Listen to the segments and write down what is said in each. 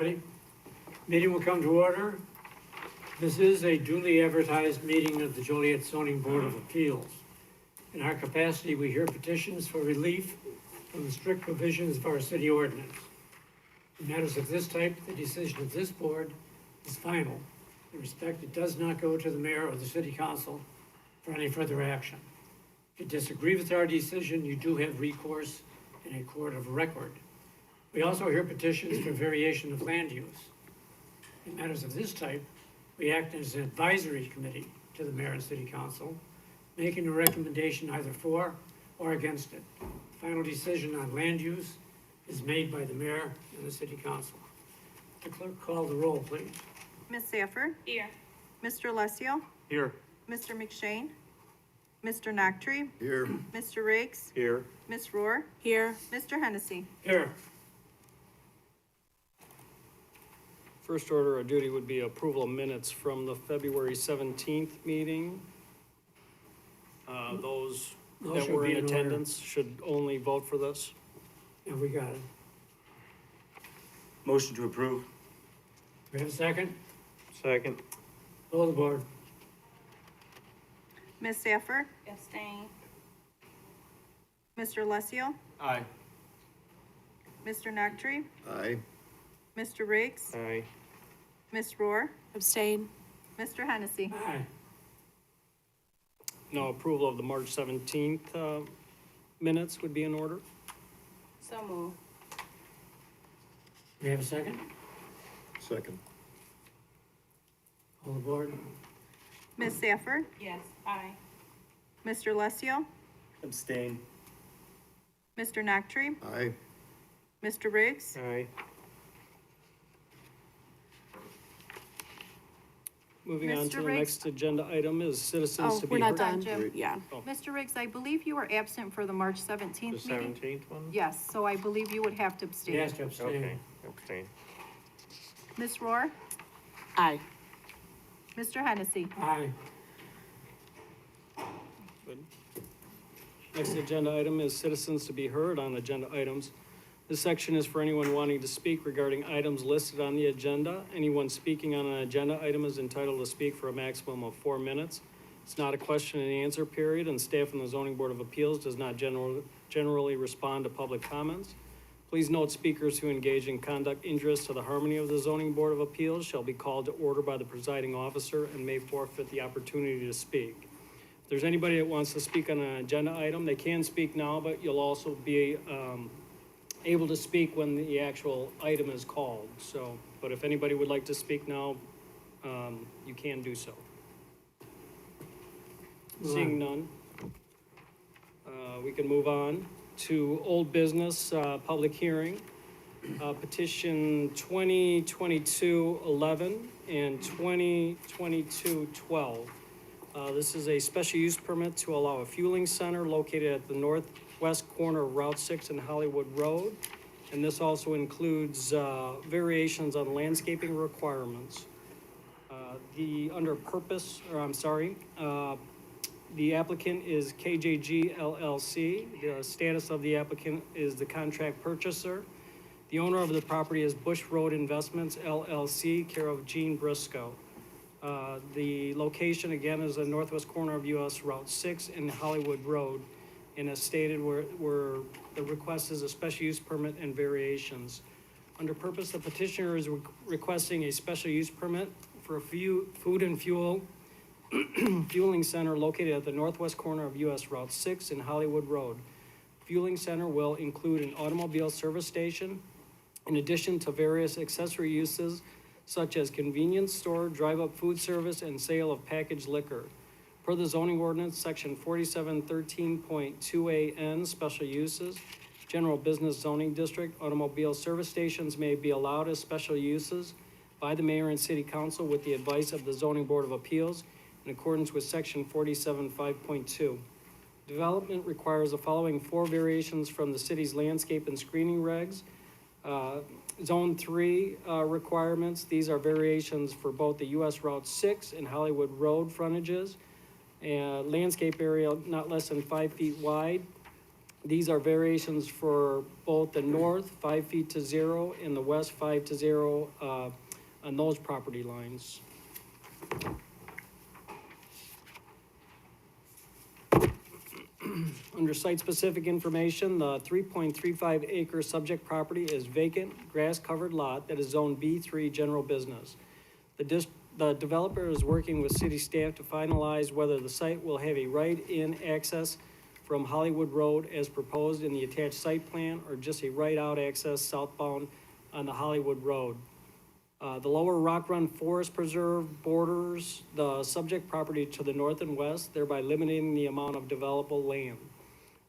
everybody. Meeting will come to order. This is a duly advertised meeting of the Joliet Zoning Board of Appeals. In our capacity, we hear petitions for relief from the strict provisions of our city ordinance. In matters of this type, the decision of this board is final. In respect, it does not go to the mayor or the city council for any further action. If you disagree with our decision, you do have recourse in a court of record. We also hear petitions for variation of land use. In matters of this type, we act as an advisory committee to the mayor and city council, making a recommendation either for or against it. The final decision on land use is made by the mayor and the city council. The clerk call the roll, please. Ms. Safford? Here. Mr. Alessio? Here. Mr. McShane? Mr. Noctree? Here. Mr. Riggs? Here. Ms. Rohr? Here. Mr. Hennessy? Here. First order of duty would be approval of minutes from the February 17th meeting. Those that should were be in in order. attendance should only vote for this. And we got it. Motion to approve. We have a second? Second. Call the board. Ms. Safford? Abstain. Mr. Alessio? Aye. Mr. Noctree? Aye. Mr. Riggs? Aye. Ms. Rohr? Abstain. Mr. Hennessy? Aye. Now approval of the March 17th minutes would be in order. So move. We have a second? Second. Call the board. Ms. Safford? Yes. Aye. Mr. Alessio? Abstain. Mr. Noctree? Aye. Mr. Riggs? Aye. Moving on Mr. to the Riggs? next agenda item is citizens Oh, to be we're not heard. done. Jim. Yeah. Mr. Riggs, I believe you were absent for the March 17th The meeting? 17th one? Yes, so I believe you would have to He abstain. has to abstain. Okay, abstain. Ms. Rohr? Aye. Mr. Hennessy? Aye. Good. Next agenda item is citizens to be heard on agenda items. This section is for anyone wanting to speak regarding items listed on the agenda. Anyone speaking on an agenda item is entitled to speak for a maximum of 4 minutes. It's not a question and answer period, and staff from the Zoning Board of Appeals does not generally respond to public comments. Please note there's who engage in conduct injurious to the harmony of the Zoning Board of Appeals shall be called to order by the presiding officer and may forfeit the opportunity to speak. If there's anybody that wants to speak on an agenda item, they can speak now, but you'll also be able to speak when the actual item is called. So, but if anybody would like to speak now, you can do so. Seeing none, we can move on to old business, public hearing. Petition 2022-11 and 2022-12. This is a special use permit to allow a fueling center located at the northwest corner of Route 6 and Hollywood Road. And this also includes variations on landscaping requirements. The applicant is KJG LLC. The status of the applicant is the contract purchaser. The owner of the property is Bush Road Investments LLC, care of Gene Briscoe. The location, again, is the northwest corner of US Route 6 and Hollywood Road. And as stated, where the request is a special use permit and variations. Under purpose, the petitioner is requesting a special use permit for a food and fuel fueling center located at the northwest corner of US Route 6 and Hollywood Road. Fueling center will include an automobile service station, in addition to various accessory uses such as convenience store, drive-up food service, and sale of packaged liquor. Per the zoning ordinance, section 4713.2AN, special uses, general business zoning district, automobile service stations may be allowed as special uses by the mayor and city council with the advice of the zoning board of appeals in accordance with section 47.5.2. Development requires the following 4 variations from the city's landscape and screening regs. Zone 3 requirements, these are variations for both the US Route 6 and Hollywood Road frontages. Landscape area not less than 5 feet wide. These are variations for both the north, 5 feet to 0, and the west, 5 to 0, on those property lines. Under site-specific information, the 3.35 acre subject property is vacant, grass-covered lot that is zone B3 general business. The developer is working with city staff to finalize whether the site will have a right-in access from Hollywood Road as proposed in the attached site plan, or just a right-out access southbound on the Hollywood Road. The lower Rock Run Forest Preserve borders the subject property to the north and west, thereby limiting the amount of developable land.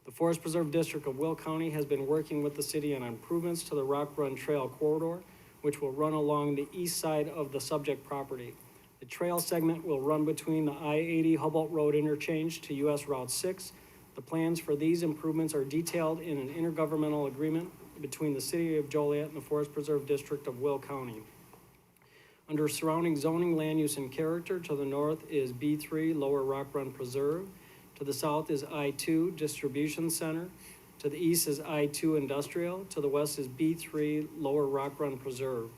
The Forest Preserve District of Will County has been working with the city on improvements to the Rock Run Trail corridor, which will run along the east side of the subject property. The trail segment will run between the I-80 Humboldt Road interchange to US Route 6. The plans for these improvements are detailed in an intergovernmental agreement between the City of Joliet and the Forest Preserve District of Will County. Under surrounding zoning, land use, and character, to the north is B3 Lower Rock Run Preserve. To the south is I-2 Distribution Center. To the east is I-2 Industrial. To the west is B3 Lower Rock Run Preserve.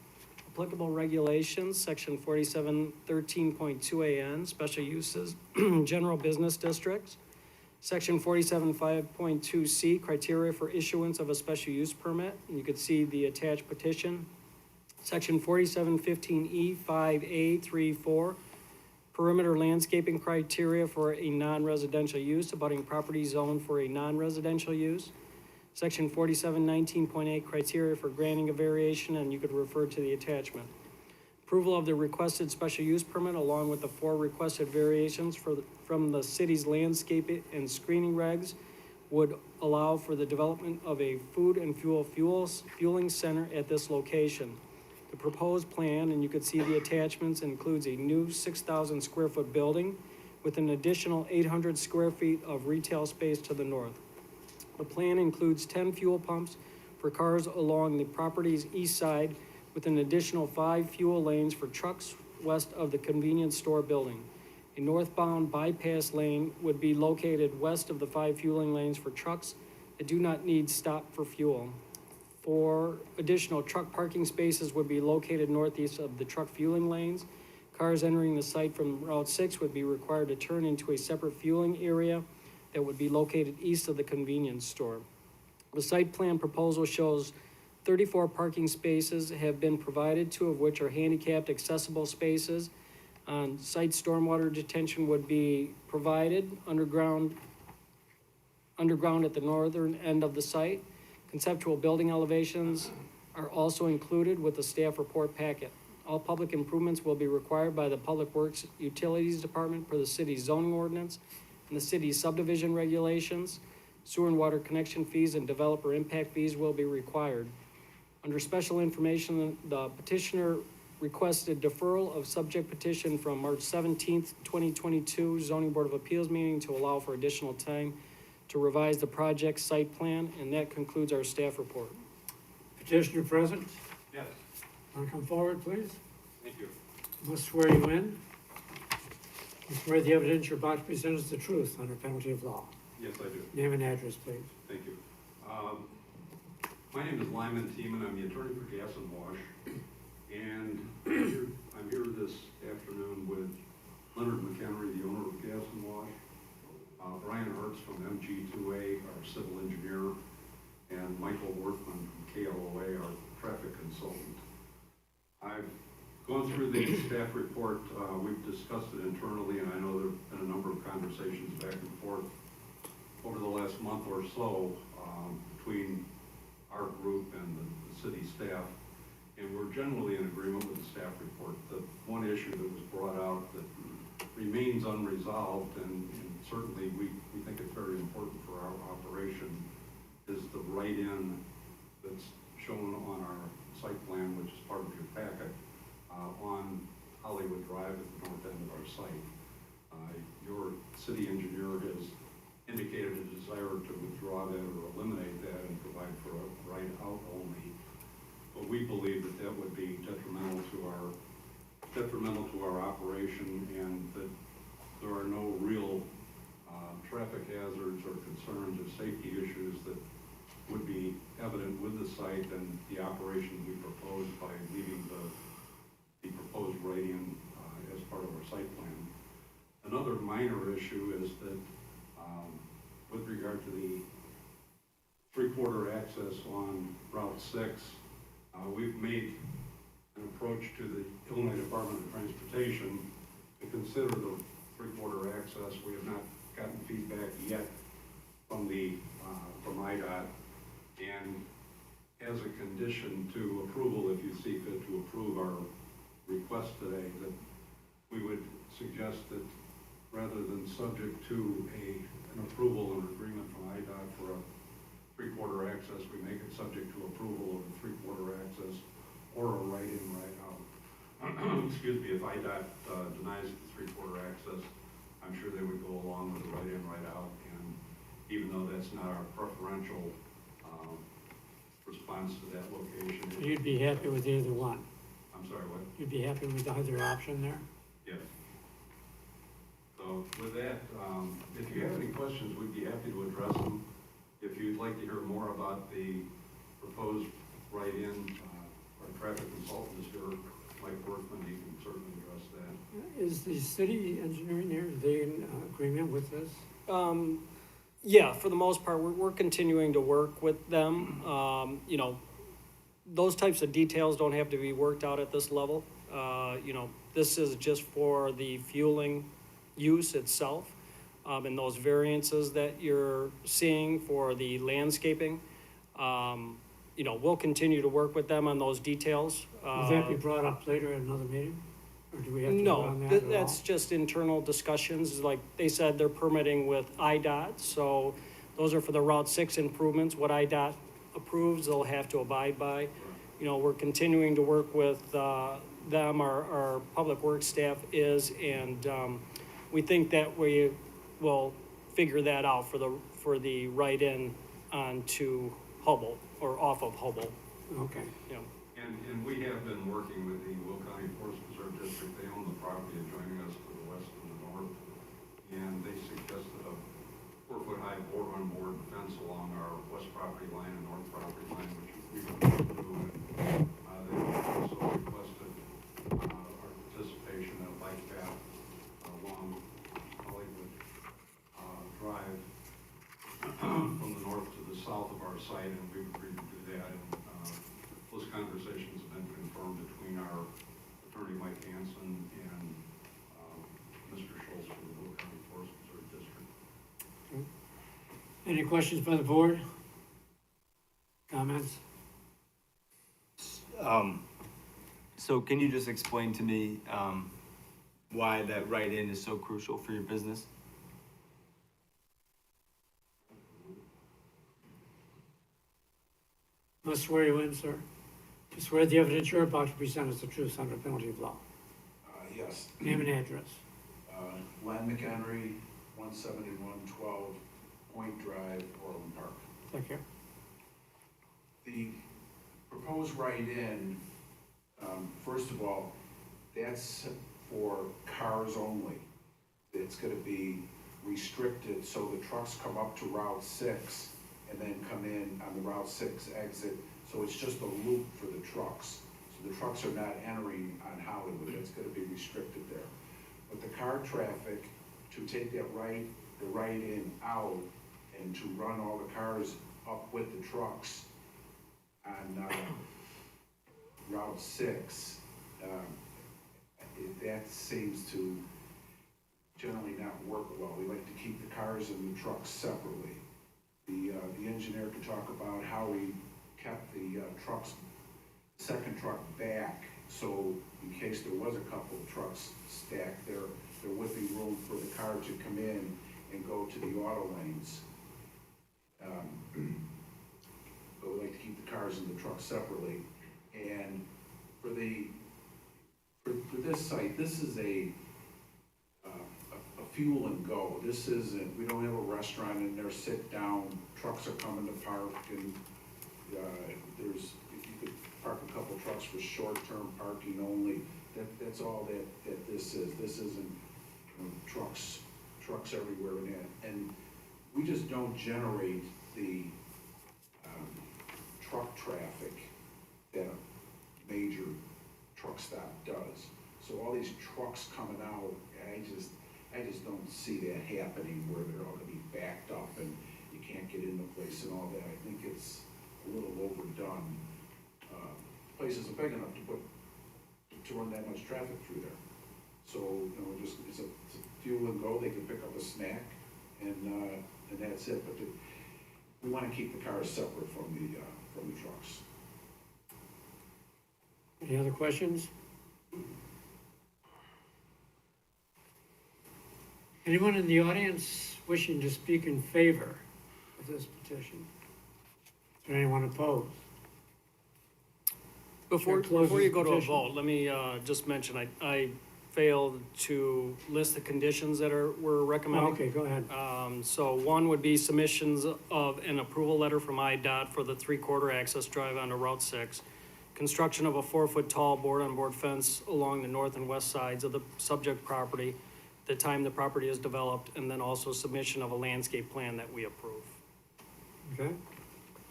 Applicable regulations, section 4713.2 special uses, general business districts. Section 47.5.2C, criteria for issuance of a special use permit. And you can see the attached petition. Section 4715E5A34, perimeter landscaping criteria for a non-residential use, abutting property zone for a non-residential use. Section 4719.8, criteria for granting a variation, and you could refer to the attachment. Approval of the requested special use permit along with the 4 requested variations from the city's landscape and screening regs would allow for the development of a food and fueling center at this location. The proposed plan, and you can see the attachments, includes a new 6,000 square foot building with an additional 800 square feet of retail space to the north. The plan includes 10 fuel pumps for cars along the property's east side with an additional 5 fuel lanes for trucks west of the convenience store building. A northbound bypass lane would be located west of the 5 fueling lanes for trucks that do not need stop for fuel. 4 additional truck parking spaces would be located northeast of the truck fueling lanes. Cars entering the site from Route 6 would be required to turn into a separate fueling area that would be located east of the convenience store. The site plan proposal shows 34 parking spaces have been provided, 2 of which are handicapped accessible spaces. On-site stormwater detention would be provided underground at the northern end of the site. Conceptual building elevations are also included with the staff report packet. All public improvements will be required by the Public Works Utilities Department per the city's zoning ordinance and the city's subdivision regulations. Sewer and water connection fees and developer impact fees will be required. Under special information, the petitioner requested deferral of subject petition from March 17th, 2022 Zoning Board of Appeals meeting to allow for additional time to revise the project site plan, and that concludes our staff report. Petitioner present? Yes, Want to come forward, please? thank you. I must swear you in. You swear the evidence you're about to present is the truth under penalty of law. Yes, I do. Name and address, please. Thank you. My name is Lyman Teeman. I'm the attorney for Gas and Wash. And I'm here this afternoon with Leonard McHenry, the owner of Gas and Wash, Brian Hertz from MG2A, our civil engineer, and Michael Worthman from KLOA, our traffic consultant. I've gone through the staff report. We've discussed it internally, and I know there have been a number of conversations back and forth over the last month or so between our group and the city staff. And we're generally in agreement with the staff report. The one issue that was brought out that remains unresolved, and certainly we think it's very important for our operation, is the write-in that's shown on our site plan, which is part of your packet, on Hollywood Drive at the north end of our site. Your city engineer has indicated a desire to withdraw that or eliminate that and provide for a right-out only. But we believe that that would be detrimental to our operation, and that there are no real traffic hazards or concerns or safety issues that would be evident with the site and the operation we propose by leaving the proposed right-in as part of our site plan. Another minor issue is that with regard to the three-quarter access on Route 6, we've made an approach to the Illinois Department of Transportation to consider the three-quarter access. We have not gotten feedback yet from from IDOT, and as a condition to approval, if you see fit to approve our request today, that we would suggest that rather than subject to an approval and agreement from IDOT for a three-quarter access, we make it subject to approval of a three-quarter access or a right-in, right-out. Excuse me, if IDOT denies the three-quarter access, I'm sure they would go along with the right-in, right-out, and even though that's not our preferential response to that location. You'd be happy with either one? I'm sorry, what? You'd be happy with either option there? Yes. So with that, if you have any questions, we'd be happy to address them. If you'd like to hear more about the proposed write-in, our traffic consultant is here, Mike Workman, he can certainly address that. Is the city engineering there, are they in agreement with this? Yeah, for the most part, we're continuing to work with them. You know, those types of details don't have to be worked out at this level. You know, this is just for the fueling use itself. And those variances that you're seeing for the landscaping, you know, we'll continue to work with them on those details. Will that be brought up later at another meeting? Or do we have to vote on that No, at all? that's just internal discussions. Like they said, they're permitting with IDOT, so those are for the Route 6 improvements. What IDOT approves, they'll have to abide by. You know, we're continuing to work with them, our public works staff is, and we think that we will figure that out for the right-in onto Hubble, or off of Hubble. Okay. You know. And we have been working with the Will County Forest Preserve District. They own the property adjoining us to the west and the north. And they suggested a 4-foot-high board-on board fence along our west property line and north property line, which we've been doing. They also requested our participation in a bike path along Hollywood Drive from the north to the south of our site, and we've agreed to do that. And those conversations have been confirmed between our attorney, Mike Hansen, and Mr. Schultz from the Will County Forest Preserve District. Any questions by the board? Comments? So can you just explain to me why that write-in is so crucial for your business? Must swear you in, sir. To swear the evidence you're about to present is the truth under penalty of law. Yes. Name and address. Len McHenry, 17112 Point Drive, Orland Park. Thank you. The proposed write-in, first of all, that's for cars only. It's gonna be restricted, so the trucks come up to Route 6 and then come in on the Route 6 exit. So it's just a loop for the trucks. So the trucks are not entering on Hollywood. It's gonna be restricted there. But the car traffic, to take that the right-in out and to run all the cars up with the trucks on Route 6, that seems to generally not work well. We like to keep the cars and the trucks separately. The engineer could talk about how we kept the second truck back, so in case there was a couple of trucks stacked there would be room for the car to come in and go to the auto lanes. But we like to keep the cars and the trucks separately. And for this site, this is a fuel and go. This isn't, we don't have a restaurant in there, sit down, trucks are coming to park, and you could park a couple trucks for short-term parking only. That's all that this is. This isn't trucks trucks everywhere and that, and we just don't generate the, truck traffic that a major truck stop does. So all these trucks coming out, I just don't see that happening where they're all gonna be backed up and you can't get in the place and all that. I think it's a little overdone. Place isn't big enough to run that much traffic through there. So, you know, it's a fuel and go, they can pick up a snack and that's it. But we wanna keep the cars separate from the trucks. Any other questions? Anyone in the audience wishing to speak in favor of this petition? Is there anyone opposed? Before Chair closes you go to a petition. vote, let me just mention, I failed to list the conditions that we're Oh, recommending. okay, go ahead. So one would be submissions of an approval letter from IDOT for the 3/4 access drive onto Route 6. Construction of a 4-foot tall board-on-board fence along the north and west sides of the subject property at the time the property is developed, and then also submission of a landscape plan that we approve. Okay?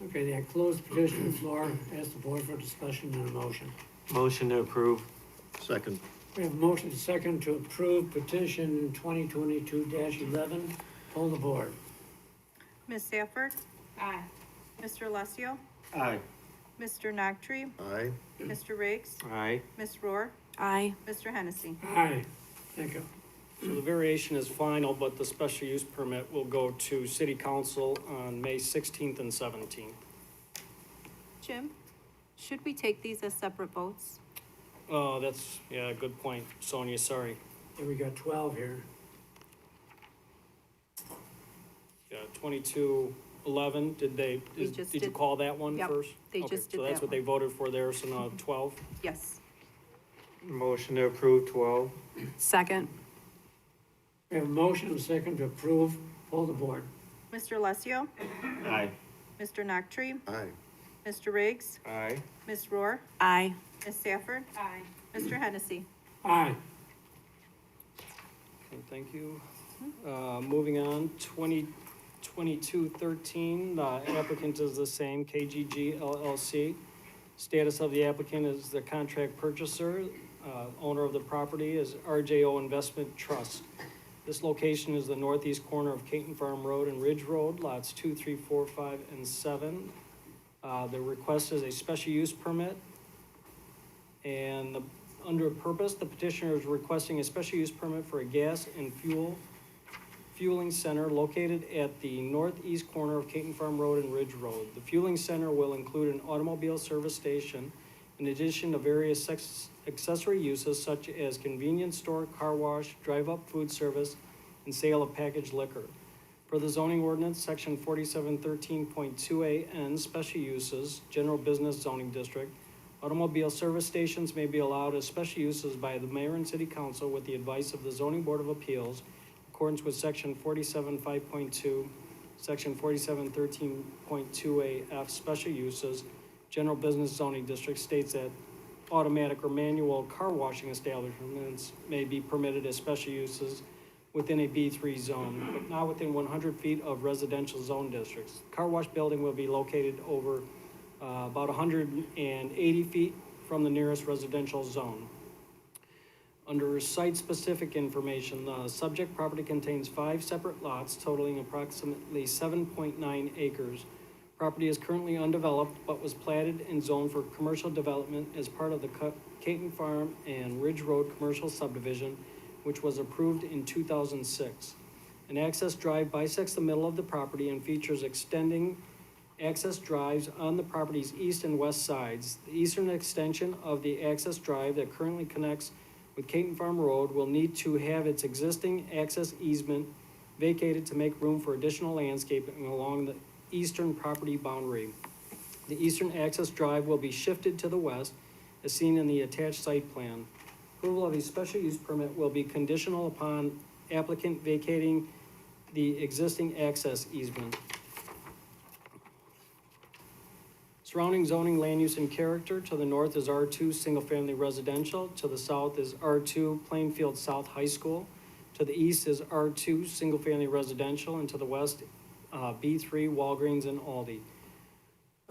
Okay, the closed petition floor, ask the board for discussion and a motion. Motion to approve. Second. We have a motion second to approve petition 2022-11. Poll the board. Ms. Safford? Aye. Mr. Alessio? Aye. Mr. Noctre? Aye. Mr. Riggs? Aye. Ms. Rohr? Aye. Mr. Hennessy? Aye. Thank you. So the variation is final, but the special use permit will go to city council on May 16th and 17th. Jim, should we take these as separate votes? Oh, that's, yeah, good point, Sonia, sorry. And we got 12 here. Yeah, 2211, We just did you did- call that one Yep, first? they Okay, just did so that's that what they voted for there, so now 12? Yes. Motion to approve 12. Second. We have a motion second to approve. Poll the board. Mr. Alessio? Aye. Mr. Noctre? Aye. Mr. Riggs? Aye. Ms. Rohr? Aye. Ms. Safford? Aye. Mr. Hennessy? Aye. Okay, thank you. Moving on, 202213, the applicant is the same, KGG LLC. Status of the applicant is the contract purchaser. Owner of the property is RJO Investment Trust. This location is the northeast corner of Caton Farm Road and Ridge Road, lots 2, 3, 4, 5, and 7. The request is a special use permit. And under purpose, the petitioner is requesting a special use permit for a gas and fueling center located at the northeast corner of Caton Farm Road and Ridge Road. The fueling center will include an automobile service station in addition to various accessory uses such as convenience store, car wash, drive-up food service, and sale of packaged liquor. Per the zoning ordinance, section 4713.2A N, special uses, general business zoning district, automobile service stations may be allowed as special uses by the mayor and city council with the advice of the zoning board of appeals in accordance with section 47.5.2, section 4713.2A F, special uses, general business zoning district states that automatic or manual car washing establishments may be permitted as special uses within a B3 zone, but not within 100 feet of residential zone districts. Car wash building will be located over about 180 feet from the nearest residential zone. Under site-specific information, the subject property contains 5 separate lots totaling approximately 7.9 acres. Property is currently undeveloped, but was platted and zoned for commercial development as part of the Caton Farm and Ridge Road Commercial Subdivision, which was approved in 2006. An access drive bisects the middle of the property and features extending access drives on the property's east and west sides. The eastern extension of the access drive that currently connects with Caton Farm Road will need to have its existing access easement vacated to make room for additional landscaping along the eastern property boundary. The eastern access drive will be shifted to the west, as seen in the attached site plan. Approval of a special use permit will be conditional upon applicant vacating the existing access easement. Surrounding zoning, land use, and character, to the north is R2 single-family residential, to the south is R2 Plainfield South High School, To the east is R2, single-family residential, and to the west, B3, Walgreens and Aldi.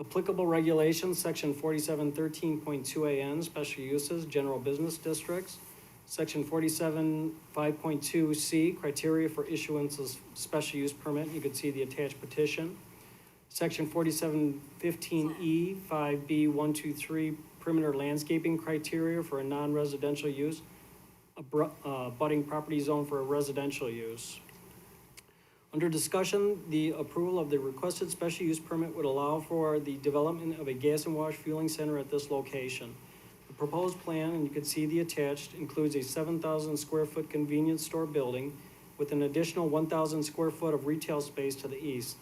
Applicable regulations, section 4713.2 special uses, general business districts. Section 47.5.2C, criteria for issuance of special use permit. You can see the attached petition. Section 4715E, 5B, 123, perimeter landscaping criteria for a non-residential use, budding property zone for a residential use. Under discussion, the approval of the requested special use permit would allow for the development of a gas and wash fueling center at this location. The proposed plan, and you can see the attached, includes a 7,000 square foot convenience store building with an additional 1,000 square foot of retail space to the east.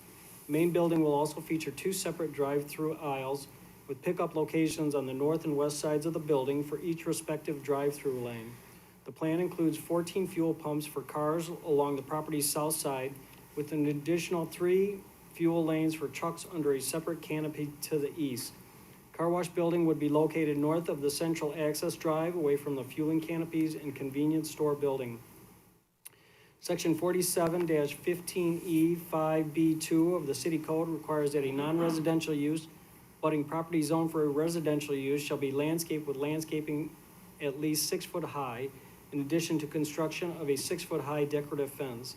The main building will also feature 2 separate drive-through aisles with pickup locations on the north and west sides of the building for each respective drive-through lane. The plan includes 14 fuel pumps for cars along the property's south side, with an additional 3 fuel lanes for trucks under a separate canopy to the east. Car wash building would be located north of the central access drive, away from the fueling canopies and convenience store building. Section 47-15E5B2 of the city code requires that a non-residential use, budding property zone for a residential use, shall be landscaped with landscaping at least 6 foot high, in addition to construction of a 6 foot high decorative fence.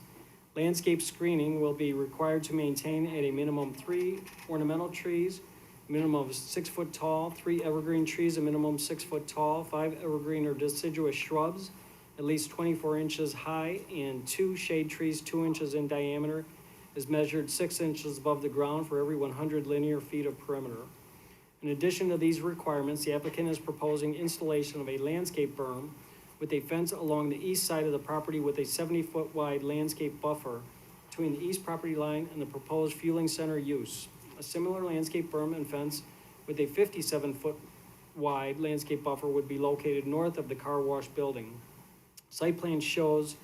Landscape screening will be required to maintain at a minimum 3 ornamental trees, minimum of 6 foot tall, 3 evergreen trees, a minimum 6 foot tall, 5 evergreen or deciduous shrubs, at least 24 inches high, and 2 shade trees 2 inches in diameter, is measured 6 inches above the ground for every 100 linear feet of perimeter. In addition to these requirements, the applicant is proposing installation of a landscape berm with a fence along the east side of the property with a 70-foot wide landscape buffer between the east property line and the proposed fueling center use. A similar landscape berm and fence with a 57-foot wide landscape buffer would be located north of the car wash building. Site plan shows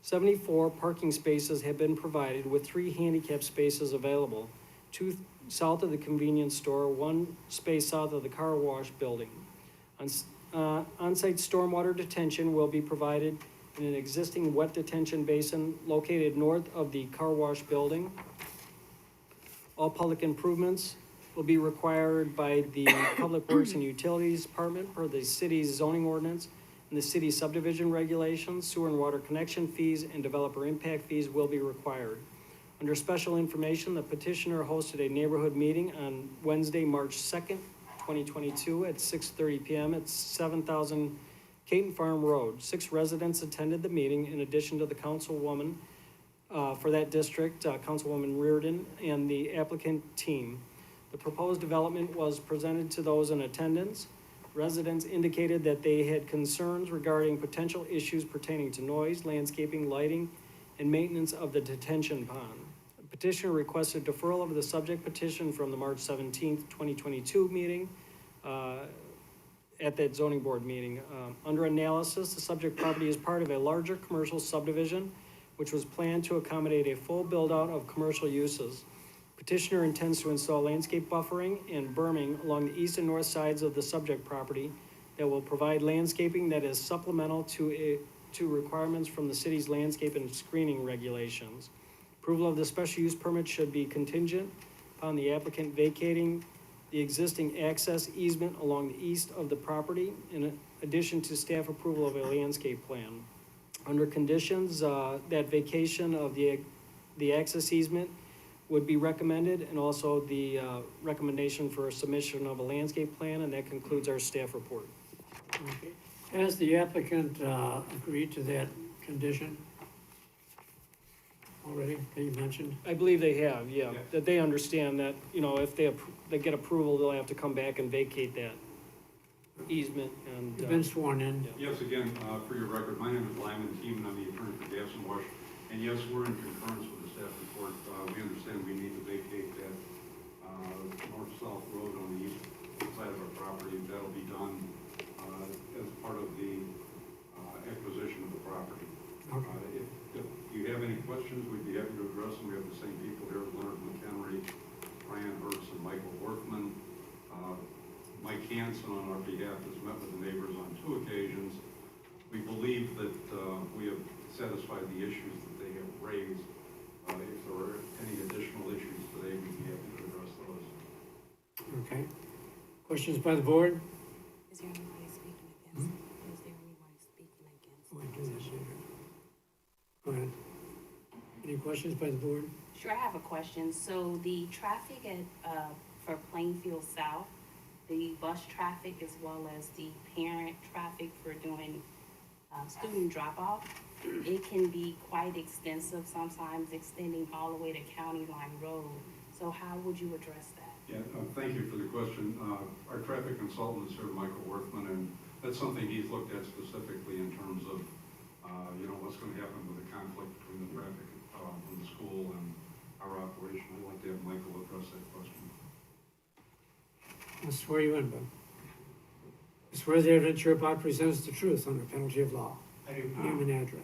74 parking spaces have been provided with 3 handicap spaces available, 2 south of the convenience store, 1 space south of the car wash building. On-site stormwater detention will be provided in an existing wet detention basin located north of the car wash building. All public improvements will be required by the Public Works and Utilities Department per the city's zoning ordinance and the city subdivision regulations. Sewer and water connection fees and developer impact fees will be required. Under special information, the petitioner hosted a neighborhood meeting on Wednesday, March 2nd, 2022 at 6:30 p.m. at 7,000 Caton Farm Road. 6 residents attended the meeting in addition to the councilwoman for that district, Councilwoman Reardon, and the applicant team. The proposed development was presented to those in attendance. Residents indicated that they had concerns regarding potential issues pertaining to noise, landscaping, lighting, and maintenance of the detention pond. The petitioner requested deferral of the subject petition from the March 17th, 2022 meeting at that zoning board meeting. Under analysis, the subject property is part of a larger commercial subdivision which was planned to accommodate a full build-out of commercial uses. Petitioner intends to install landscape buffering and berming along the east and north sides of the subject property that will provide landscaping that is supplemental to requirements from the city's landscape and screening regulations. Approval of the special use permit should be contingent upon the applicant vacating the existing access easement along the east of the property, in addition to staff approval of a landscape plan. Under conditions, that vacation of the access easement would be recommended, and also the recommendation for a submission of a landscape plan, and that concludes our staff report. Okay. Has the applicant agreed to that condition already, that you mentioned? I believe they have, yeah, Yeah. that they understand that, you know, if they get approval, they'll have to come back and vacate that easement and. You've been sworn in. Yeah. Yes, again, for your record, my name is Lyman Teeman, I'm the attorney for Gas and Wash. And yes, we're in concurrence with the staff report. We understand we need to vacate that north-south road on the east side of our property. That'll be done as part of the acquisition of the property. Okay. If you have any questions, we'd be happy to address them. We have the same people here, Leonard McHenry, Brian Hurst, and Michael Workman. Mike Hansen on our behalf has met with the neighbors on 2 occasions. We believe that we have satisfied the any issues that they have raised. If there are any additional issues today, we'd be happy to address those. Okay. Questions by the board? Is there anybody speaking against? Is there anybody speaking against? Oh, I do this later. Go ahead. Any questions by the board? Sure, I have a question. So the traffic for Plainfield South, the bus traffic as well as the parent traffic for doing student drop-off, it can be quite extensive, sometimes extending all the way to County Line Road. So how would you address that? Yeah, thank you for the question. Our traffic consultant is here, Michael Worthman, and that's something he's looked at specifically in terms of, what's going to happen with the conflict between the traffic from the school and our operation. I'd like to have Michael address that question. I'll swear you in, Bob. I swear the evidence you're about presents the truth under penalty of law. I do. Name and address.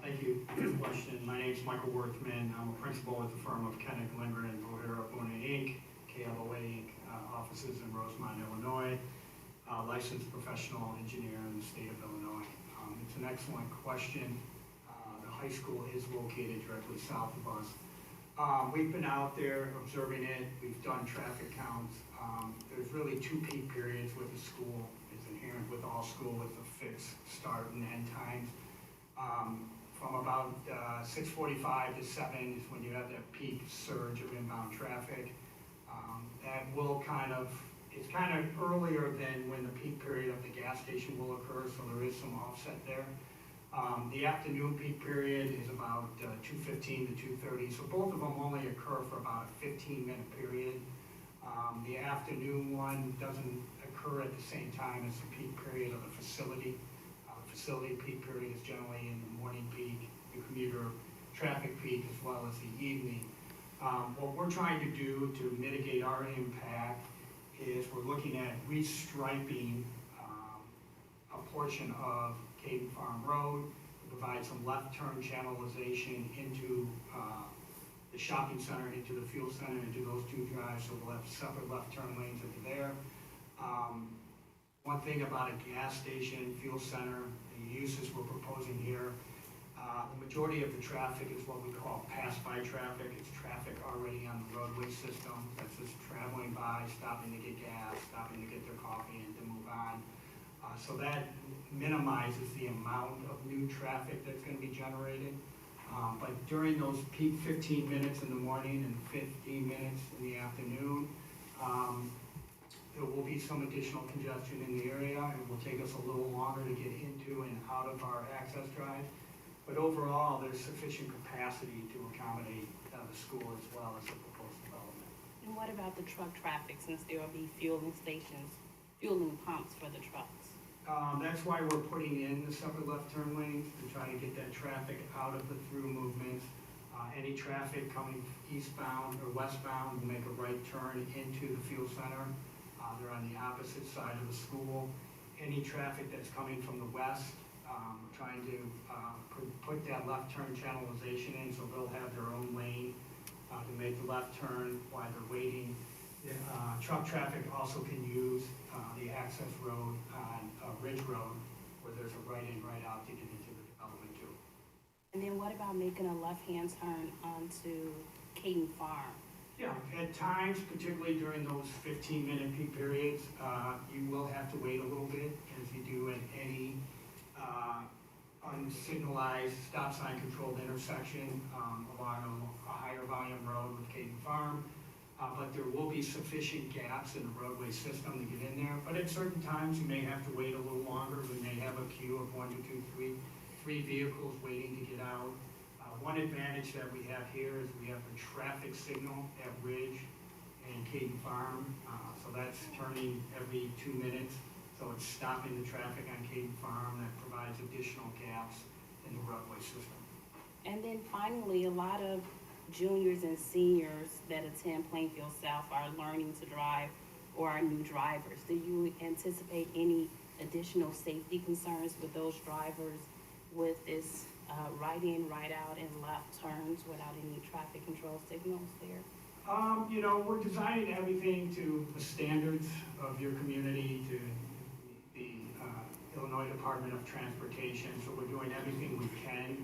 Thank you for the question. My name's Michael Worthman. I'm a principal at the firm of Kennick, Lindgren, and O'Hara, Boone Inc., KLOA Inc., offices in Rosemont, Illinois, licensed professional engineer in the state of Illinois. It's an excellent question. The high school is located directly south of us. We've been out there observing it. We've done traffic counts. There's really two peak periods with the school. It's inherent with all school with the fixed start and end times. From about 6:45 to 7 is when you have that peak surge of inbound traffic. That will it's kind of earlier than when the peak period of the gas station will occur, so there is some offset there. The afternoon peak period is about 2:15 to 2:30, so both of them only occur for about a 15-minute period. The afternoon one doesn't occur at the same time as the peak period of the facility. Facility peak period is generally in the morning peak, the commuter traffic peak, as well as the evening. What we're trying to do to mitigate our impact is we're looking at restriping a portion of Caden Farm Road to provide some left turn channelization into the shopping center, into the fuel center, into those two drives, so we'll have separate left turn lanes into there. One thing about a gas station, fuel center, the uses we're proposing here, the majority of the traffic is what we call pass-by traffic. It's traffic already on the roadway system that's just traveling by, stopping to get gas, stopping to get their coffee and to move on. So that minimizes the amount of new traffic that's going to be generated. But during those peak 15 minutes in the morning and 15 minutes in the afternoon, there will be some additional congestion in the area. It will take us a little longer to get into and out of our access drive. But overall, there's sufficient capacity to accommodate the school as well as the proposed development. And what about the truck traffic, since there will be fueling stations, fueling pumps for the trucks? That's why we're putting in the separate left turn lanes to try to get that traffic out of the through movements. Any traffic coming eastbound or westbound will make a right turn into the fuel center. They're on the opposite side of the school. Any traffic that's coming from the west, we're trying to put that left turn channelization in, so they'll have their own lane to make the left turn while they're waiting. Truck traffic also can use the access road on Ridge Road, where there's a right in, right out to get into the development too. And then what about making a left-hand turn onto Caden Farm? Yeah, at times, particularly during those 15-minute peak periods, you will have to wait a little bit, as you do at any unsignalized stop sign controlled intersection along a higher volume road with Caden Farm. But there will be sufficient gaps in the roadway system to get in there. But at certain times, you may have to wait a little longer. We may have a queue of 1, 2, 3 vehicles waiting to get out. One advantage that we have here is we have a traffic signal at Ridge and Caden Farm. So that's turning every 2 minutes. So it's stopping the traffic on Caden Farm. That provides additional gaps in the roadway system. And then finally, a lot of juniors and seniors that attend Plainfield South are learning to drive or are new drivers. Do you anticipate any additional safety concerns with those drivers with this right in, right out, and left turns without any traffic control signals there? We're designing everything to the standards of your community, to the Illinois Department of Transportation, so we're doing everything we can.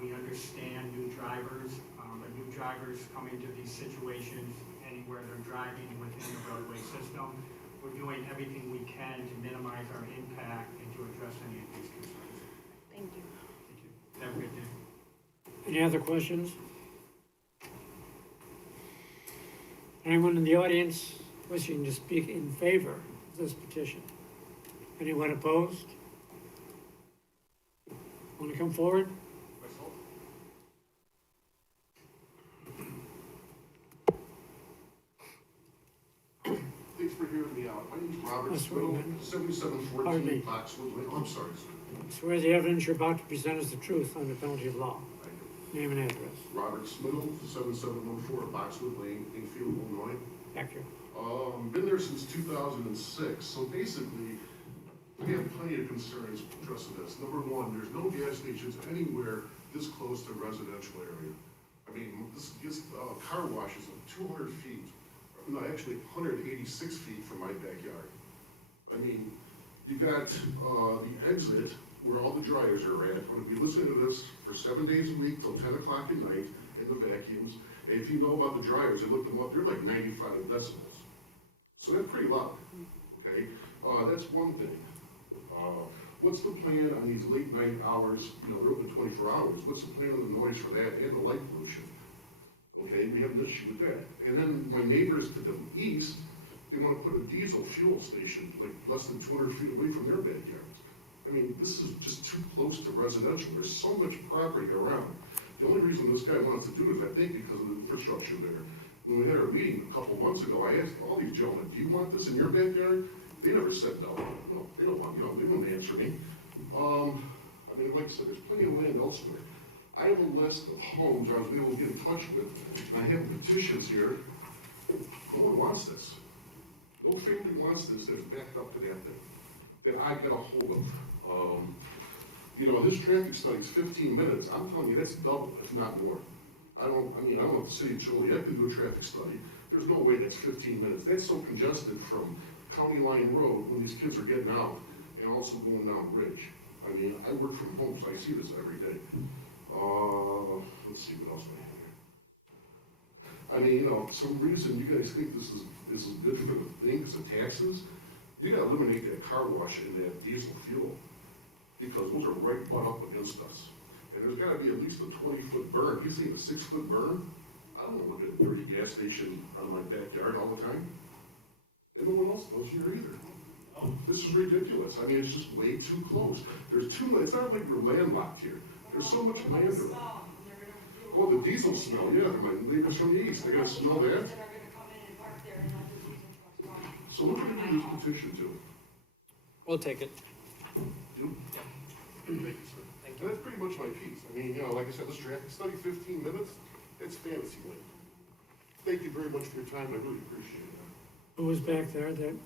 We understand understand new drivers, but new drivers come into these situations anywhere they're driving within the roadway system. We're doing everything we can to minimize our impact and to address any of these concerns. Thank you. Thank you. Have a good day. Any other questions? Anyone in the audience wishing to speak in favor of this petition? Anyone opposed? Want to come forward? Thanks for hearing me out. My name's Robert That's Spittle, right, man. Pardon me. 7714 Foxwood Lane. Oh, I'm sorry, sir. Swear the evidence you're about to present is the truth under penalty of law. Thank you. Name and address. Robert Spittle, 7714 Foxwood Lane, Enfield, Illinois. Thank you. Been there since 2006, so basically, we have plenty of concerns addressing this. Number one, there's no gas stations anywhere this close to a residential area. I mean, this car wash is 200 feet, no, actually 186 feet from my backyard. I mean, you got the exit where all the dryers are at. I'm gonna be listening to this for 7 days a week till 10 o'clock at night in the vacuums. And if you know about the dryers, I looked them up, they're like 95 decibels. So that's pretty loud, okay? That's one thing. What's the plan on these late night hours? You know, they're open 24 hours. What's the plan on the noise for that and the light pollution? Okay, we have an issue with that. And then my neighbors to the east, they want to put a diesel fuel station like less than 200 feet away from their backyards. I mean, this is just too close to residential. There's so much property around. The only reason this guy wanted to do it is, I think, because of the infrastructure there. When we had our meeting a couple months ago, I asked all these gentlemen, do you want this in your backyard? They never said no. No, they don't want, they wouldn't answer me. I mean, like I said, there's plenty of land elsewhere. I have a list of homes I was able to get in touch with, and I have petitions here. No one wants this. No family wants this that's backed up to that thing that I got a hold of. His traffic study is 15 minutes. I'm telling you, that's double, if not more. I don't know if the city of Joliet can do a traffic study. There's no way that's 15 minutes. That's so congested from County Line Road when these kids are getting out and also going down Bridge. I mean, I work from home, so I see this every day. Let's see what else I have here. I mean, some reason you guys think this is good for the thing, because of taxes. You gotta eliminate that car wash and that diesel fuel, because those are right butt up against us. And there's gotta be at least a 20-foot burn. You see a 6-foot burn? I don't want to look at a dirty gas station on my backyard all the time. And no one else does here either. This is ridiculous. I mean, it's just way too close. There's too much, it's not like we're landlocked here. There's so much land around. Oh, the diesel smell, yeah, my neighbors from the east, they're gonna smell that. So what can we do this petition to? We'll take it. You? Thank you, sir. And that's pretty much my piece. I mean, like I said, this traffic study, 15 minutes, it's fantasy land. Thank you very much for your time, I really appreciate it. Who was back there that,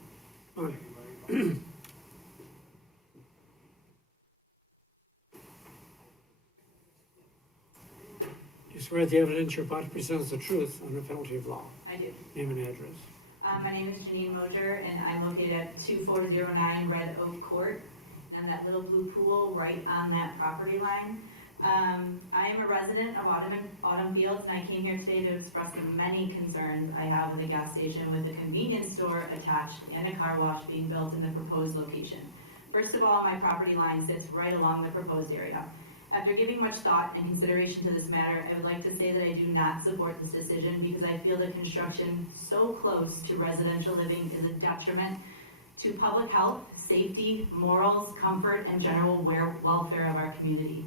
you swear the evidence you're about to present is the truth under penalty of law. I do. Name and address. My name is Janine Moser, and I'm located at 2409 Red Oak Court, and that little blue pool right on that property line. I am a resident of Autumn Fields, and I came here today to express the many concerns I have with a gas station with a convenience store attached and a car wash being built in the proposed location. First of all, my property line sits right along the proposed area. After giving much thought and consideration to this matter, I would like to say that I do not support this decision because I feel that construction so close to residential living is a detriment to public health, safety, morals, comfort, and general welfare of our community.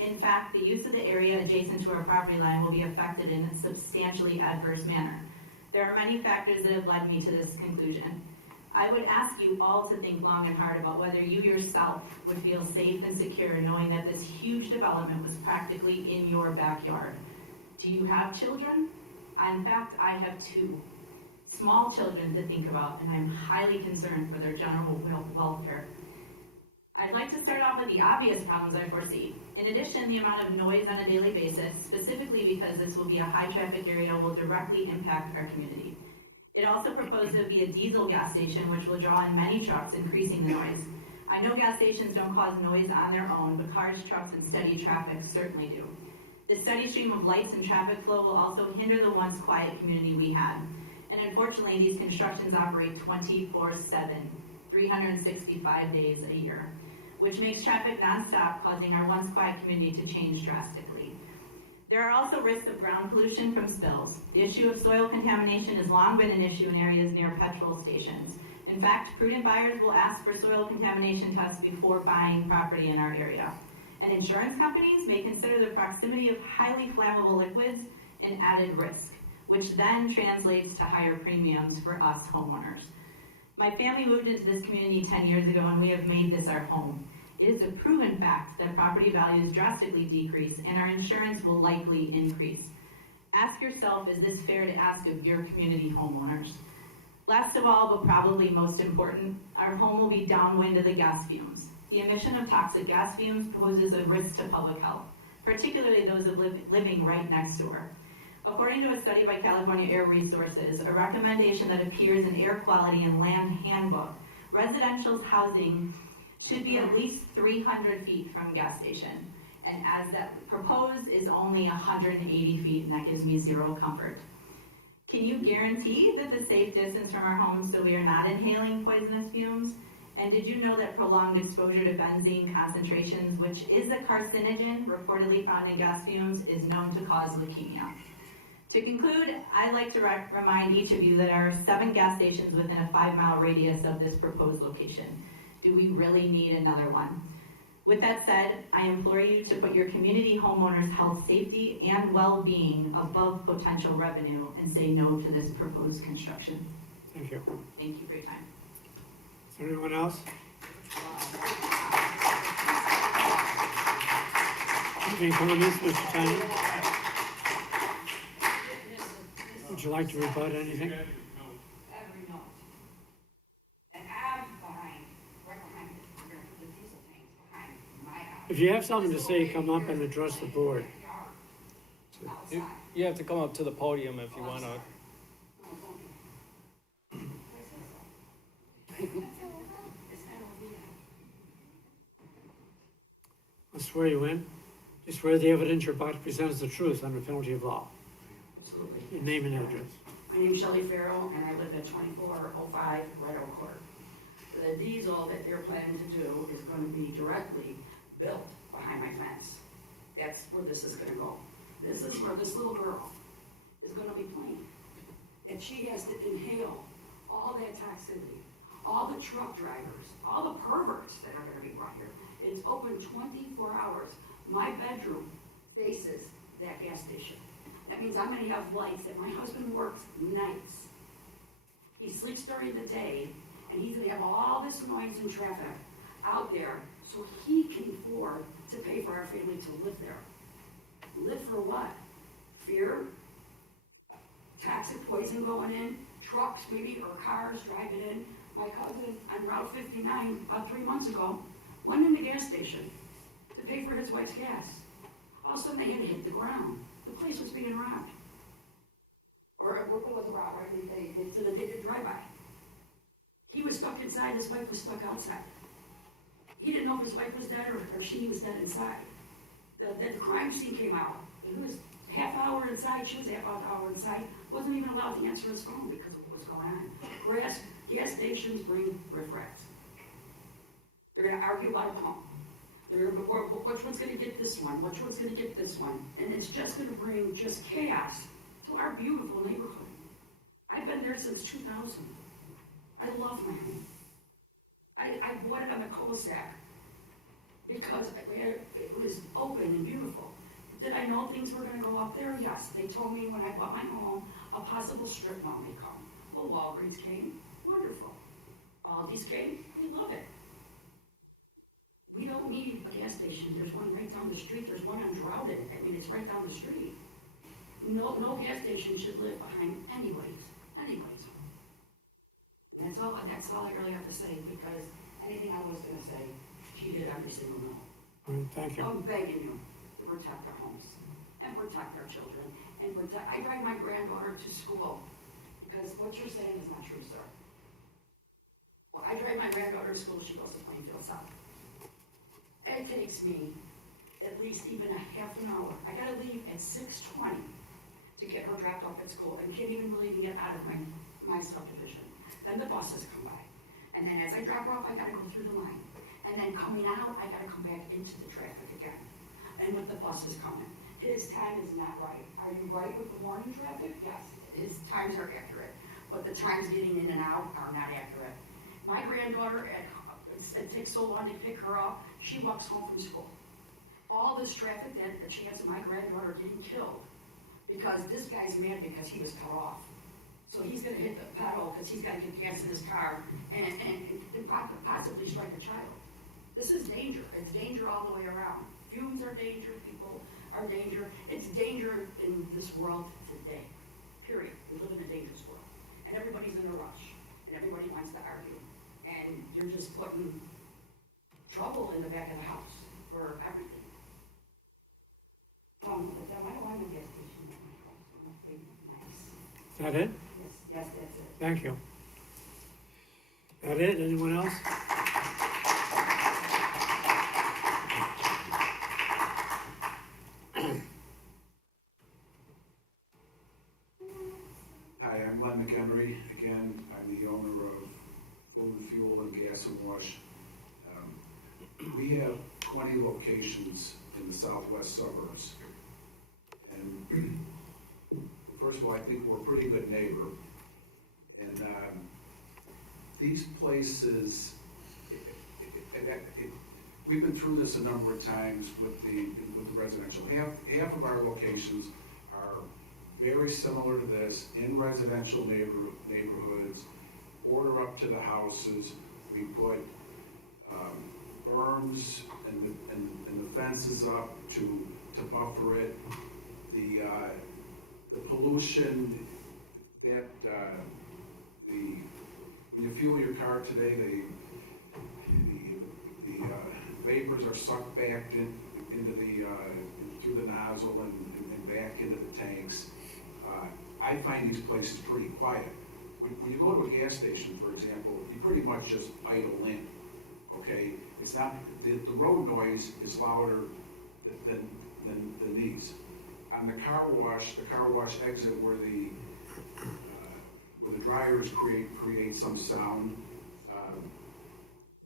In fact, the use of the area adjacent to our property line will be affected in a substantially adverse manner. There are many factors that have led me to this conclusion. I would ask you all to think long and hard about whether you yourself would feel safe and secure knowing that this huge development was practically in your backyard. Do you have children? In fact, I have 2 small children to think about, and I'm highly concerned for their general welfare. I'd like to start off with the obvious problems I foresee. In addition, the amount of noise on a daily basis, specifically because this will be a high-traffic area, will directly impact our community. It also proposed to be a diesel gas station, which will draw in many trucks, increasing the noise. I know gas stations don't cause noise on their own, but cars, trucks, and steady traffic certainly do. The steady stream of lights and traffic flow will also hinder the once quiet community we had. And unfortunately, these constructions operate 24/7, 365 days a year, which makes traffic nonstop, causing our once quiet community to change drastically. There are also risks of ground pollution from spills. The issue of soil contamination has long been an issue in areas near petrol stations. In fact, prudent buyers will ask for soil contamination tests before buying property in our area. And insurance companies may consider the proximity of highly flammable liquids an added risk, which then translates to higher premiums for us homeowners. My family moved into this community 10 years ago, and we have made this our home. It is a proven fact that property values drastically decrease and our insurance will likely increase. Ask yourself, is this fair to ask of your community homeowners? Last of all, but probably most important, our home will be downwind of the gas fumes. The emission of toxic gas fumes poses a risk to public health, particularly those of living right next door. According to a study by California Air Resources, a recommendation that appears in Air Quality and Land Handbook, residential housing should be at least 300 feet from a gas station. And as that proposed is only 180 feet, and that gives me zero comfort. Can you guarantee that the safe distance from our homes so we are not inhaling poisonous fumes? And did you know that prolonged exposure to benzene concentrations, which is a carcinogen reportedly found in gas fumes, is known to cause leukemia? To conclude, I'd like to remind each of you that there are 7 gas stations within a 5-mile radius of this proposed location. Do we really need another one? With that said, I implore you to put your community homeowners' health, safety, and well-being above potential revenue and say no to this proposed construction. Thank you. Thank you for your time. Is there anyone else? Any comments, Mr. Tiny? Would you like to rebut anything? Every note. And I'm behind, right behind it, we're gonna put the diesel tanks behind my house. If you have something to say, come up and address the board. You have to come up to the podium if you wanna. I'll swear you in. You swear the evidence you're about to present is the truth under penalty of law. Absolutely. Your name and address. My name's Shelley Farrell, and I live at 2405 Red Oak Court. The diesel that they're planning to do is gonna be directly built behind my fence. That's where this is gonna go. This is where this little girl is gonna be playing. And she has to inhale all that toxicity, all the truck drivers, all the perverts that are gonna be brought here. It's open 24 hours. My bedroom faces that gas station. That means I'm gonna have lights, and my husband works nights. He sleeps during the day, and he's gonna have all this noise and traffic out there so he can afford to pay for our family to live there. Live for what? Fear? Toxic poison going in? Trucks maybe, or cars driving in? My cousin on Route 59 about 3 months ago went in the gas station to pay for his wife's gas. All of a sudden they had to hit the ground. The place was being robbed. Or it was a robbery, they did a drive-by. He was stuck inside, his wife was stuck outside. He didn't know if his wife was dead or she was dead inside. The crime scene came out. He was half hour inside, she was half hour inside, wasn't even allowed to answer his phone because of what was going on. Gas stations bring riffraffs. They're gonna argue about a pump. Which one's gonna get this one? Which one's gonna get this one? And it's just gonna bring just chaos to our beautiful neighborhood. I've been there since 2000. I love my home. I bought it on a cul-de-sac because it was open and beautiful. Did I know things were gonna go up there? Yes. They told me when I bought my home, a possible strip mall may come. Well, Walgreens came, wonderful. Aldi's came, we love it. We don't need a gas station. There's one right down the street. There's one on Droughton. I mean, it's right down the street. No gas station should live behind anybody's home. That's all I really have to say, because anything I was gonna say, she did every single no. Thank you. I'm begging you to protect our homes and protect our children and I drive my granddaughter to school because what you're saying is not true, sir. Well, I drive my granddaughter to school. She goes to Plainfield South. It takes me at least even a half an hour. I gotta leave at 6:20 to get her dropped off at school and can't even really get out of my subdivision. Then the buses come by. And then as I drop her off, I gotta go through the line. And then coming out, I gotta come back into the traffic again. And with the buses coming, his time is not right. Are you right with the morning traffic? Yes, his times are accurate, but the times getting in and out are not accurate. My granddaughter, it takes so long to pick her up, she walks home from school. All this traffic, that the chance of my granddaughter getting killed, because this guy's mad because he was cut off. So he's gonna hit the pedal because he's gotta get gas in his car and possibly strike a child. This is danger. It's danger all the way around. Fumes are danger, people are danger. It's danger in this world today, period. We live in a dangerous world. And everybody's in a rush, and everybody wants to argue. And you're just putting trouble in the back of the house for everything. I don't want no gas station at my house. Nice. Is that it? Yes, that's it. Thank you. That it? Anyone else? Hi, I'm Len McHenry. Again, I'm the owner of Food and Fuel and Gas and Wash. We have 20 locations in the southwest suburbs. And first of all, I think we're a pretty good neighbor. And these places, we've been through this a number of times with the residential. Half of our locations are very similar to this, in residential neighborhoods, border up to the houses. We put berms and the fences up to buffer it. The pollution that when you fuel your car today, the vapors are sucked back into through the nozzle and back into the tanks. I find these places pretty quiet. When you go to a gas station, for example, you pretty much just idle in. Okay, it's not the road noise is louder than these. On the car wash exit where the dryers create some sound,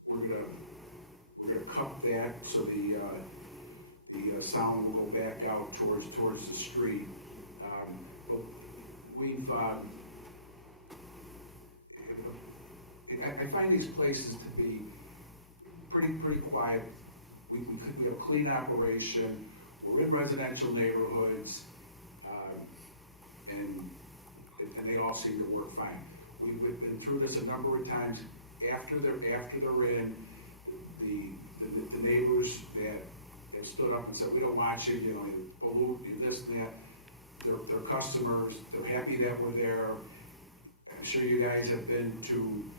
we're gonna cut that so the sound will go back out towards the street. But we've I find these places to be pretty quiet. We have clean operation. We're in residential neighborhoods, and they all seem to work fine. We've been through this a number of times. After they're in, the neighbors that have stood up and said, we don't want you, you pollute, you this and that. They're customers. They're happy that we're there. I'm sure you guys have been to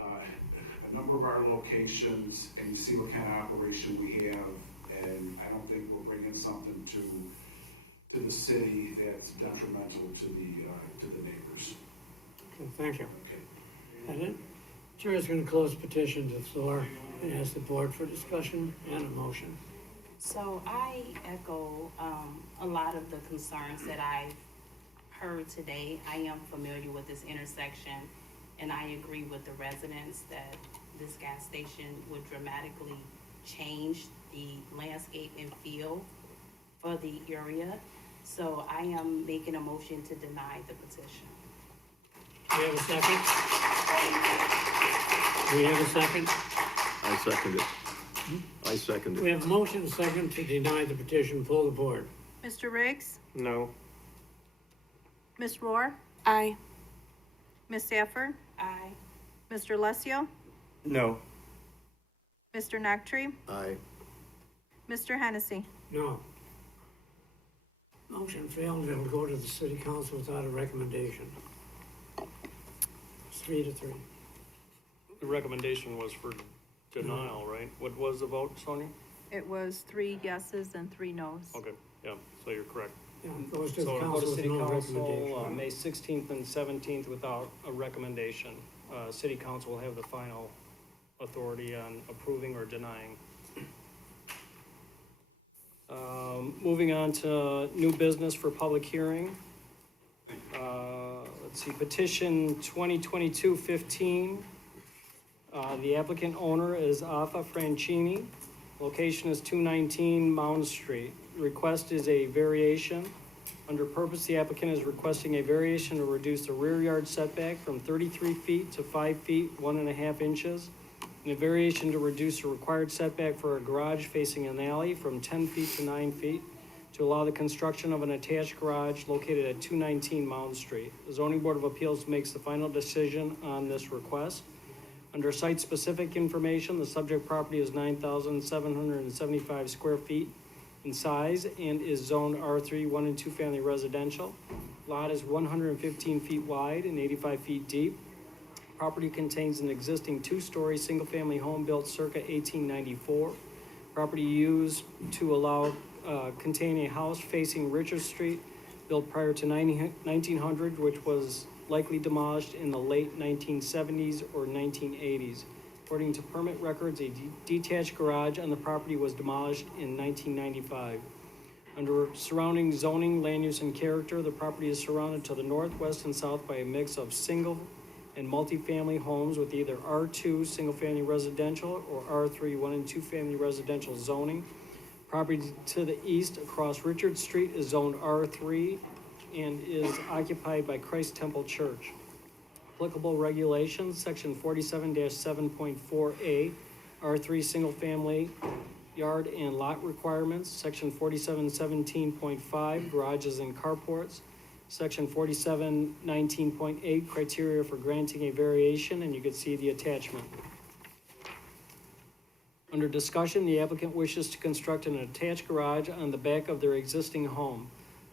a number of our locations, and you see what kind of operation we have. And I don't think we're bringing something to the city that's detrimental to the neighbors. Okay, thank you. Okay. That it? Chair is going to close petition to the floor and ask the board for discussion and a motion. So I echo a lot of the concerns that I've heard today. I am familiar with this intersection, and I agree with the residents that this gas station would dramatically change the landscape and feel for the area. So I am making a motion to deny the petition. Do we have a second? Do we have a second? I second it. I second We have a motion second to deny the petition. Pull the board. Mr. Riggs? No. Ms. Rohr? Aye. Ms. Safford? Aye. Mr. Alessio? No. Mr. Noctree? Aye. Mr. Hennessy? No. Motion failed. It'll go to the city council without a recommendation. 3-3. The recommendation was for denial, right? What was the vote, Sonia? It was 3 yeses and 3 noes. Okay, yeah, so you're correct. Yeah, it goes to the So it'll go council to with city no council, recommendation. May 16th and 17th without a recommendation. City council will have the final authority on approving or denying. Moving on to new business for public hearing. Let's see, petition 2022-15. The applicant owner is Alpha Francini. Location is 219 Mound Street. Request is a variation. Under purpose, the applicant is requesting a variation to reduce the rear yard setback from 33 feet to 5 feet, 1.5 inches. And a variation to reduce the required setback for a garage facing an alley from 10 feet to 9 feet to allow the construction of an attached garage located at 219 Mound Street. The Zoning Board of Appeals makes the final decision on this request. Under site-specific information, the subject property is 9,775 square feet in size and is zoned R3, 1 and 2 family residential. Lot is 115 feet wide and 85 feet deep. Property contains an existing 2-story single-family home built circa 1894. Property used to allow, contain a house facing Richard Street, built prior to 1900, which was likely demolished in the late 1970s or 1980s. According to permit records, a detached garage on the property was demolished in 1995. Under surrounding zoning, land use, and character, the property is surrounded to the north, west, and south by a mix of single and multifamily homes with either R2 single-family residential or R3 1 and 2 family residential zoning. Property to the east across Richard Street is zoned R3 and is occupied by Christ Temple Church. Applicable regulations, section 47-7.4A, R3 single-family yard and lot requirements, section 47-17.5, garages and carports, section 47-19.8, criteria for granting a variation, and you can see the attachment. Under discussion, the applicant wishes to construct an attached garage on the back of their existing home.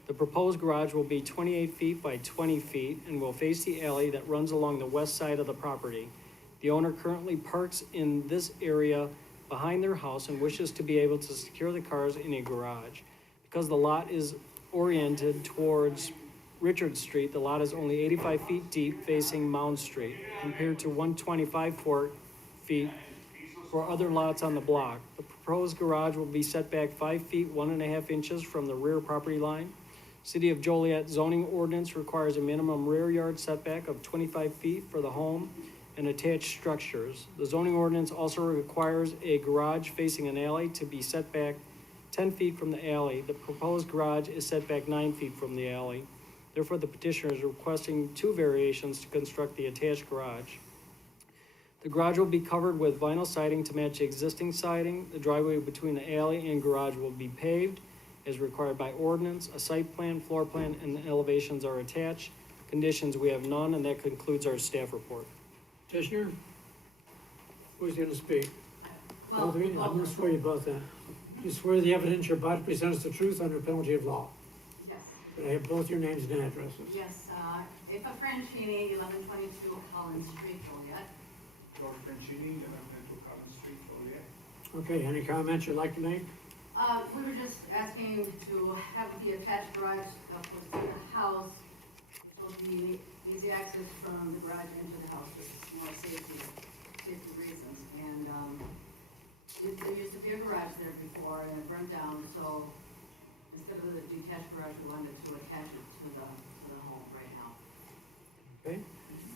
The proposed garage will be 28 feet by 20 feet and will face the alley that runs along the west side of the property. The owner currently parks in this area behind their house and wishes to be able to secure the cars in a garage. Because the lot is oriented towards Richard Street, the lot is only 85 feet deep facing Mound Street, compared to 125 feet for other lots on the block. The proposed garage will be set back 5 feet, 1.5 inches from the rear property line. City of Joliet zoning ordinance requires a minimum rear yard setback of 25 feet for the home and attached structures. The zoning ordinance also requires a garage facing an alley to be set back 10 feet from the alley. The proposed garage is set back 9 feet from the alley. Therefore, the petitioner is requesting 2 variations to construct the attached garage. The garage will be covered with vinyl siding to match the existing siding. The driveway between the alley and garage will be paved as required by ordinance. A site plan, floor plan, and elevations are attached. Conditions, we have none, and that concludes our staff report. Petitioner? Who's gonna speak? Well, Both of you? I'm gonna swear you both in. You swear the evidence you're about to present is the truth under penalty of law. Yes, Could I have both your names and addresses? yes, Eva Francini, 1122 Collins Street, Joliet. George Francini, 1122 Collins Street, Joliet. Okay, any comments you'd like to make? We were just asking to have the attached garage for the house, so the easy access from the garage into the house, for more safety reasons. And there used to be a garage there before, and it burned down, so instead of the detached garage, we wanted to attach it to the home right now. Okay,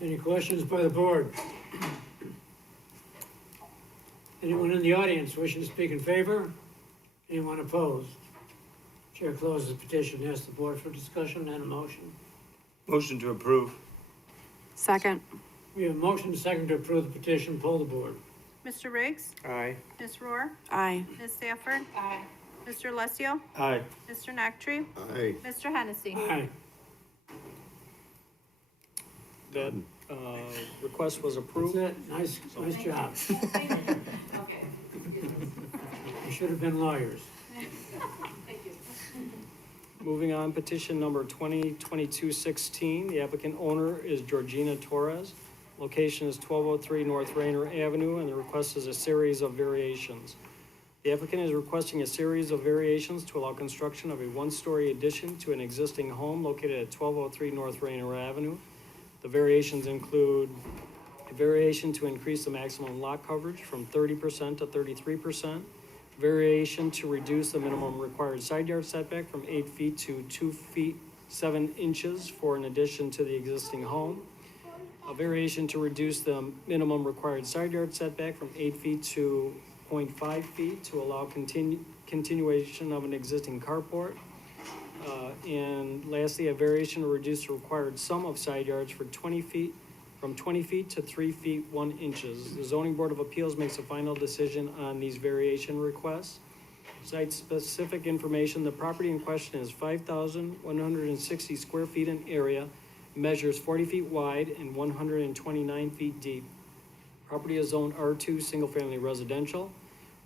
any questions by the board? Anyone in the audience wishing to speak in favor? Anyone opposed? Chair closes the petition, asks the board for discussion and a motion. Motion to approve. Second. We have a motion second to approve the petition, poll the board. Mr. Riggs? Aye. Ms. Rohr? Aye. Ms. Safford? Aye. Mr. Alessio? Aye. Mr. Nactry? Aye. Mr. Hennessy? Aye. That request was That's approved. it, nice job. Okay. You should have been lawyers. Thank you. Moving on, petition number 2022-16. The applicant owner is Georgina Torres. Location is 1203 North Rainer Avenue, and the request is a series of variations. The applicant is requesting a series of variations to allow construction of a 1-story addition to an existing home located at 1203 North Rainer Avenue. The variations include a variation to increase the maximum lot coverage from 30% to 33%, variation to reduce the minimum required side yard setback from 8 feet to 2 feet 7 inches for an addition to the existing home. A variation to reduce the minimum required side yard setback from 8 feet to 0.5 feet to allow continuation of an existing carport. And lastly, a variation to reduce the required sum of side yards for 20 feet, from 20 feet to 3 feet 1 inches. The zoning board of appeals makes a final decision on these variation requests. Site-specific information, the property in question is 5,160 square feet in area, measures 40 feet wide and 129 feet deep. Property is zoned R2, single-family residential.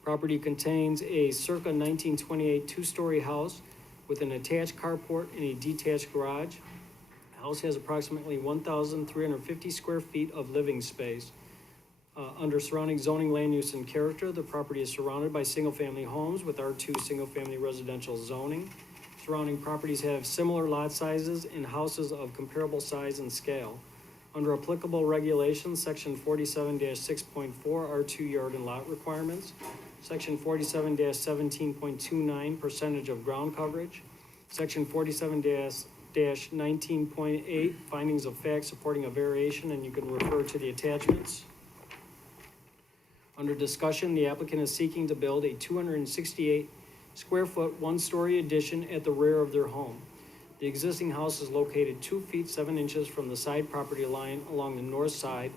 Property contains a circa 1928 two-story house with an attached carport and a detached garage. The house has approximately 1,350 square feet of living space. Under surrounding zoning, land use, and character, the property is surrounded by single-family homes with R2 single-family residential zoning. Surrounding properties have similar lot sizes and houses of comparable size and scale. Under applicable regulations, section 47-6.4 R2 yard and lot requirements, section 47-17.29 percentage of ground coverage, section 47-19.8 findings of fact supporting a variation, and you can refer to the attachments. Under discussion, the applicant is seeking to build a 268 square foot, 1-story addition at the rear of their home. The existing house is located 2 feet 7 inches from the side property line along the north side.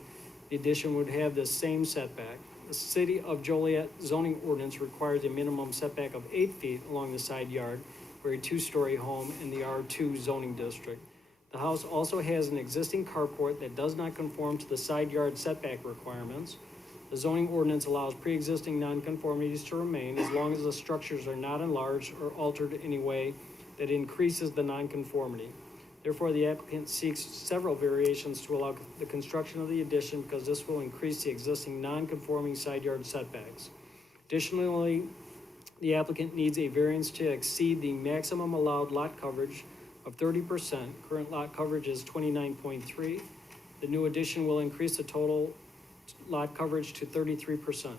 The addition would have the same setback. The City of Joliet zoning ordinance requires a minimum setback of 8 feet along the side yard for a 2-story home in the R2 zoning district. The house also has an existing carport that does not conform to the side yard setback requirements. The zoning ordinance allows pre-existing nonconformities to remain as long as the structures are not enlarged or altered in any way that increases the nonconformity. Therefore, the applicant seeks several variations to allow the construction of the addition because this will increase the existing non-conforming side yard setbacks. Additionally, the applicant needs a variance to exceed the maximum allowed lot coverage of 30%. Current lot coverage is 29.3. The new addition will increase the total lot coverage to 33%.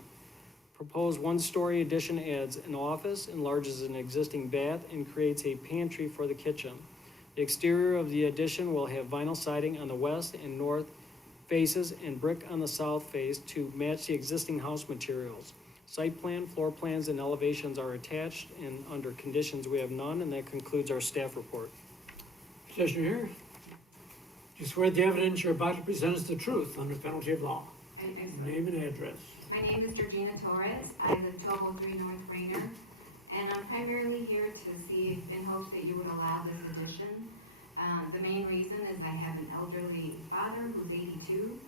Proposed 1-story addition adds an office, enlarges an existing bath, and creates a pantry for the kitchen. The exterior of the addition will have vinyl siding on the west and north faces and brick on the south face to match the existing house materials. Site plan, floor plans, and elevations are attached, and under conditions we have none, and that concludes our staff report. Petitioner here. You swear the evidence you're about to present is the truth under penalty of law. Name and address. My name is Georgina Torres. I live 1203 North Brainerd, and I'm primarily here to see in hopes that you would allow this addition. The main reason is I have an elderly father who's 82,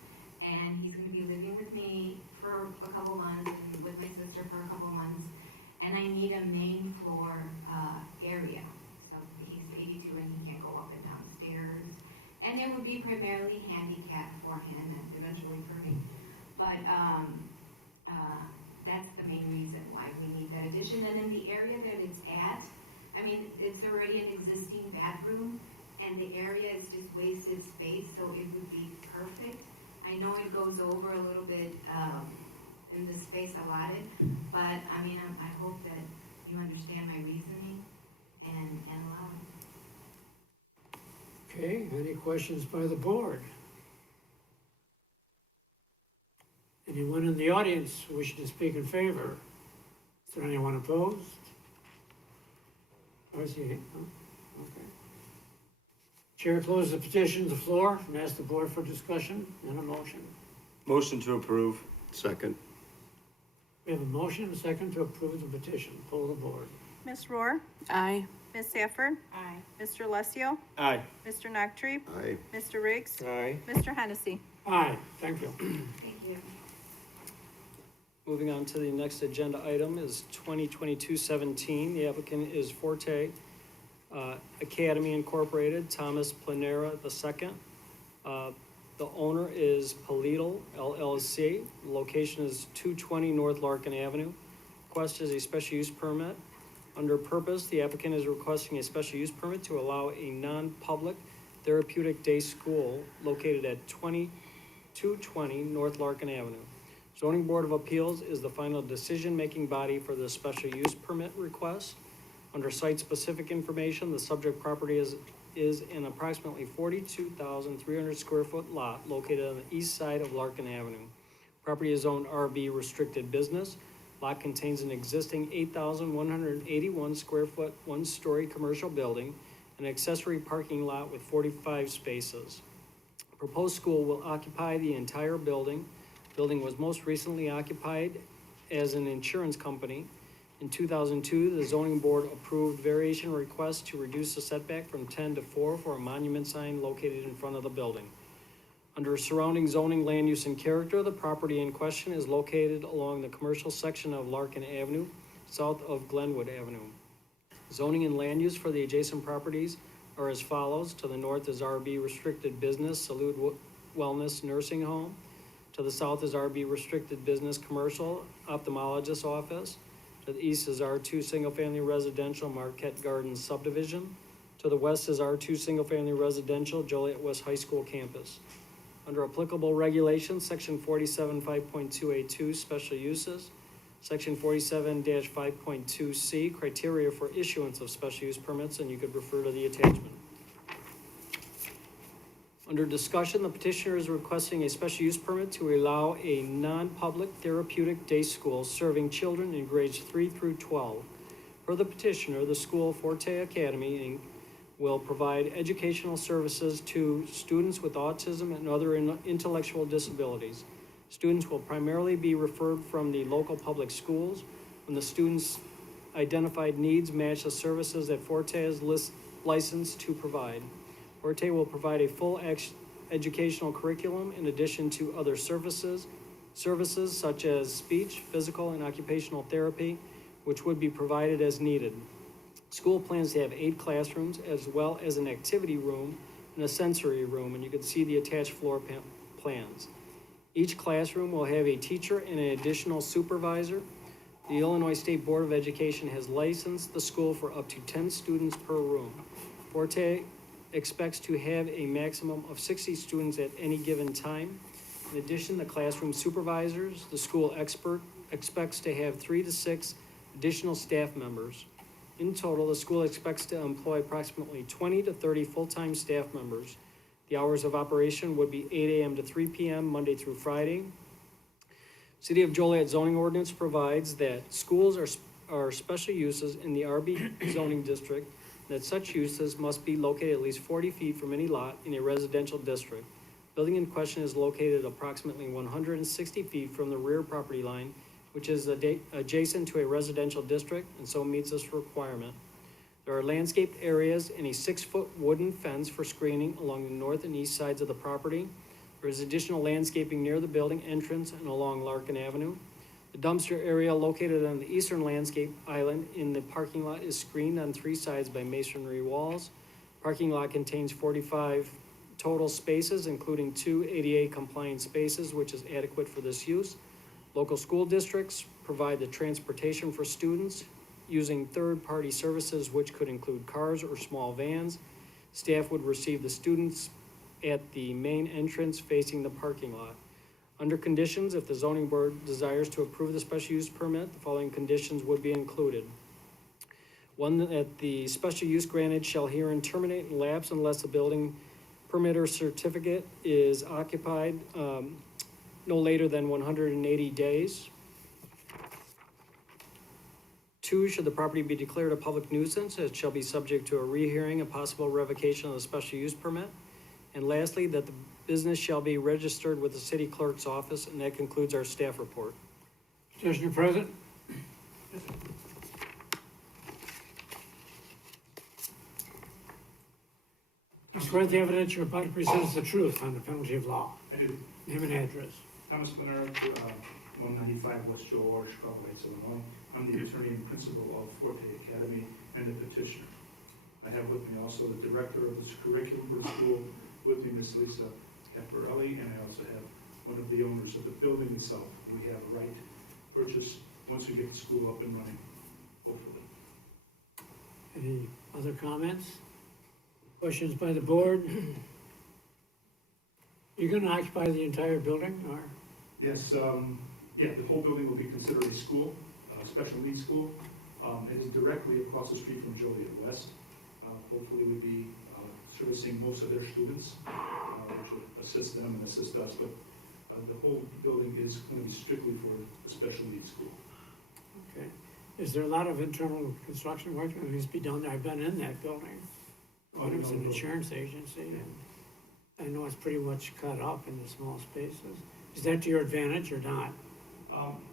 and he's going to be living with me for a couple months and with my sister for a couple months, and I need a main floor area. So he's 82 and he can't go up and down stairs, and it would be primarily handicapped for him and eventually for me. But that's the main reason why we need that addition. And in the area that it's at, I mean, it's already an existing bathroom, and the area is just wasted space, so it would be perfect. I know it goes over a little bit in the space allotted, but I mean, I hope that you understand my reasoning and allow it. Okay, any questions by the board? Anyone in the audience wishing to speak in favor? Is there anyone opposed? I see. Okay. Chair closes the petition to the floor and asks the board for discussion and a motion. Motion to approve. Second. We have a motion and a second to approve the petition. Poll the board. Ms. Rohr? Aye. Ms. Safford? Aye. Mr. Alessio? Aye. Mr. Noctree? Aye. Mr. Riggs? Aye. Mr. Hennessy? Aye, thank you. Thank you. Moving on to the next agenda item is 2022-17. The applicant is Forte Academy Incorporated, Thomas Planera II. The owner is Polito LLC. The location is 220 North Larkin Avenue. Request is a special use permit. Under purpose, the applicant is requesting a special use permit to allow a non-public therapeutic day school located at 2220 North Larkin Avenue. Zoning Board of Appeals is the final decision-making body for the special use permit request. Under site-specific information, the subject property is an approximately 42,300 square foot lot located on the east side of Larkin Avenue. Property is zoned RB restricted business. Lot contains an existing 8,181 square foot, one-story commercial building, an accessory parking lot with 45 spaces. Proposed school will occupy the entire building. Building was most recently occupied as an insurance company. In 2002, the zoning board approved variation requests to reduce the setback from 10 to 4 for a monument sign located in front of the building. Under surrounding zoning, land use, and character, the property in question is located along the commercial section of Larkin Avenue, south of Glenwood Avenue. Zoning and land use for the adjacent properties are as follows. To the north is RB Restricted Business, Salute Wellness Nursing Home. To the south is RB Restricted Business Commercial, Ophthalmologist Office. To the east is R2 Single Family Residential, Marquette Gardens Subdivision. To the west is R2 Single Family Residential, Joliet West High School Campus. Under applicable regulations, section 47.5.2A2, special uses, section 47-5.2C, criteria for issuance of special use permits, and you could refer to the attachment. Under discussion, the petitioner is requesting a special use permit to allow a non-public therapeutic day school serving children in grades 3 through 12. Per the petitioner, the school Forte Academy, Inc., will provide educational services to students with autism and other intellectual disabilities. Students will primarily be referred from the local public schools when the students' identified needs match the services that Forte is licensed to provide. Forte will provide a full educational curriculum in addition to other services such as speech, physical, and occupational therapy, which would be provided as needed. School plans to have 8 classrooms as well as an activity room and a sensory room, and you can see the attached floor plans. Each classroom will have a teacher and an additional supervisor. The Illinois State Board of Education has licensed the school for up to 10 students per room. Forte expects to have a maximum of 60 students at any given time. In addition, the classroom supervisors, the school expert, expects to have 3 to 6 additional staff members. In total, the school expects to employ approximately 20 to 30 full-time staff members. The hours of operation would be 8 a.m. to 3 p.m. Monday through Friday. City of Joliet zoning ordinance provides that schools are special uses in the RB zoning district, that such uses must be located at least 40 feet from any lot in a residential district. Building in question is located approximately 160 feet from the rear property line, which is adjacent to a residential district and so meets this requirement. There are landscaped areas and a 6-foot wooden fence for screening along the north and east sides of the property. There is additional landscaping near the building entrance and along Larkin Avenue. The dumpster area located on the eastern landscape island in the parking lot is screened on 3 sides by masonry walls. Parking lot contains 45 total spaces, including 2 ADA compliant spaces, which is adequate for this use. Local school districts provide the transportation for students using third-party services, which could include cars or small vans. Staff would receive the students at the main entrance facing the parking lot. Under conditions, if the zoning board desires to approve the special use permit, the following conditions would be included. 1, that the special use granted shall herein terminate and lapse unless the building permit or certificate is occupied no later than 180 days. 2, should the property be declared a public nuisance, it shall be subject to a rehearing and possible revocation of the special use permit. And lastly, that the business shall be registered with the city clerk's office, and that concludes our staff report. Petitioner present? I swear the evidence you're about to present is the truth on the penalty of law. I do. Name and address. Thomas Spinner, 195 West Joel, Chicago Heights, Illinois. I'm the attorney and principal of Forte Academy and the petitioner. I have with me also the director of this curriculum for the school, with me Ms. Lisa Caparelli, and I also have one of the owners of the building itself. We have a right to purchase once we get the school up and running, hopefully. Any other comments? Questions by the board? You're gonna occupy the entire building, or? Yes, Yeah, the whole building will be considered a school, a special needs school. It is directly across the street from Joliet West. Hopefully we'll be servicing most of their students, which will assist them and assist us, but the whole building is going to be strictly for a special needs school. Okay. Is there a lot of internal construction work that needs to be done there? I've been in that building. Oh, It was an no, no. insurance agency, and I know it's pretty much cut up into small spaces. Is that to your advantage or not?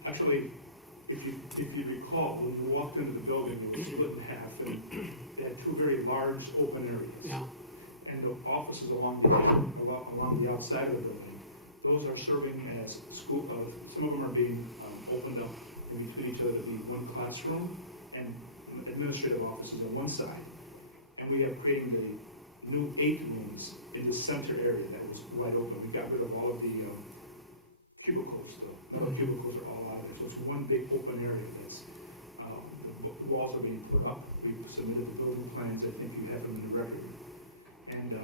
Actually, if you recall, when you walked into the building, it was split in half, and they had two very large open areas. Yeah. And the offices along the outside of the building, those are serving as school, some of them are being opened up in between each other to be one classroom and administrative offices on one side. And we have created a new 8 rooms in the center area that was wide open. We got rid of all of the cubicles still. Now the cubicles are all out of there. So it's one big open area that's, the walls are being put up. We've submitted the building plans. I think you have them in the record. And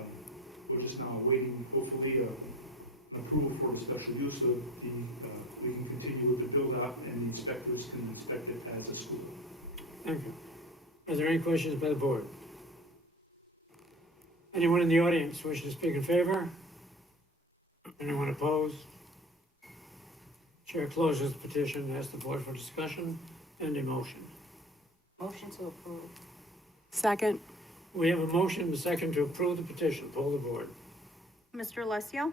we're just now awaiting, hopefully, approval for the special use so we can continue with the build out and the inspectors can inspect it as a school. Thank you. Are there any questions by the board? Anyone in the audience wishing to speak in favor? Anyone opposed? Chair closes the petition and asks the board for discussion and a motion. Motion to approve. Second. We have a motion and a second to approve the petition. Poll the board. Mr. Alessio?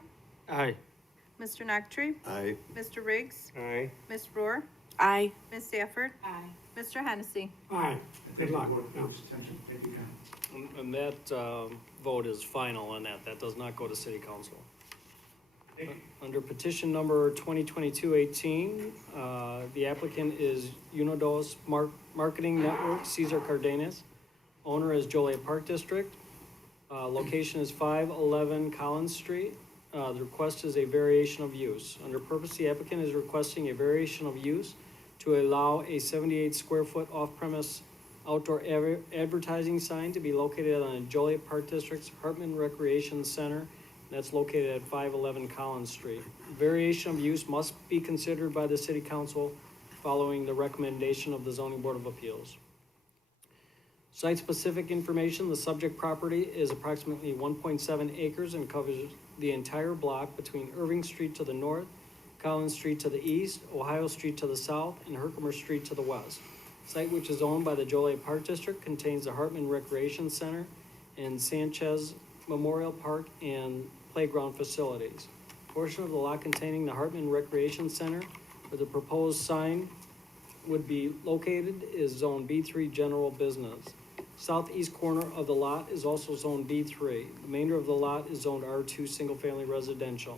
Aye. Mr. Noctre? Aye. Mr. Riggs? Aye. Ms. Rohr? Aye. Ms. Safford? Aye. Mr. Hennessy? Aye. Thank Good you, luck. board, for Yeah. your attention. Thank you, Ken. And that vote is final on that. That does not go to city council. Thank you. Under petition number 2022-18, the applicant is Unidos Marketing Network, Cesar Cardenas. Owner is Joliet Park District. Location is 511 Collins Street. The request is a variation of use. Under purpose, the applicant is requesting a variation of use to allow a 78 square foot off-premise outdoor advertising sign to be located on Joliet Park District's Hartman Recreation Center. That's located at 511 Collins Street. Variation of use must be considered by the city council following the recommendation of the zoning board of appeals. Site-specific information, the subject property is approximately 1.7 acres and covers the entire block between Irving Street to the north, Collins Street to the east, Ohio Street to the south, and Herkimer Street to the west. Site, which is owned by the Joliet Park District, contains the Hartman Recreation Center and Sanchez Memorial Park and playground facilities. Portion of the lot containing the Hartman Recreation Center where the proposed sign would be located is Zone B3 General Business. Southeast corner of the lot is also Zone B3. The remainder of the lot is Zoned R2 Single Family Residential.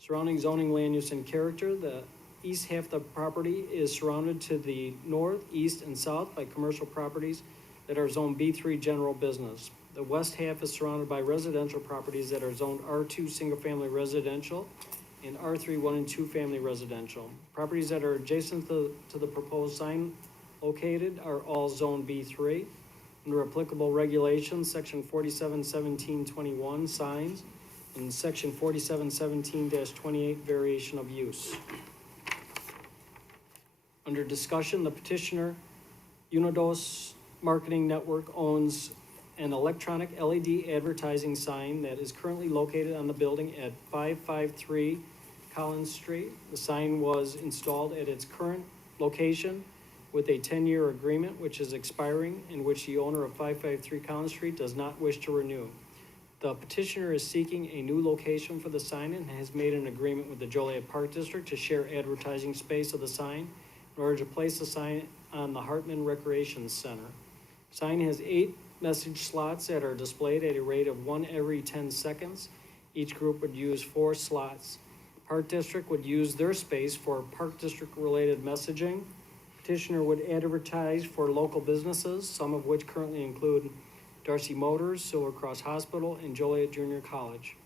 Surrounding zoning, land use, and character, the east half of the property is surrounded to the north, east, and south by commercial properties that are Zone B3 General Business. The west half is surrounded by residential properties that are Zoned R2 Single Family Residential and R3 1 and 2 Family Residential. Properties that are adjacent to the proposed sign located are all Zone B3. Under applicable regulations, section 471721 signs, and section 4717-28 variation of use. Under discussion, the petitioner, Unidos Marketing Network, owns an electronic LED advertising sign that is currently located on the building at 553 Collins Street. The sign was installed at its current location with a 10-year agreement which is expiring, in which the owner of 553 Collins Street does not wish to renew. The petitioner is seeking a new location for the sign and has made an agreement with the Joliet Park District to share advertising space of the sign in order to place the sign on the Hartman Recreation Center. Sign has 8 message slots that are displayed at a rate of 1 every 10 seconds. Each group would use 4 slots. Park District would use their space for Park District-related messaging. Petitioner would advertise for local businesses, some of which currently include Darcy Motors, Silver Cross Hospital, and Joliet Junior College.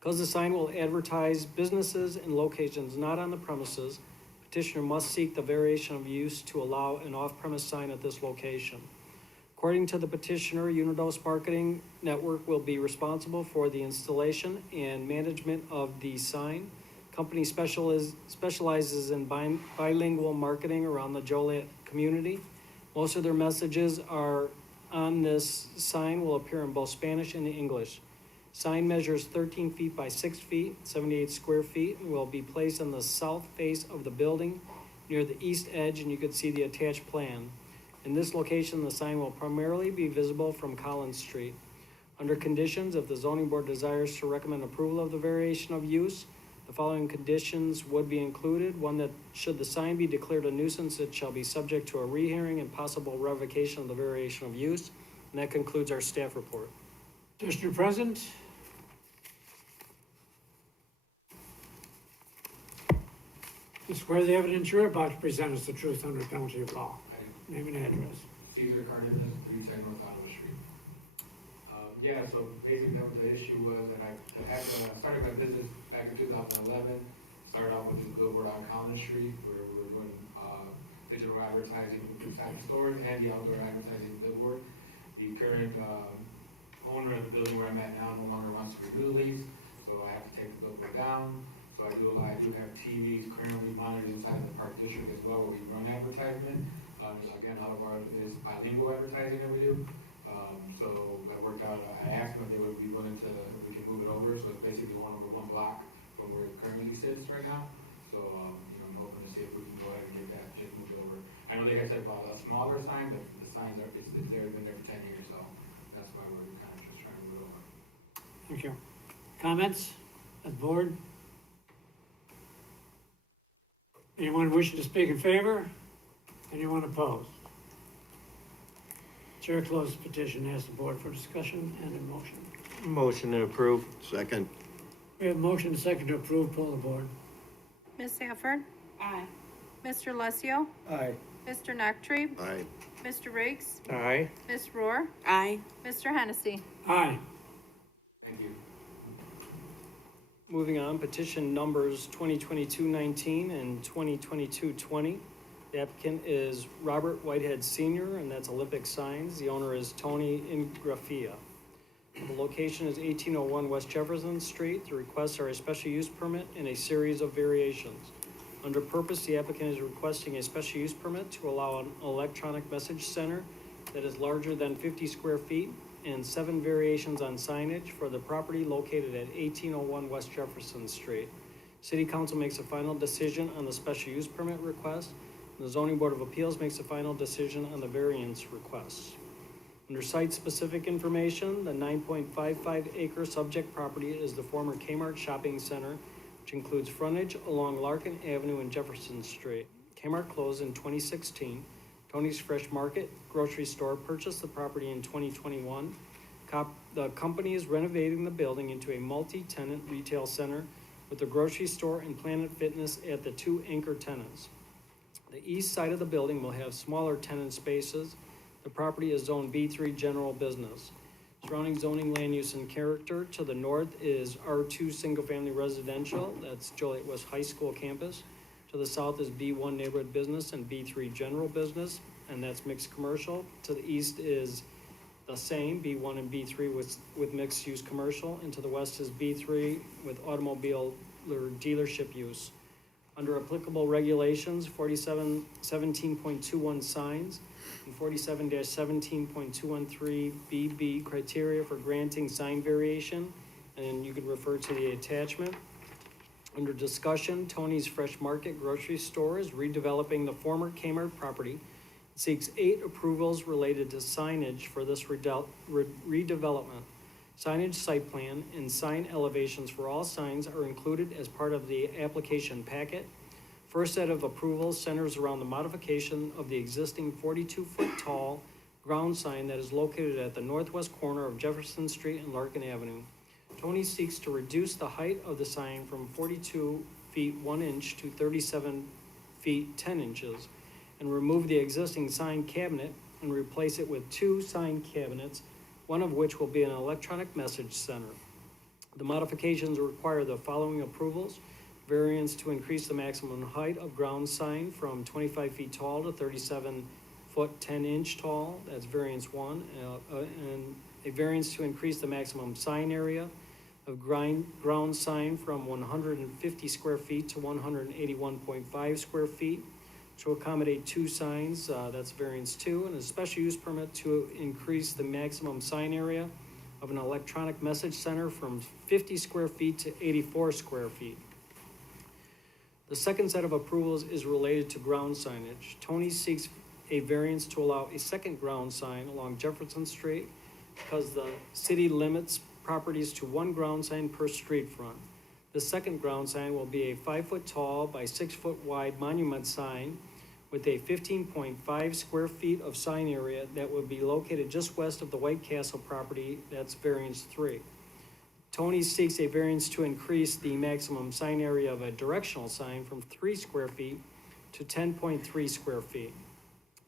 Because the sign will advertise businesses and locations not on the premises, petitioner must seek the variation of use to allow an off-premise sign at this location. According to the petitioner, Unidos Marketing Network will be responsible for the installation and management of the sign. Company specializes in bilingual marketing around the Joliet community. Most of their messages are on this sign will appear in both Spanish and English. Sign measures 13 feet by 6 feet, 78 square feet, and will be placed on the south face of the building near the east edge, and you can see the attached plan. In this location, the sign will primarily be visible from Collins Street. Under conditions, if the zoning board desires to recommend approval of the variation of use, the following conditions would be included. One, that should the sign be declared a nuisance, it shall be subject to a rehearing and possible revocation of the variation of use. And that concludes our staff report. Petitioner present? You swear the evidence you're about to present is the truth under penalty of law. Name and address. Caesar Cardenas, 310 North Ottawa Street. Yeah, so basically that was the issue was that I started my business back in 2011. Started off with this billboard on Collins Street where we were doing digital advertising inside the stores and the outdoor advertising billboard. The current owner of the building where I'm at now no longer wants to renew the lease, so I have to take the billboard down. So I do have TVs currently monitors inside of the park district as well where we run advertisement. Again, all of our is bilingual advertising that we do. So I worked out, I asked them if they would be willing to, if we can move it over. So it's basically one block from where it currently sits right now. So, I'm hoping to see if we can go ahead and get that, just move it over. I know they guys said about a smaller sign, but the signs are, it's there, been there for 10 years, so that's why we're kind of just trying to move it over. Thank you. Comments at the board? Anyone wishing to speak in favor? Anyone opposed? Chair closes petition, asks the board for discussion and a motion. Motion to approve. Second. We have a motion and a second to approve, poll the board. Ms. Sanford? Aye. Mr. Alessio? Aye. Mr. Noctree? Aye. Mr. Riggs? Aye. Ms. Rohr? Aye. Mr. Hennessy? Aye. Thank you. Moving on, petition numbers 2022-19 and 2022-20. The applicant is Robert Whitehead Sr., and that's Olympic Signs. The owner is Tony Ingrafia. The location is 1801 West Jefferson Street. The requests are a special use permit and a series of variations. Under purpose, the applicant is requesting a special use permit to allow an electronic message center that is larger than 50 square feet and 7 variations on signage for the property located at 1801 West Jefferson Street. City Council makes a final decision on the special use permit request. The Zoning Board of Appeals makes a final decision on the variance requests. Under site-specific information, the 9.55 acre subject property is the former Kmart Shopping Center, which includes frontage along Larkin Avenue and Jefferson Street. Kmart closed in 2016. Tony's Fresh Market grocery store purchased the property in 2021. The company is renovating the building into a multi-tenant retail center with a grocery store and Planet Fitness at the 2 anchor tenants. The east side of the building will have smaller tenant spaces. The property is zoned B3 general business. Surrounding zoning, land use, and character. To the north is R2 single-family residential. That's Joliet West High School campus. To the south is B1 neighborhood business and B3 general business, and that's mixed commercial. To the east is the same, B1 and B3 with mixed-use commercial. And to the west is B3 with automobile or dealership use. Under applicable regulations, 4717.21 signs and 47-17.213 BB criteria for granting sign variation, and you can refer to the attachment. Under discussion, Tony's Fresh Market grocery store is redeveloping the former Kmart property. It seeks 8 approvals related to signage for this redevelopment. Signage site plan and sign elevations for all signs are included as part of the application packet. First set of approvals centers around the modification of the existing 42-foot tall ground sign that is located at the northwest corner of Jefferson Street and Larkin Avenue. Tony seeks to reduce the height of the sign from 42 feet 1 inch to 37 feet 10 inches and remove the existing sign cabinet and replace it with 2 sign cabinets, one of which will be an electronic message center. The modifications require the following approvals: variance to increase the maximum height of ground sign from 25 feet tall to 37 foot 10 inch tall, that's variance 1, and a variance to increase the maximum sign area, of ground sign from 150 square feet to 181.5 square feet to accommodate 2 signs, that's variance 2, and a special use permit to increase the maximum sign area of an electronic message center from 50 square feet to 84 square feet. The second set of approvals is related to ground signage. Tony seeks a variance to allow a second ground sign along Jefferson Street because the city limits properties to 1 ground sign per street front. The second ground sign will be a 5-foot tall by 6-foot wide monument sign with a 15.5 square feet of sign area that would be located just west of the White Castle property, that's variance 3. Tony seeks a variance to increase the maximum sign area of a directional sign from 3 square feet to 10.3 square feet.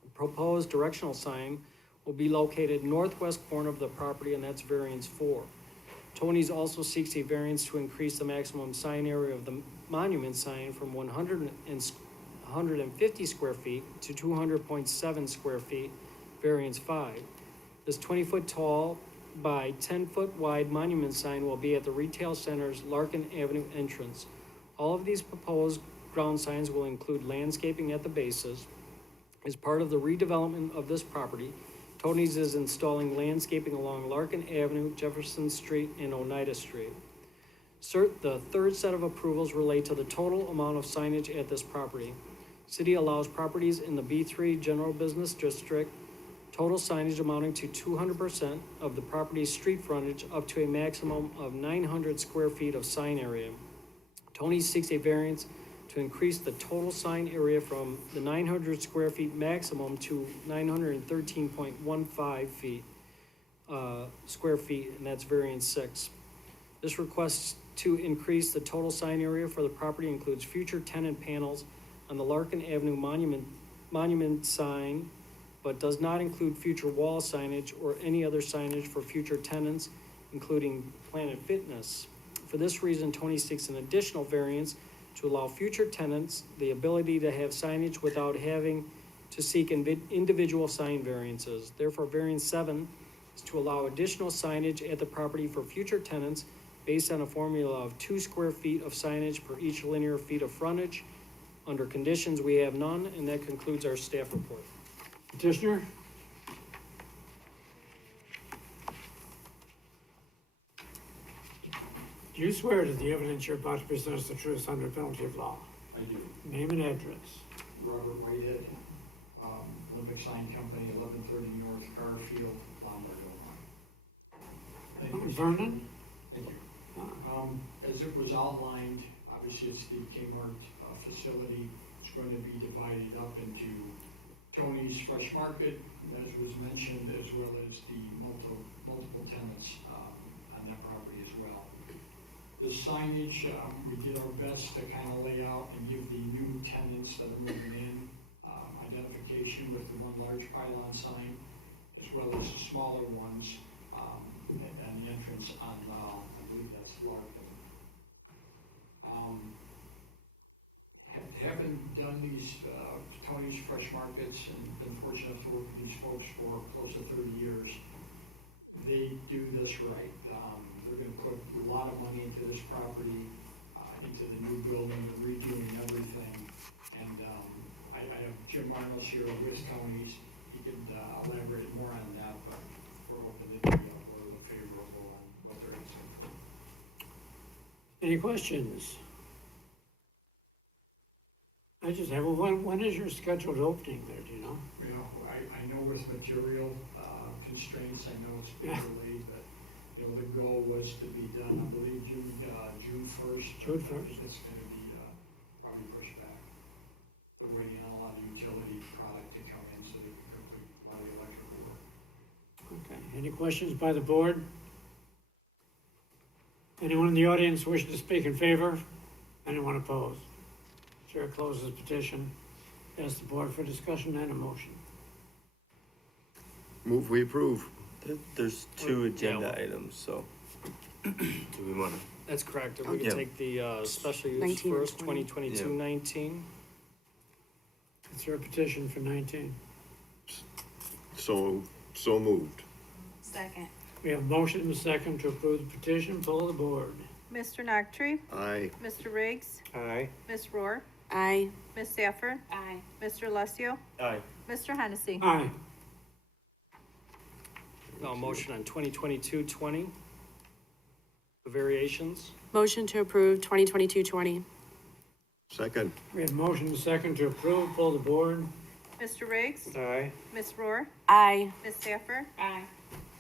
The proposed directional sign will be located northwest corner of the property, and that's variance 4. Tony's also seeks a variance to increase the maximum sign area of the monument sign from 150 square feet to 200.7 square feet, variance 5. This 20-foot tall by 10-foot wide monument sign will be at the retail center's Larkin Avenue entrance. All of these proposed ground signs will include landscaping at the bases. As part of the redevelopment of this property, Tony's is installing landscaping along Larkin Avenue, Jefferson Street, and Oneida Street. The third set of approvals relate to the total amount of signage at this property. City allows properties in the B3 General Business District total signage amounting to 200% of the property's street frontage up to a maximum of 900 square feet of sign area. Tony seeks a variance to increase the total sign area from the 900 square feet maximum to 913.15 feet, square feet, and that's variance 6. This request to increase the total sign area for the property includes future tenant panels on the Larkin Avenue monument sign, but does not include future wall signage or any other signage for future tenants, including Planet Fitness. For this reason, Tony seeks an additional variance to allow future tenants the ability to have signage without having to seek individual sign variances. Therefore, variance 7 is to allow additional signage at the property for future tenants based on a formula of 2 square feet of signage per each linear feet of frontage. Under conditions, we have none, and that concludes our staff report. Petitioner? Do you swear that the evidence you're about to present is the truth under penalty of law? I do. Name and address. Robert Whitehead, Olympic Sign Company, 1130 North Garfield, Lombard, Illinois. Vernon? Thank you. As it was outlined, obviously it's the Kmart facility. It's going to be divided up into Tony's Fresh Market, as was mentioned, as well as the multiple tenants on that property as well. The signage, we did our best to kind of lay out and give the new tenants that are moving in identification with the one large pylon sign, as well as the smaller ones, and the entrance on, I believe that's Larkin. Having done these Tony's Fresh Markets and been fortunate to work with these folks for close to 30 years, they do this right. They're gonna put a lot of money into this property, into the new building, the redoing everything. And I have Jim Marnos here with Tony's. He could elaborate more on that, but we're open to be favorable on what they're asking for. Any questions? I just have, when is your scheduled opening there, do you know? You know, I know with material constraints, I know it's been delayed, but, you know, the goal was to be done, I believe, June 1st. June 1st. It's gonna be probably pushed back. We're waiting on a lot of utility product to come in so they can complete a lot of the electrical work. Okay, any questions by the board? Anyone in the audience wishing to speak in favor? Anyone opposed? Chair closes petition. Ask the board for discussion and a motion. Move we approve. There's 2 agenda items, so do we want to? That's correct. If we Yeah. can take the special use 19 or first, 20. 2022-19. It's your petition for 19. So moved. Second. We have a motion and a second to approve the petition. Poll the board. Mr. Noctre? Aye. Mr. Riggs? Aye. Ms. Rohr? Aye. Ms. Safford? Aye. Mr. Alessio? Aye. Mr. Hennessy? Aye. Now, motion on 2022-20. The variations. Motion to approve 2022-20. Second. We have a motion and a second to approve. Poll the board. Mr. Riggs? Aye. Ms. Rohr? Aye. Ms. Safford? Aye.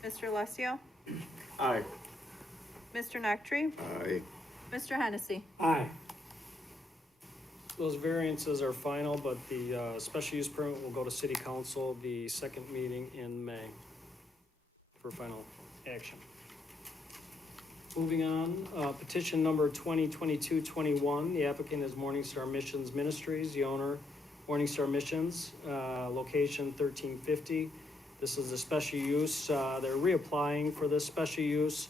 Mr. Alessio? Aye. Mr. Noctre? Aye. Mr. Hennessy? Aye. Those variances are final, but the special use permit will go to city council the second meeting in May for final action. Moving on, petition number 2022-21. The applicant is Morningstar Missions Ministries, the owner, Morningstar Missions, location 1350. This is a special use. They're reapplying for this special use.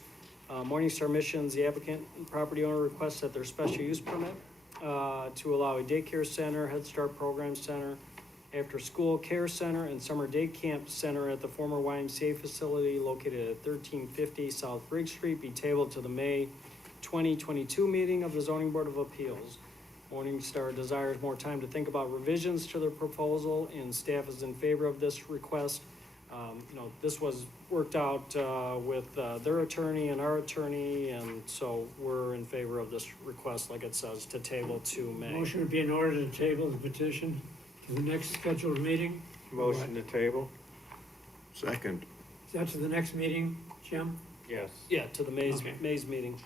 Morningstar Missions, the applicant and property owner, requests that their special use permit to allow a daycare center, Head Start Program Center, after-school care center, and summer day camp center at the former YMCA facility located at 1350 South Briggs Street be tabled to the May 2022 meeting of the Zoning Board of Appeals. Morningstar desires more time to think about revisions to their proposal, and staff is in favor of this request. This was worked out with their attorney and our attorney, and so we're in favor of this request, like it says, to table to May. Motion would be in order to table the petition to the next scheduled meeting. Motion to table. Second. Is that to the next meeting, Jim? Yes. Yeah, to the May's Okay. meeting.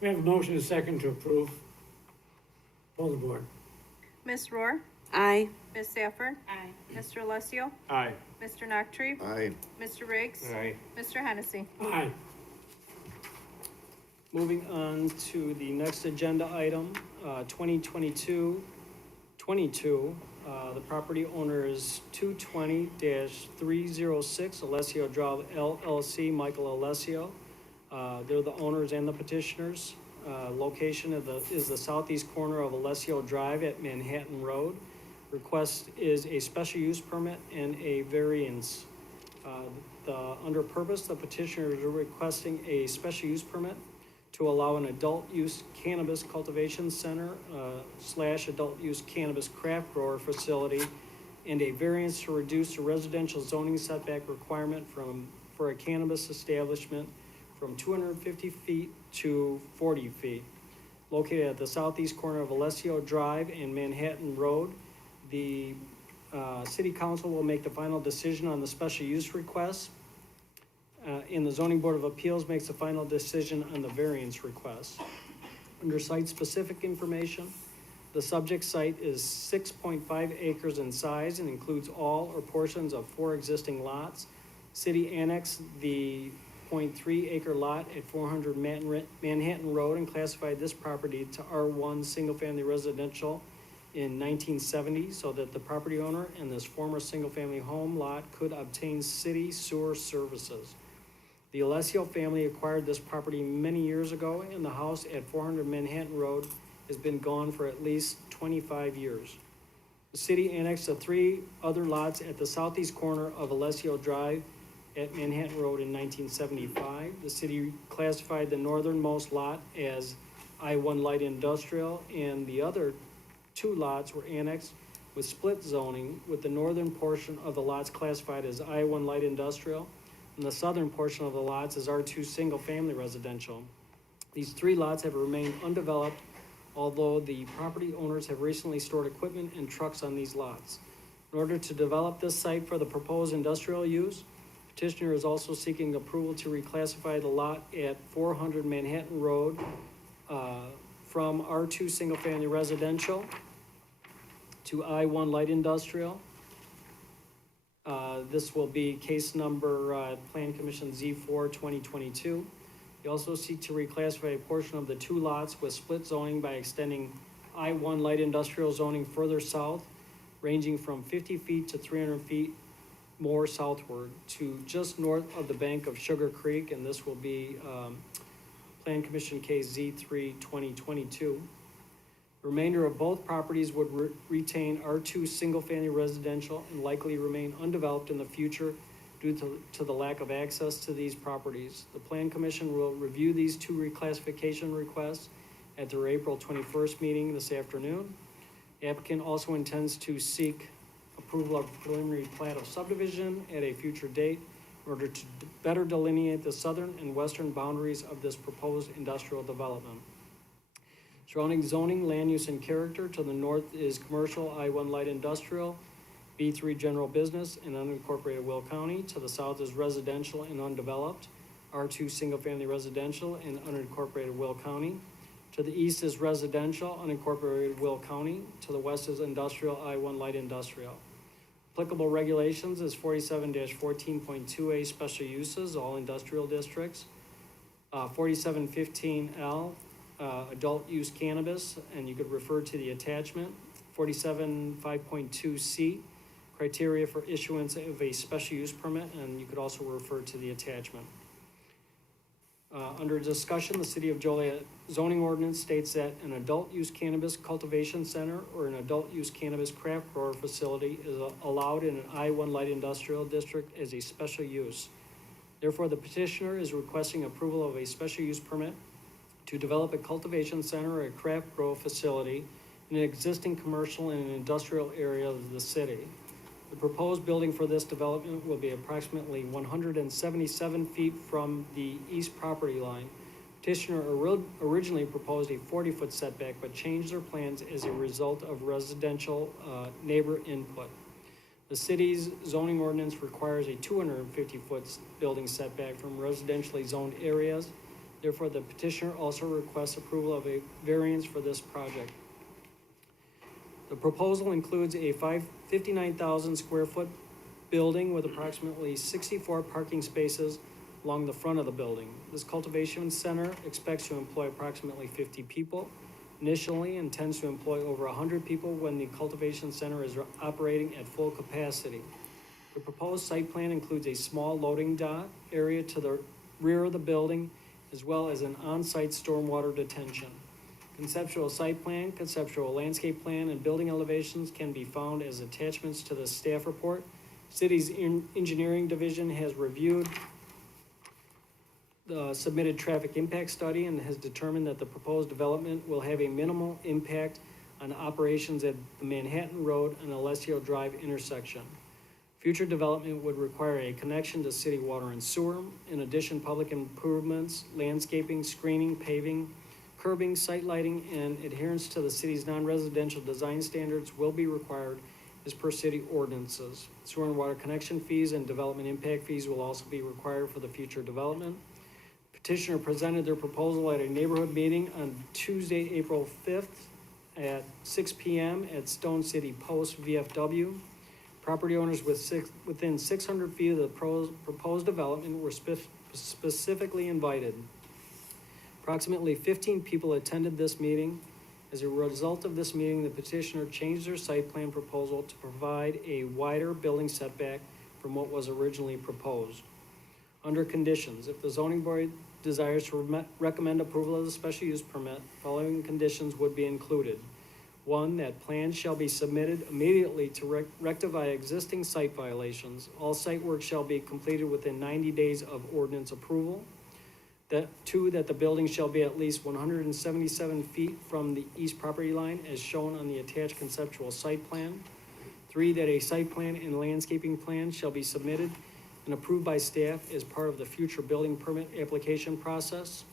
We have a motion and a second to approve. Poll the board. Ms. Rohr? Aye. Ms. Safford? Aye. Mr. Alessio? Aye. Mr. Noctre? Aye. Mr. Riggs? Aye. Mr. Hennessy? Aye. Moving on to the next agenda item, 2022-22. The property owner is 220-306 Alessio Drive LLC, Michael Alessio. They're the owners and the petitioners. Location is the southeast corner of Alessio Drive at Manhattan Road. Request is a special use permit and a variance. Under purpose, the petitioners are requesting a special use permit to allow an adult use cannabis cultivation center / adult use cannabis craft grower facility, and a variance to reduce the residential zoning setback requirement for a cannabis establishment from 250 feet to 40 feet. Located at the southeast corner of Alessio Drive and Manhattan Road, the city council will make the final decision on the special use request. And the zoning board of appeals makes the final decision on the variance request. Under site-specific information, the subject site is 6.5 acres in size and includes all or portions of 4 existing lots. City annexed the 0.3 acre lot at 400 Manhattan Road and classified this property to R1 single-family residential in 1970 so that the property owner and this former single-family home lot could obtain city sewer services. The Alessio family acquired this property many years ago, and the house at 400 Manhattan Road has been gone for at least 25 years. The city annexed the 3 other lots at the southeast corner of Alessio Drive at Manhattan Road in 1975. The city classified the northernmost lot as I-1 light industrial, and the other 2 lots were annexed with split zoning, with the northern portion of the lots classified as I-1 light industrial, and the southern portion of the lots is R2 single-family residential. These 3 lots have remained undeveloped, although the property owners have recently stored equipment and trucks on these lots. In order to develop this site for the proposed industrial use, petitioner is also seeking approval to reclassify the lot at 400 Manhattan Road from R2 single-family residential to I-1 light industrial. This will be case number Plan Commission Z4 2022. They also seek to reclassify a portion of the 2 lots with split zoning by extending I-1 light industrial zoning further south, ranging from 50 feet to 300 feet more southward to just north of the bank of Sugar Creek, and this will be Plan Commission case Z3 2022. The remainder of both properties would retain R2 single-family residential and likely remain undeveloped in the future due to the lack of access to these properties. The Plan Commission will review these two reclassification requests at their April 21st meeting this afternoon. The applicant also intends to seek approval of preliminary plat of subdivision at a future date in order to better delineate the southern and western boundaries of this proposed industrial development. Surrounding zoning, land use, and character, to the north is commercial, I-1 light industrial, B3 general business, and unincorporated Will County. To the south is residential and undeveloped, R2 single-family residential and unincorporated Will County. To the east is residential, unincorporated Will County. To the west is industrial, I-1 light industrial. Applicable regulations is 47-14.2A, special uses, all industrial districts. 4715L, adult use cannabis, and you could refer to the attachment. 47.5.2C, criteria for issuance of a special use permit, and you could also refer to the attachment. Under discussion, the City of Joliet zoning ordinance states that an adult use cannabis cultivation center or an adult use cannabis craft grower facility is allowed in an I-1 light industrial district as a special use. Therefore, the petitioner is requesting approval of a special use permit to develop a cultivation center or a craft grow facility in an existing commercial and industrial area of the city. The proposed building for this development will be approximately 177 feet from the east property line. Petitioner originally proposed a 40-foot setback, but changed their plans as a result of residential neighbor input. The city's zoning ordinance requires a 250-foot building setback from residentially zoned areas. Therefore, the petitioner also requests approval of a variance for this project. The proposal includes a 59,000 square foot building with approximately 64 parking spaces along the front of the building. This cultivation center expects to employ approximately 50 people. Initially intends to employ over 100 people when the cultivation center is operating at full capacity. The proposed site plan includes a small loading dock area to the rear of the building, as well as an on-site stormwater detention. Conceptual site plan, conceptual landscape plan, and building elevations can be found as attachments to the staff report. City's engineering division has reviewed the submitted traffic impact study and has determined that the proposed development will have a minimal impact on operations at the Manhattan Road and Alessio Drive intersection. Future development would require a connection to city water and sewer. In addition, public improvements, landscaping, screening, paving, curbing, site lighting, and adherence to the city's non-residential design standards will be required as per city ordinances. Sewer and water connection fees and development impact fees will also be required for the future development. Petitioner presented their proposal at a neighborhood meeting on Tuesday, April 5th at 6 p.m. at Stone City Post, VFW. Property owners within 600 feet of the proposed development were specifically invited. Approximately 15 people attended this meeting. As a result of this meeting, the petitioner changed their site plan proposal to provide a wider building setback from what was originally proposed. Under conditions, if the zoning board desires to recommend approval of the special use permit, following conditions would be included. 1, that plans shall be submitted immediately to rectify existing site violations. All site work shall be completed within 90 days of ordinance approval. 2, that the building shall be at least 177 feet from the east property line as shown on the attached conceptual site plan. 3, that a site plan and landscaping plan shall be submitted and approved by staff as part of the future building permit application process.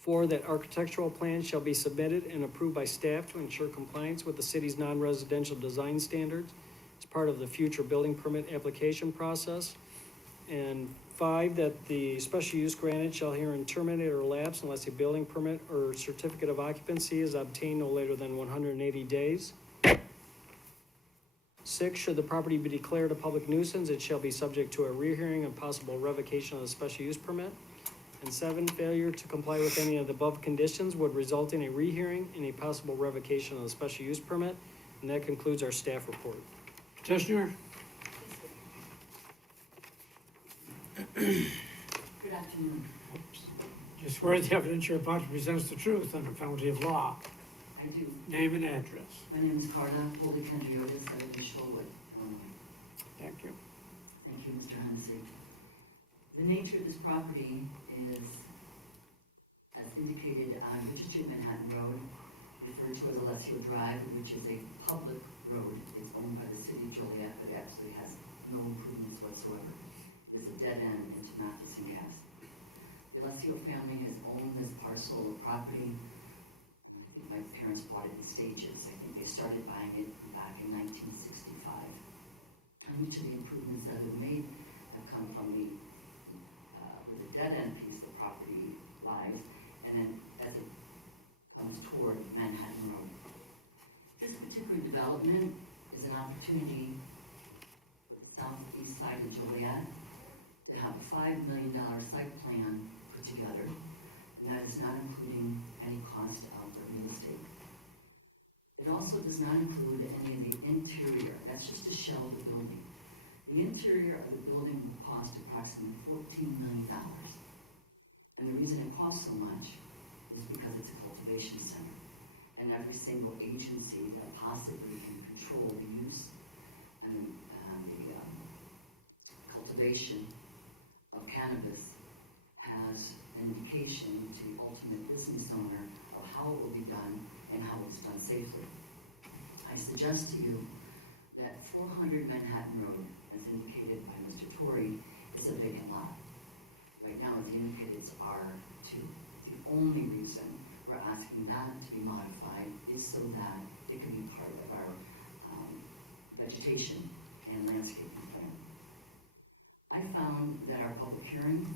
4, that architectural plans shall be submitted and approved by staff to ensure compliance with the city's non-residential design standards as part of the future building permit application process. And 5, that the special use granted shall herein terminate or lapse unless a building permit or certificate of occupancy is obtained no later than 180 days. 6, should the property be declared a public nuisance, it shall be subject to a rehearing and possible revocation of the special use permit. And 7, failure to comply with any of the above conditions would result in a rehearing and a possible revocation of the special use permit. And that concludes our staff report. Petitioner? Good afternoon. You swear the evidence you're about to present is the truth under penalty of law. I do. Name and address. My name is Carla Holy Country Otis. I live in Shoalwood, Illinois. Thank you. Thank Thank you, Mr. Hennessy. The nature of this property is, as indicated on Richard Street, Manhattan Road, referred to as Alessio Drive, which is a public road. It's owned by the city of Joliet, but it absolutely has no improvements whatsoever. There's a dead end into Mathis and Gas. The Alessio family has owned this parcel of property. I think my parents bought it in stages. I think they started buying it back in 1965. And each of the improvements that have been made have come from the, where the dead end piece of the property lies, and then as it comes toward Manhattan Road. This particular development is an opportunity for the southeast side of Joliet to have a $5 million site plan put together, and that is not including any cost of the real estate. It also does not include any of the interior. That's just a shell of the building. The interior of the building will cost approximately $14 million. And the reason it costs so much is because it's a cultivation center. And every single agency that possibly can control the use and the cultivation of cannabis has an indication to the ultimate business owner of how it will be done and how it's done safely. I suggest to you that 400 Manhattan Road, as indicated by Mr. Torrey, is a vacant lot. Right now, it's indicated it's R2. The only reason we're asking that to be modified is so that it can be part of our vegetation and landscaping plan. I found that our public hearing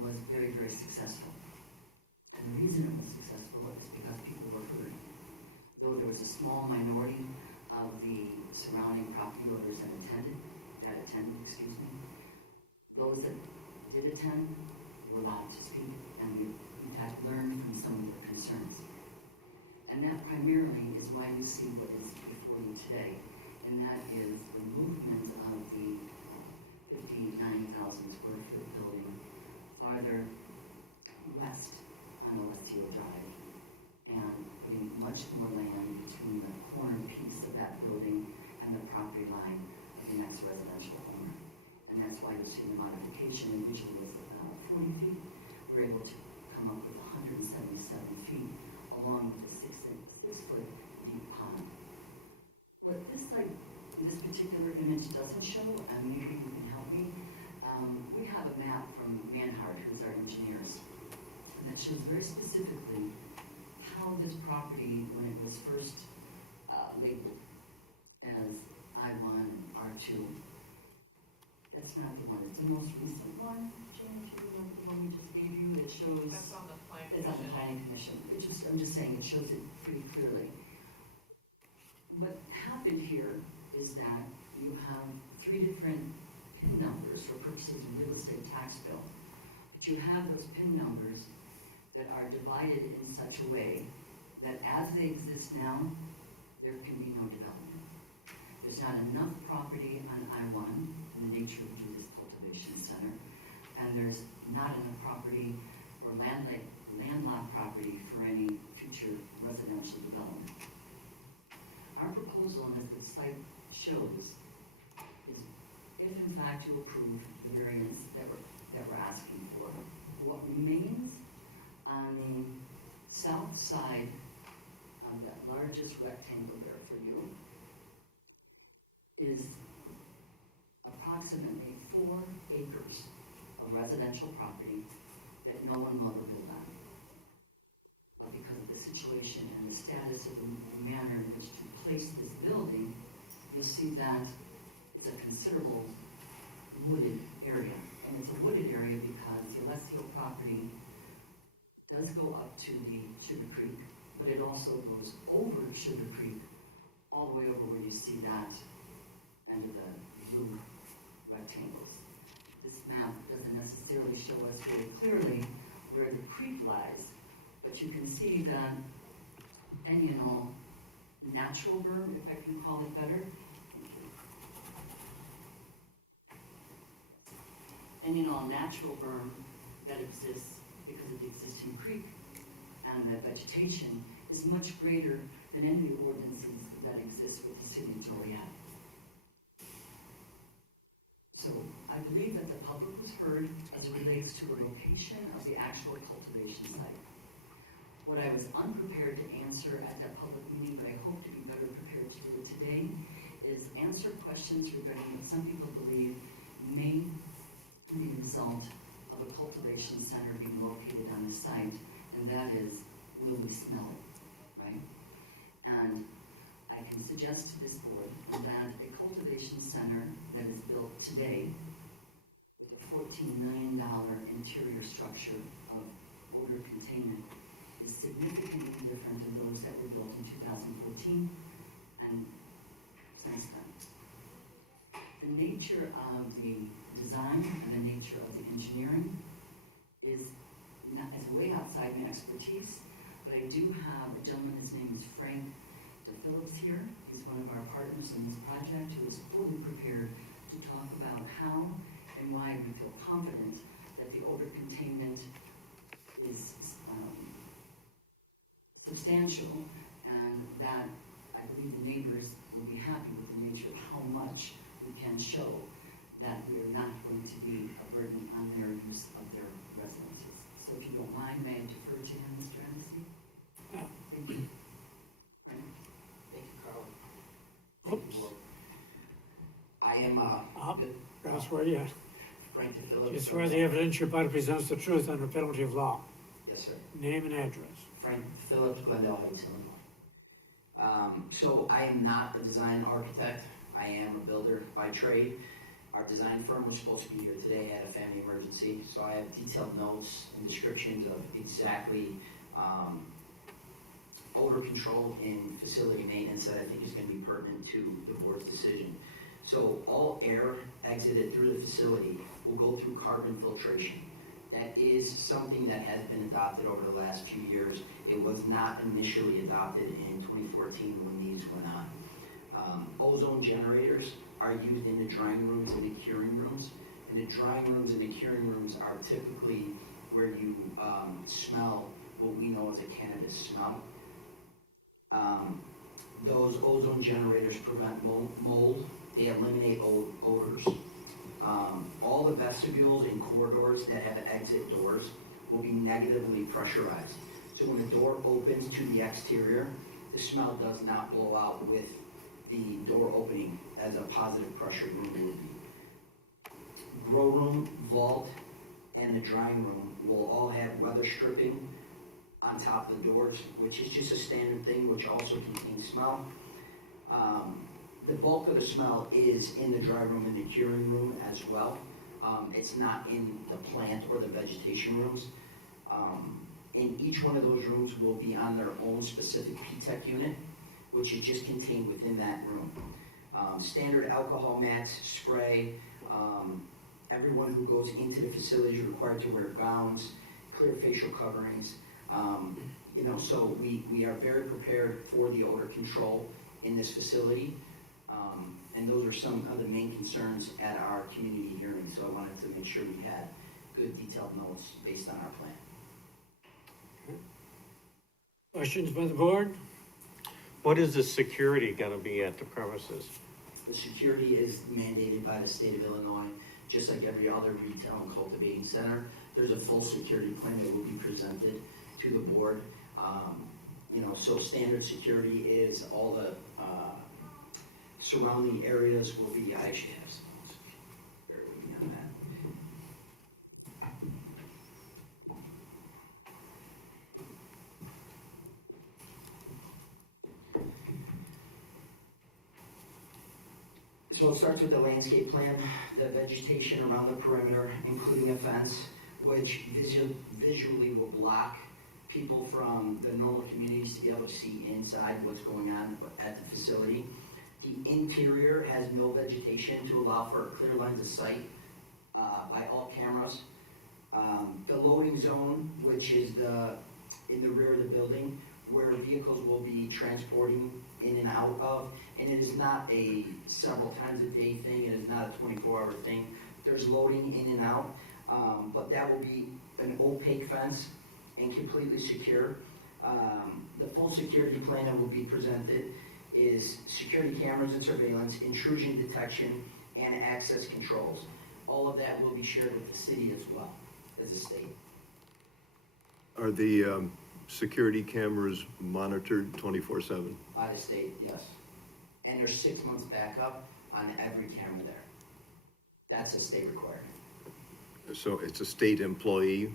was very, very successful. And the reason it was successful is because people were heard. Though there was a small minority of the surrounding property owners that attended, those that did attend were allowed to speak, and we, in fact, learned from some of their concerns. And that primarily is why you see what is before you today, and that is the movement of the 59,000 square foot building farther west on Alessio Drive, and putting much more land between the corner piece of that building and the property line of the next residential owner. And that's why you'll see the modification originally was 40 feet. We're able to come up with 177 feet along with a 6-foot deep pond. What this particular image doesn't show, and maybe you can help me, we have a map from Manhart, who's our engineers, and that shows very specifically how this property, when it was first labeled as I-1 and R2, that's not the one, it's the most recent one. Jane, do you remember the one we just gave you? It shows. That's on the planning commission. It's on the planning commission. I'm just saying, it shows it pretty clearly. What happened here is that you have 3 different PIN numbers for purposes of real estate tax bill. But you have those PIN numbers that are divided in such a way that as they exist now, there can be no development. There's not enough property on I-1 in the nature of this cultivation center, and there's not enough property or landlocked property for any future residential development. Our proposal, and as the site shows, is if in fact you approve the variance that we're asking for, what remains on the south side of that largest rectangle there for you is approximately 4 acres of residential property that no one will ever build on. But because of the situation and the status of the manner in which to place this building, you'll see that it's a considerable wooded area. And it's a wooded area because the Alessio property does go up to the Sugar Creek, but it also goes over Sugar Creek, all the way over where you see that end of the blue rectangles. This map doesn't necessarily show us very clearly where the creek lies, but you can see that any and all natural berm, if I can call it better. Thank you. Any and all natural berm that exists because of the existing creek and the vegetation is much greater than any of the ordinances that exist with the city of Joliet. So I believe that the public was heard as it relates to the location of the actual cultivation site. What I was unprepared to answer at that public meeting, but I hope to be better prepared to do it today, is answer questions regarding what some people believe may be a result of a cultivation center being located on the site, and that is, will we smell it, right? And I can suggest to this board that a cultivation center that is built today with a $14 million interior structure of odor containment is significantly different than those that were built in 2014 and since then. The nature of the design and the nature of the engineering is way outside my expertise, but I do have a gentleman, his name is Frank Phillips here. He's one of our partners in this project who is fully prepared to talk about how and why we feel confident that the odor containment is substantial, and that I believe the neighbors will be happy with the nature of how much we can show that we are not going to be a burden on their use of their residences. So if you don't mind, may I defer to him, Mr. Embassy? Thank you. Oops. I am, Gotta swear you. Frank Phillips. You swear the evidence you're about to present is the truth under penalty of law. Yes, sir. Name and address. Frank Phillips, Glendale Heights, Illinois. So I am not a design architect. I am a builder by trade. Our design firm was supposed to be here today. I had a family emergency, so I have detailed notes and descriptions of exactly odor control and facility maintenance that I think is going to be pertinent to the board's decision. So all air exited through the facility will go through carbon filtration. That is something that has been adopted over the last few years. It was not initially adopted in 2014 when these went on. Ozone generators are used in the drying rooms and the curing rooms. And the drying rooms and the curing rooms are typically where you smell what we know as a cannabis smell. Those ozone generators prevent mold. They eliminate odors. All the vestibules and corridors that have exit doors will be negatively pressurized. So when a door opens to the exterior, the smell does not blow out with the door opening as a positive pressure room would be. Grow room, vault, and the drying room will all have weather stripping on top of the doors, which is just a standard thing, which also contains smell. The bulk of the smell is in the dry room and the curing room as well. It's not in the plant or the vegetation rooms. And each one of those rooms will be on their own specific P-TEC unit, which is just contained within that room. Standard alcohol mats, spray. Everyone who goes into the facility is required to wear gowns, clear facial coverings. So we are very prepared for the odor control in this facility. And those are some of the main concerns at our community hearing. So I wanted to make sure we had good detailed notes based on our plan. Questions by the board? What is the security gonna be at the premises? The security is mandated by the state of Illinois, just like every other retail and cultivating center. There's a full security plan that will be presented to the board. So standard security is all the surrounding areas will be, I actually have some. Bear with me on that. So it starts with the landscape plan, the vegetation around the perimeter, including a fence, which visually will block people from the normal communities to be able to see inside what's going on at the facility. The interior has no vegetation to allow for clear lines of sight by all cameras. The loading zone, which is in the rear of the building, where vehicles will be transporting in and out of, and it is not a several times a day thing, it is not a 24-hour thing. There's loading in and out, but that will be an opaque fence and completely secure. The full security plan that will be presented is security cameras and surveillance, intrusion detection, and access controls. all of that will be shared with the city as well, as a state. Are the security cameras monitored 24/7? By the state, yes. And there's 6 months backup on every camera there. That's a state requirement. So it's a state employee?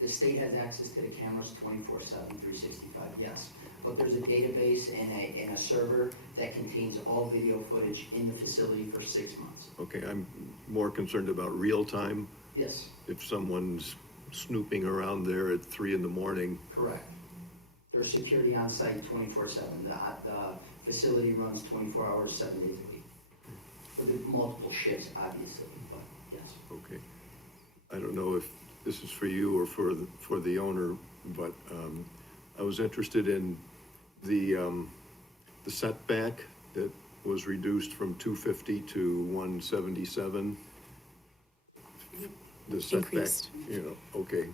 The state has access to the cameras 24/7, 365, yes. But there's a database and a server that contains all video footage in the facility for 6 months. Okay, I'm more concerned about real time. Yes, If someone's snooping around there at 3 in the morning, correct. There's security on site 24/7. The facility runs 24 hours, 7 days a week. With multiple shifts, obviously, but yes. okay. I don't know if this is for you or for the owner, but I was interested in the setback that was reduced from 250 to 177. The setback, Increased. okay.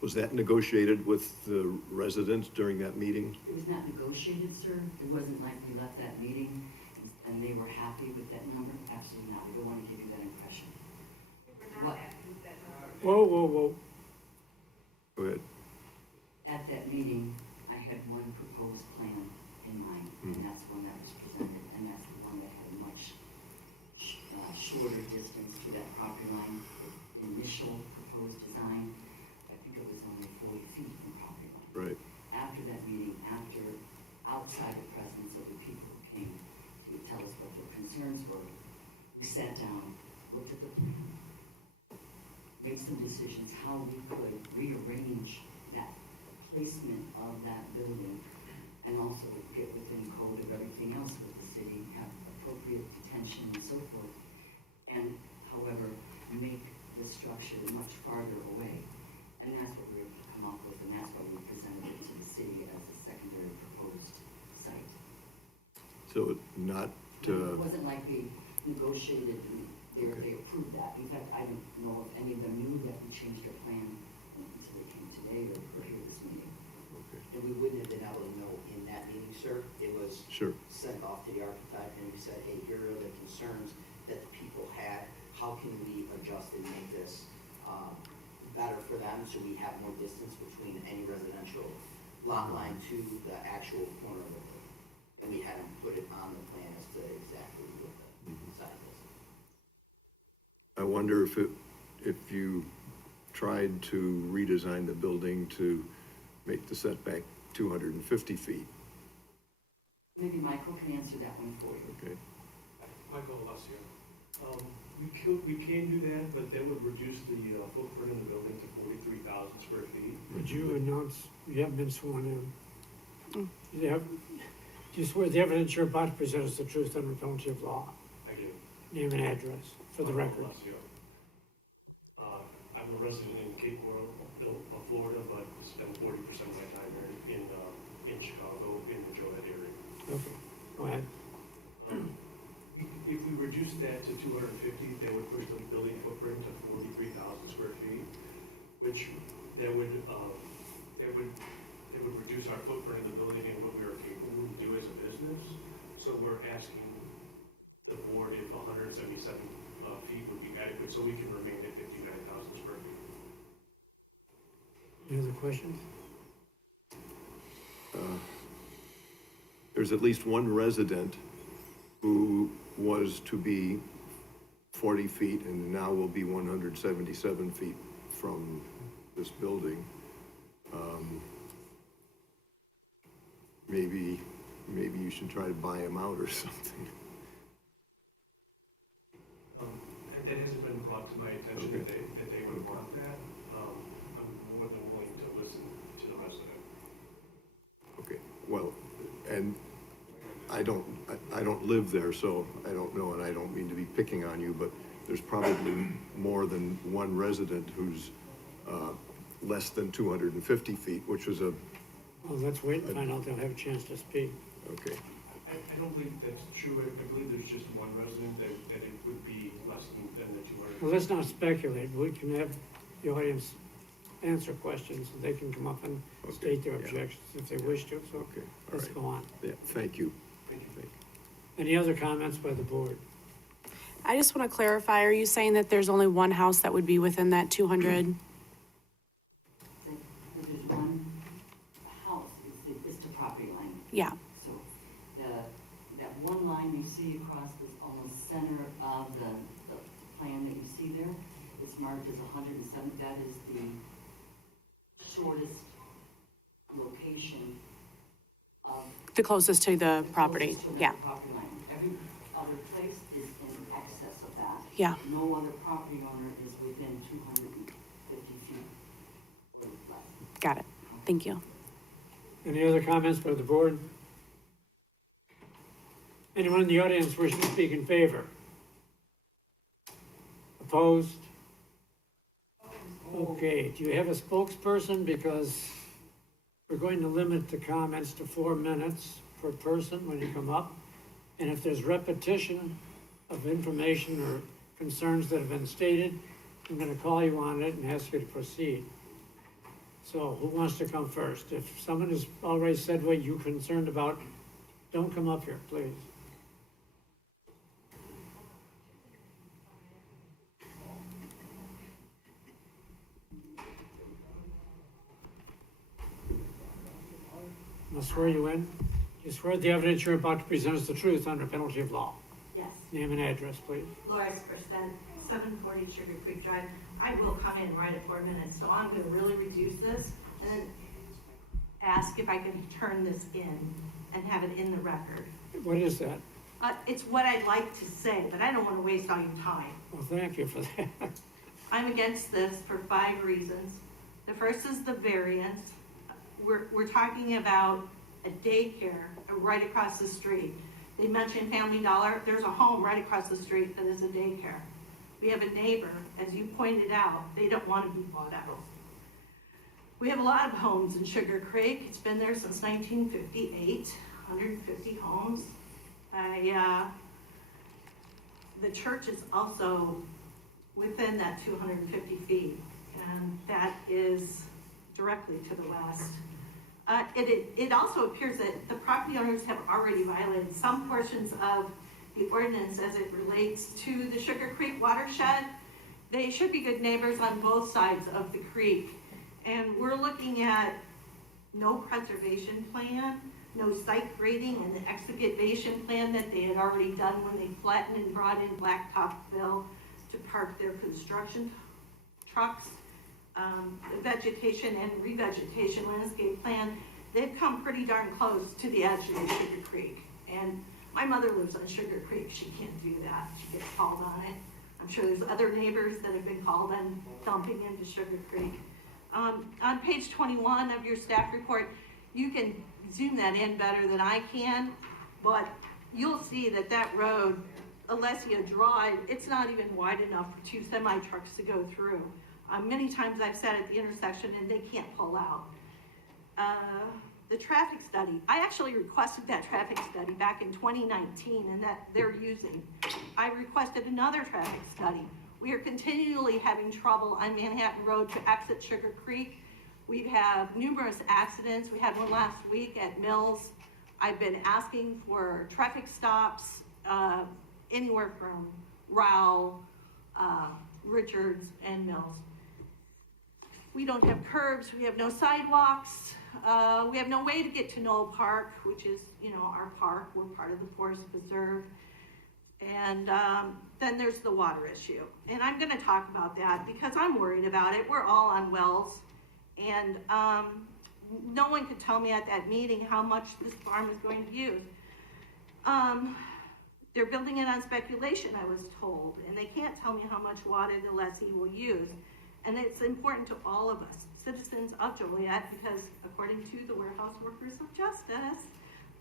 Was that negotiated with the residents during that meeting? It was not negotiated, sir. It wasn't like we left that meeting and they were happy with that number. Absolutely not. We don't want to give you that impression. What, Whoa, whoa, whoa. Go ahead. at that meeting, I had one proposed plan in mind, and that's the one that was presented, and that's the one that had a much shorter distance to that property line. The initial proposed design, I think it was only 40 feet from property line. Right. After that meeting, after outside the presence of the people who came to tell us what their concerns were, we sat down, looked at the plan, made some decisions how we could rearrange that placement of that building and also get within code of everything else with the city, have appropriate detention and so forth. And however, make the structure much farther away. And that's what we were able to come up with, and that's why we presented it to the city as a secondary proposed site. So not, It wasn't like they negotiated, they approved that. In fact, I don't know if any of them knew that we changed our plan until they came today or here this meeting. And we wouldn't have been able to know in that meeting, sir. It was Sure. sent off to the architect and we said, hey, here are the concerns that the people had. How can we adjust and make this better for them so we have more distance between any residential lot line to the actual corner of the building? And we had them put it on the plan as to exactly what the size is. I wonder if you tried to redesign the building to make the setback 250 feet. Maybe Michael can answer that one for you. Okay. Michael Alessio. We can do that, but that would reduce the footprint of the building to 43,000 square feet. Would you announce, you haven't been sworn in? Do you swear the evidence you're about to present is the truth under penalty of law? I do. Name and address for the Michael record. Alessio. I'm a resident in Cape Coral, Florida, but spend 40% of my time here in Chicago, in the Joliet area. Okay, go ahead. If we reduce that to 250, that would push the building footprint to 43,000 square feet, which that would reduce our footprint in the building and what we are capable to do as a business. So we're asking the board if 177 feet would be adequate, so we can remain at 59,000 square feet. Any other questions? There's at least one resident who was to be 40 feet and now will be 177 feet from this building. Maybe you should try to buy him out or something. That hasn't been brought to my attention that they would want that. I'm more than willing to listen to the resident. Okay, well, and I don't live there, so I don't know, and I don't mean to be picking on you, but there's probably more than one resident who's less than 250 feet, which is a... Well, let's wait and find out. They'll have a chance to speak. Okay. I don't believe that's true. I believe there's just one resident that it would be less than the 200. Well, let's not speculate. We can have the audience answer questions, and they can come up and state their objections if they wish to. So Okay, all let's right. go on. Yeah, thank you. Thank you. Any other comments by the board? I just want to clarify, are you saying that there's only one house that would be within that 200? There's one house, it's the property line. Yeah. So that one line you see across this almost center of the plan that you see there, it's marked as 107. That is the shortest location of. The closest to the property, closest to the yeah. property line. Every other place is in excess of that. Yeah. No other property owner is within 250 feet or less. Got it. Thank you. Any other comments by the board? Anyone in the audience wishing to speak in favor? Opposed? Okay, do you have a spokesperson? Because we're going to limit the comments to 4 minutes per person when you come up. And if there's repetition of information or concerns that have been stated, I'm going to call you on it and ask you to proceed. So who wants to come first? If someone has already said what you're concerned about, don't come up here, please. I'll swear you in. You swear the evidence you're about to present is the truth under penalty of law. Yes. Name and address, please. Laura Sperstead, 740 Sugar Creek Drive. I will come in right at 4 minutes, so I'm going to really reduce this and ask if I can turn this in and have it in the record. What is that? It's what I'd like to say, but I don't want to waste all your time. Well, thank you for that. I'm against this for 5 reasons. The first is the variance. We're talking about a daycare right across the street. They mentioned Family Dollar. There's a home right across the street that is a daycare. We have a neighbor, as you pointed out, they don't want to be bought out. We have a lot of homes in Sugar Creek. It's been there since 1958, 150 homes. The church is also within that 250 feet, and that is directly to the west. It also appears that the property owners have already violated some portions of the ordinance as it relates to the Sugar Creek watershed. They should be good neighbors on both sides of the creek. And we're looking at no preservation plan, no site grading, and the excavation plan that they had already done when they flattened and brought in blacktop fill to park their construction trucks. The vegetation and revegetation landscape plan, they've come pretty darn close to the edge of Sugar Creek. And my mother lives on Sugar Creek. She can't do that. She gets called on it. I'm sure there's other neighbors that have been called on dumping into Sugar Creek. On page 21 of your staff report, you can zoom that in better than I can, but you'll see that that road, Alessia Drive, it's not even wide enough for 2 semi-trucks to go through. Many times I've sat at the intersection and they can't pull out. The traffic study, I actually requested that traffic study back in 2019 and that they're using. I requested another traffic study. We are continually having trouble on Manhattan Road to exit Sugar Creek. We have numerous accidents. We had one last week at Mills. I've been asking for traffic stops anywhere from Rowell, Richards, and Mills. We don't have curbs. We have no sidewalks. We have no way to get to Knoll Park, which is, our park. We're part of the Forest Preserve. And then there's the water issue. And I'm going to talk about that because I'm worried about it. We're all on wells. And no one could tell me at that meeting how much this farm is going to use. They're building it on speculation, I was told. And they can't tell me how much water the lessee will use. And it's important to all of us, citizens of Joliet, because according to the Warehouse Workers of Justice,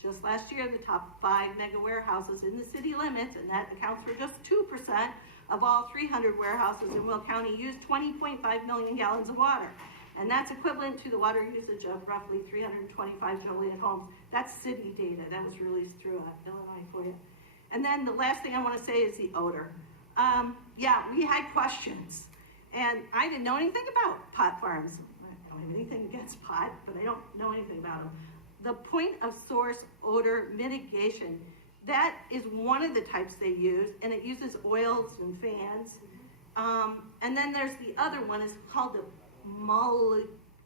just last year, the top 5 mega warehouses in the city limits, and that accounts for just 2% of all 300 warehouses in Will County, used 20.5 million gallons of water. And that's equivalent to the water usage of roughly 325 Joliet homes. That's city data. That was released through Illinois FOIA. And then the last thing I want to say is the odor. Yeah, we had questions. And I didn't know anything about pot farms. I don't have anything against pot, but I don't know anything about them. The point of source odor mitigation, that is one of the types they use, and it uses oils and fans. And then there's the other one, it's called the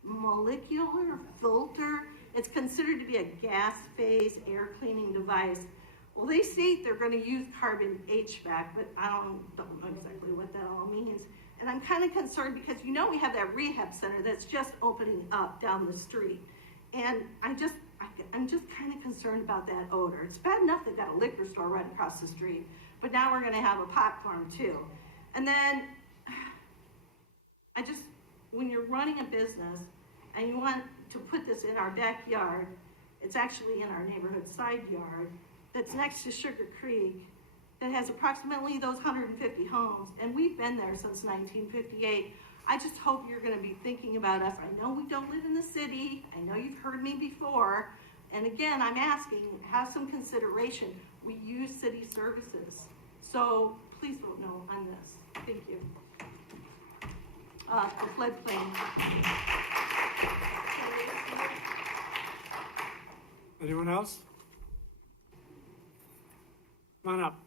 molecular filter. It's considered to be a gas phase air cleaning device. Well, they state they're gonna use carbon HVAC, but I don't know exactly what that all means. And I'm kind of concerned because we have that rehab center that's just opening up down the street. And I'm just kind of concerned about that odor. It's bad enough they've got a liquor store right across the street, but now we're gonna have a pot farm too. And then, when you're running a business and you want to put this in our backyard, it's actually in our neighborhood side yard that's next to Sugar Creek that has approximately those 150 homes, and we've been there since 1958. I just hope you're gonna be thinking about us. I know we don't live in the city. I know you've heard me before. And again, I'm asking, have some consideration. We use city services. So please vote no on this. Thank you. The floodplain. Anyone else? Come on up.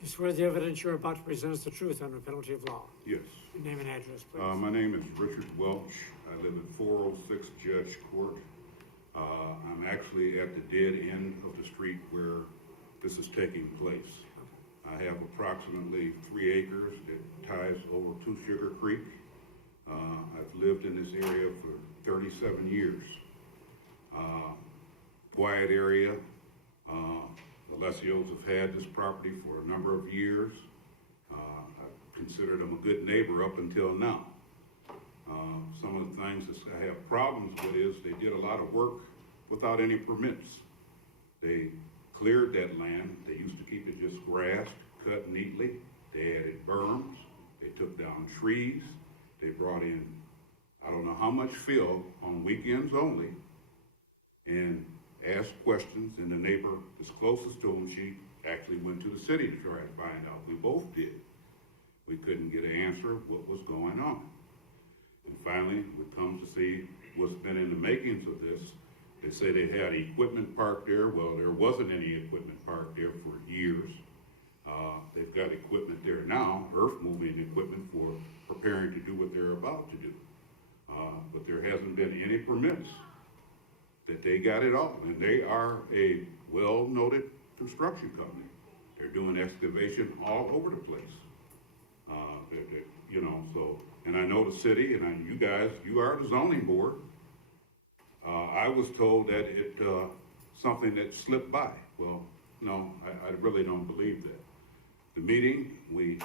You swear the evidence you're about to present is the truth under penalty of law. Yes. Your name and address, please. My name is Richard Welch. I live at 406 Judge Court. I'm actually at the dead end of the street where this is taking place. I have approximately 3 acres that ties over to Sugar Creek. I've lived in this area for 37 years. Quiet area. The Lessios have had this property for a number of years. I've considered them a good neighbor up until now. Some of the things that I have problems with is they did a lot of work without any permits. They cleared that land. They used to keep it just grassed, cut neatly. They added berms. They took down trees. They brought in, I don't know how much fill on weekends only, and asked questions, and the neighbor that's closest to him, she actually went to the city to try to find out. We both did. We couldn't get an answer of what was going on. And finally, we come to see what's been in the makings of this. They say they had equipment parked there. Well, there wasn't any equipment parked there for years. They've got equipment there now, earth moving equipment for preparing to do what they're about to do. But there hasn't been any permits that they got it all. And they are a well-noted construction company. They're doing excavation all over the place. And I know the city, and you guys, you are the zoning board. I was told that it something that slipped by. Well, no, I really don't believe that. The meeting, we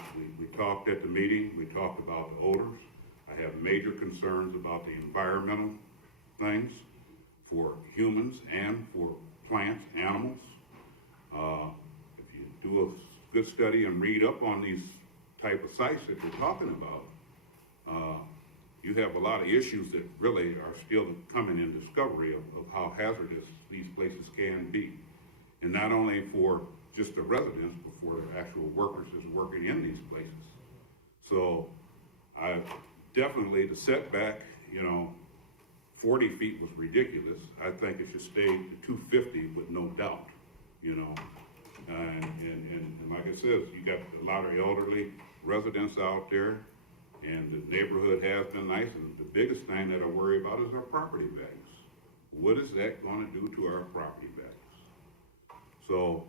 talked at the meeting, we talked about the odors. I have major concerns about the environmental things for humans and for plants, animals. If you do a good study and read up on these type of sites that we're talking about, you have a lot of issues that really are still coming in discovery of how hazardous these places can be. And not only for just the residents, but for the actual workers that's working in these places. So definitely the setback, 40 feet was ridiculous. I think it should stay to 250 with no doubt, And like I said, you got a lot of elderly residents out there, and the neighborhood has been nice, and the biggest thing that I worry about is our property values. What is that going to do to our property values? So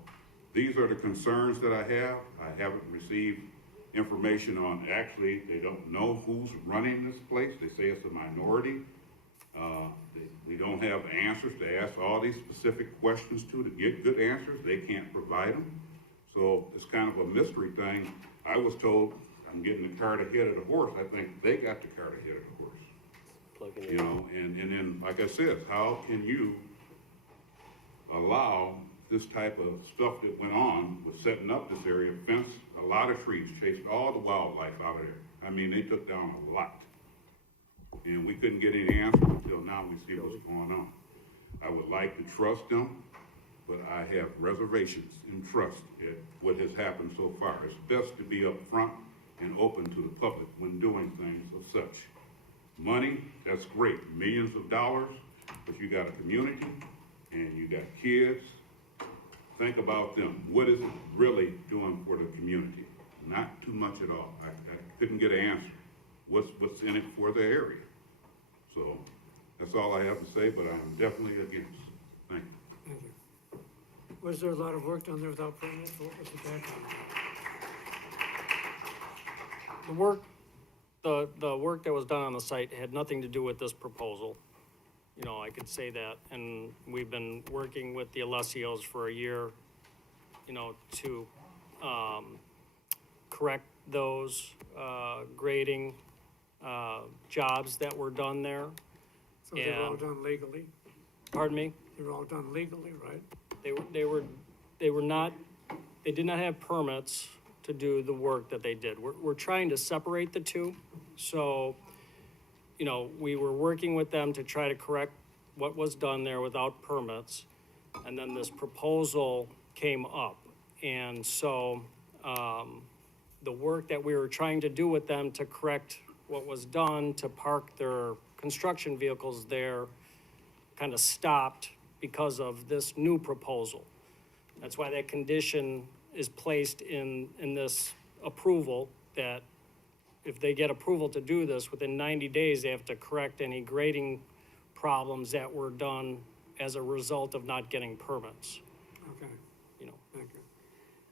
these are the concerns that I have. I haven't received information on, actually, they don't know who's running this place. They say it's a minority. We don't have answers to ask all these specific questions to get good answers. They can't provide them. So it's kind of a mystery thing. I was told I'm getting the cart ahead of the horse. I think they got the cart ahead of the horse. And then, like I said, how can you allow this type of stuff that went on with setting up this area, fenced a lot of trees, chased all the wildlife out of there. I mean, they took down a lot. And we couldn't get any answers until now we see what's going on. I would like to trust them, but I have reservations and trust at what has happened so far. It's best to be up front and open to the public when doing things of such. Money, that's great, millions of dollars, but you got a community and you got kids. Think about them. What is it really doing for the community? Not too much at all. I couldn't get an answer. What's in it for the area? So that's all I have to say, but I'm definitely against. Thank you. Thank you. Was there a lot of work done there without permit? What was the background? The work that was done on the site had nothing to do with this proposal. You know, I could say that, and we've been working with the Alessios for a year, you know, to, correct those, grading, jobs that were done there. So they were all And- done legally? Pardon me? They were all done legally, right? They did not have permits to do the work that they did. We're trying to separate the two. So, you know, we were working with them to try to correct what was done there without permits. And then this proposal came up. And so, the work that we were trying to do with them to correct what was done, to park their construction vehicles there, kind of stopped because of this new proposal. That's why that condition is placed in this approval, that if they get approval to do this, within 90 days, they have to correct any grading problems that were done as a result of not getting permits. Okay, You know, thank you.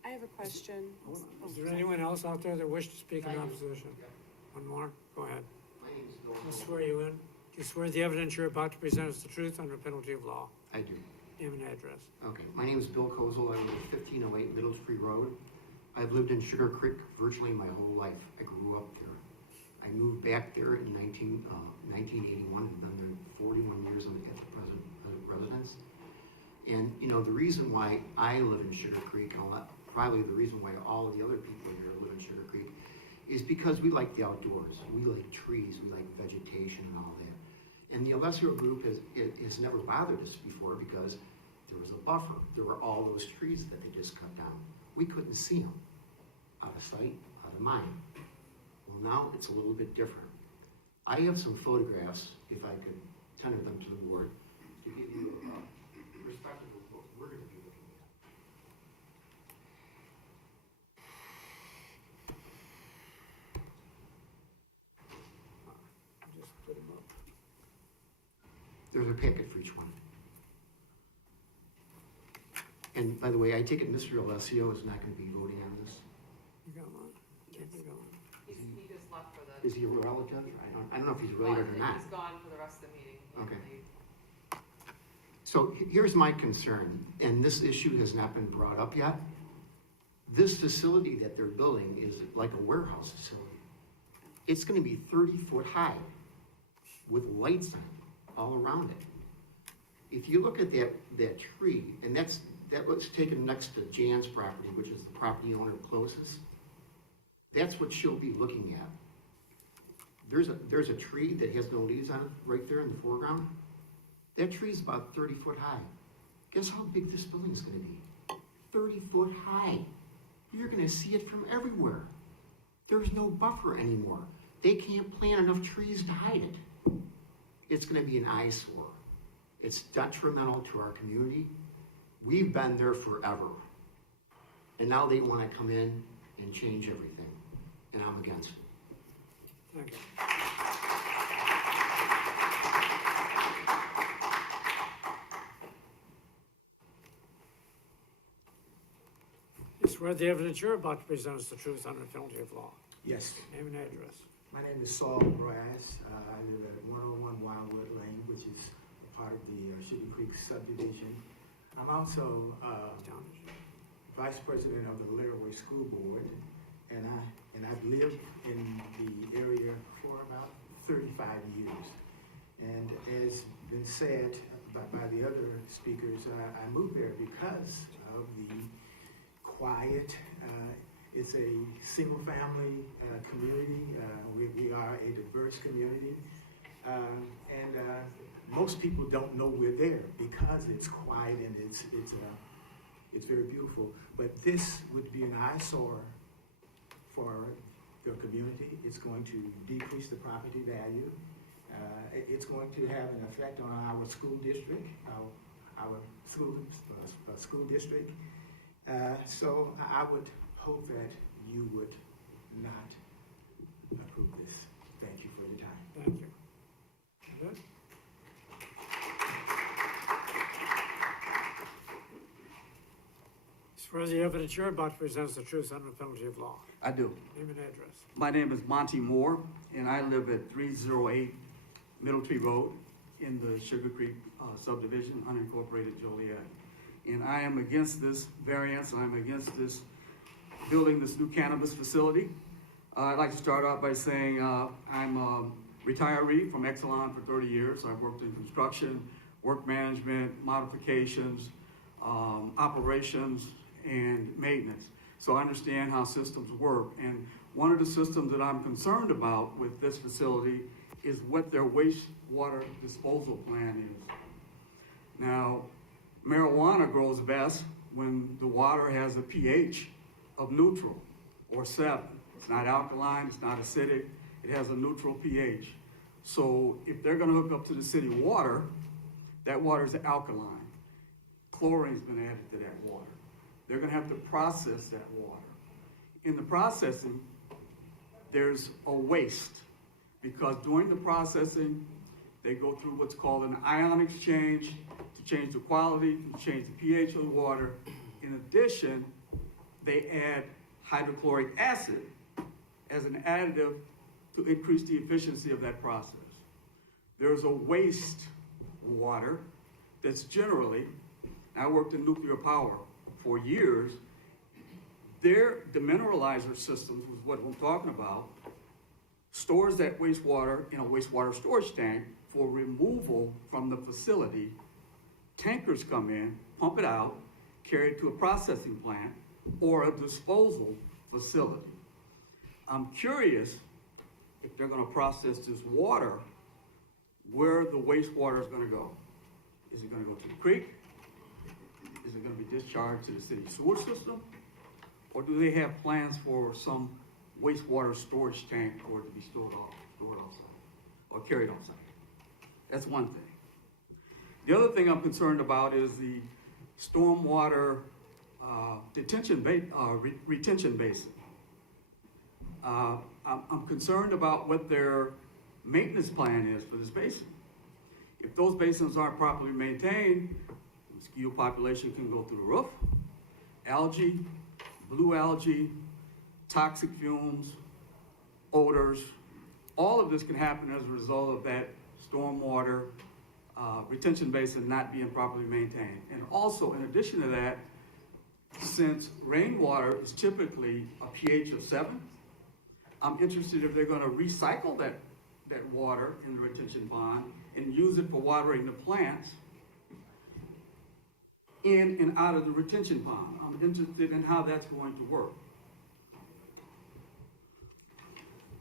I have a question. Is there anyone else out there that wished to speak in opposition? One more, go ahead. My name is Bill. I'll swear you in. Do you swear the evidence you're about to present is the truth under penalty of law? I do. Name and address. Okay, my name is Bill Kozel. I live at 1508 Middle Street Road. I've lived in Sugar Creek virtually my whole life. I grew up there. I moved back there in 1981 and been there 41 years at the present residence. And, you know, the reason why I live in Sugar Creek, and probably the reason why all of the other people here live in Sugar Creek, is because we like the outdoors. We like trees, we like vegetation and all that. And the Alessio group has never bothered us before because there was a buffer. There were all those trees that they just cut down. We couldn't see them. Out of sight, out of mind. Well, now it's a little bit different. I have some photographs, if I could tender them to the board, to give you a perspective of what we're going to be looking at. Just put them up. There's a packet for each one. And by the way, I take it Mr. Alessio is not going to be voting on this. You got one? Keep it going. He just left for the. Is he a relative? I don't know if he's related or not. He's gone for the rest of the meeting. Okay. So here's my concern, and this issue has not been brought up yet. This facility that they're building is like a warehouse facility. It's going to be 30 foot high with lights on it all around it. If you look at that tree, and that was taken next to Jan's property, which is the property owner closest, that's what she'll be looking at. There's a tree that has no leaves on it right there in the foreground. That tree's about 30 foot high. Guess how big this building's gonna be? 30 foot high. You're gonna see it from everywhere. There's no buffer anymore. They can't plant enough trees to hide it. It's gonna be an eyesore. It's detrimental to our community. We've been there forever. And now they wanna come in and change everything. And I'm against it. Thank you. You swear the evidence you're about to present is the truth under penalty of law? Yes. Name and address. My name is Saul Brass. I live at 101 Wildwood Lane, which is a part of the Sugar Creek subdivision. I'm also Vice President of the Laraway School Board, and I've lived in the area for about 35 years. And as been said by the other speakers, I moved there because of the quiet. It's a single-family community. We are a diverse community, and most people don't know we're there because it's quiet and it's very beautiful. But this would be an eyesore for your community. It's going to decrease the property value. It's going to have an effect on our school district, our school district. So I would hope that you would not approve this. Thank you for your time. Thank you. Good. Swear the evidence you're about to present is the truth under penalty of law. I do. Name and address. My name is Monty Moore, and I live at 308 Middle Tree Road in the Sugar Creek subdivision, unincorporated Joliet. And I am against this variance. I'm against this building this new cannabis facility. I'd like to start out by saying I'm a retiree from Exelon for 30 years. I've worked in construction, work management, modifications, operations, and maintenance. So I understand how systems work. And one of the systems that I'm concerned about with this facility is what their wastewater disposal plan is. Now, marijuana grows best when the water has a pH of neutral or 7. It's not alkaline, it's not acidic, it has a neutral pH. So if they're gonna hook up to the city water, that water is alkaline. Chlorine's been added to that water. They're gonna have to process that water. In the processing, there's a waste, because during the processing, they go through what's called an ion exchange to change the quality, to change the pH of the water. In addition, they add hydrochloric acid as an additive to increase the efficiency of that process. There's a waste water that's generally, I worked in nuclear power for years, their demineralizer systems, was what I'm talking about, stores that wastewater in a wastewater storage tank for removal from the facility. Tankers come in, pump it out, carry it to a processing plant or a disposal facility. I'm curious if they're gonna process this water, where the wastewater is gonna go. Is it gonna go to the creek? Is it gonna be discharged to the city sewer system? Or do they have plans for some wastewater storage tank for it to be stored outside or carried outside? That's one thing. The other thing I'm concerned about is the stormwater retention basin. I'm concerned about what their maintenance plan is for this basin. If those basins aren't properly maintained, the mosquito population can go through the roof. Algae, blue algae, toxic fumes, odors, all of this can happen as a result of that stormwater retention basin not being properly maintained. And also, in addition to that, since rainwater is typically a pH of 7, I'm interested if they're gonna recycle that water in the retention pond and use it for watering the plants in and out of the retention pond. I'm interested in how that's going to work.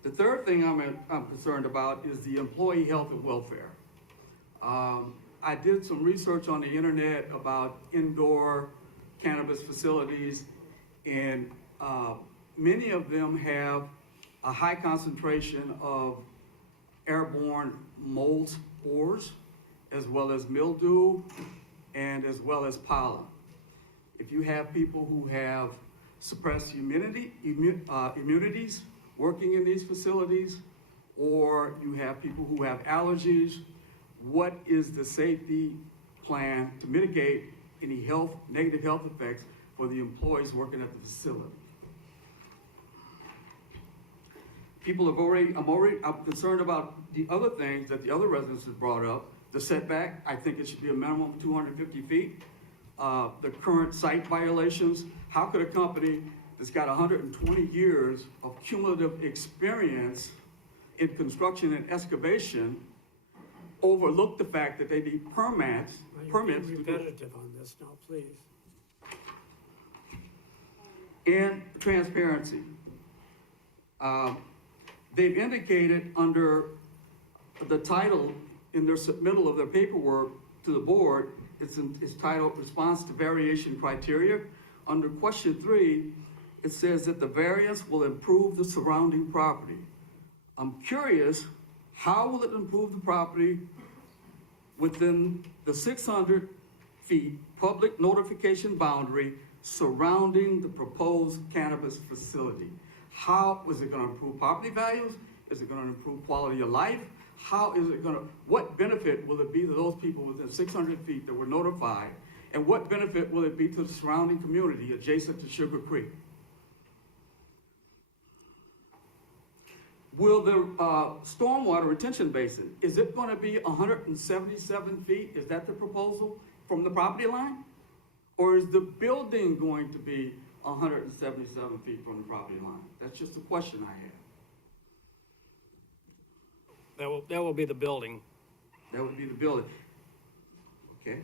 The third thing I'm concerned about is the employee health and welfare. I did some research on the internet about indoor cannabis facilities, and many of them have a high concentration of airborne mold spores, as well as mildew, and as well as pollen. If you have people who have suppressed immunities working in these facilities, or you have people who have allergies, what is the safety plan to mitigate any negative health effects for the employees working at the facility? I'm concerned about the other things that the other residents have brought up. The setback, I think it should be a minimum of 250 feet. The current site violations, how could a company that's got 120 years of cumulative experience in construction and excavation overlook the fact that they need permits? You're being repetitive on this now, please. And transparency. They've indicated under the title in their submittal of their paperwork to the board, it's titled Response to Variation Criteria. Under question 3, it says that the variance will improve the surrounding property. I'm curious, how will it improve the property within the 600 feet public notification boundary surrounding the proposed cannabis facility? How is it gonna improve property values? Is it gonna improve quality of life? How is it gonna, what benefit will it be to those people within 600 feet that were notified? And what benefit will it be to the surrounding community adjacent to Sugar Creek? Will the stormwater retention basin, is it gonna be 177 feet? Is that the proposal from the property line? Or is the building going to be 177 feet from the property line? That's just a question I have. That will be the building. That would be the building. Okay.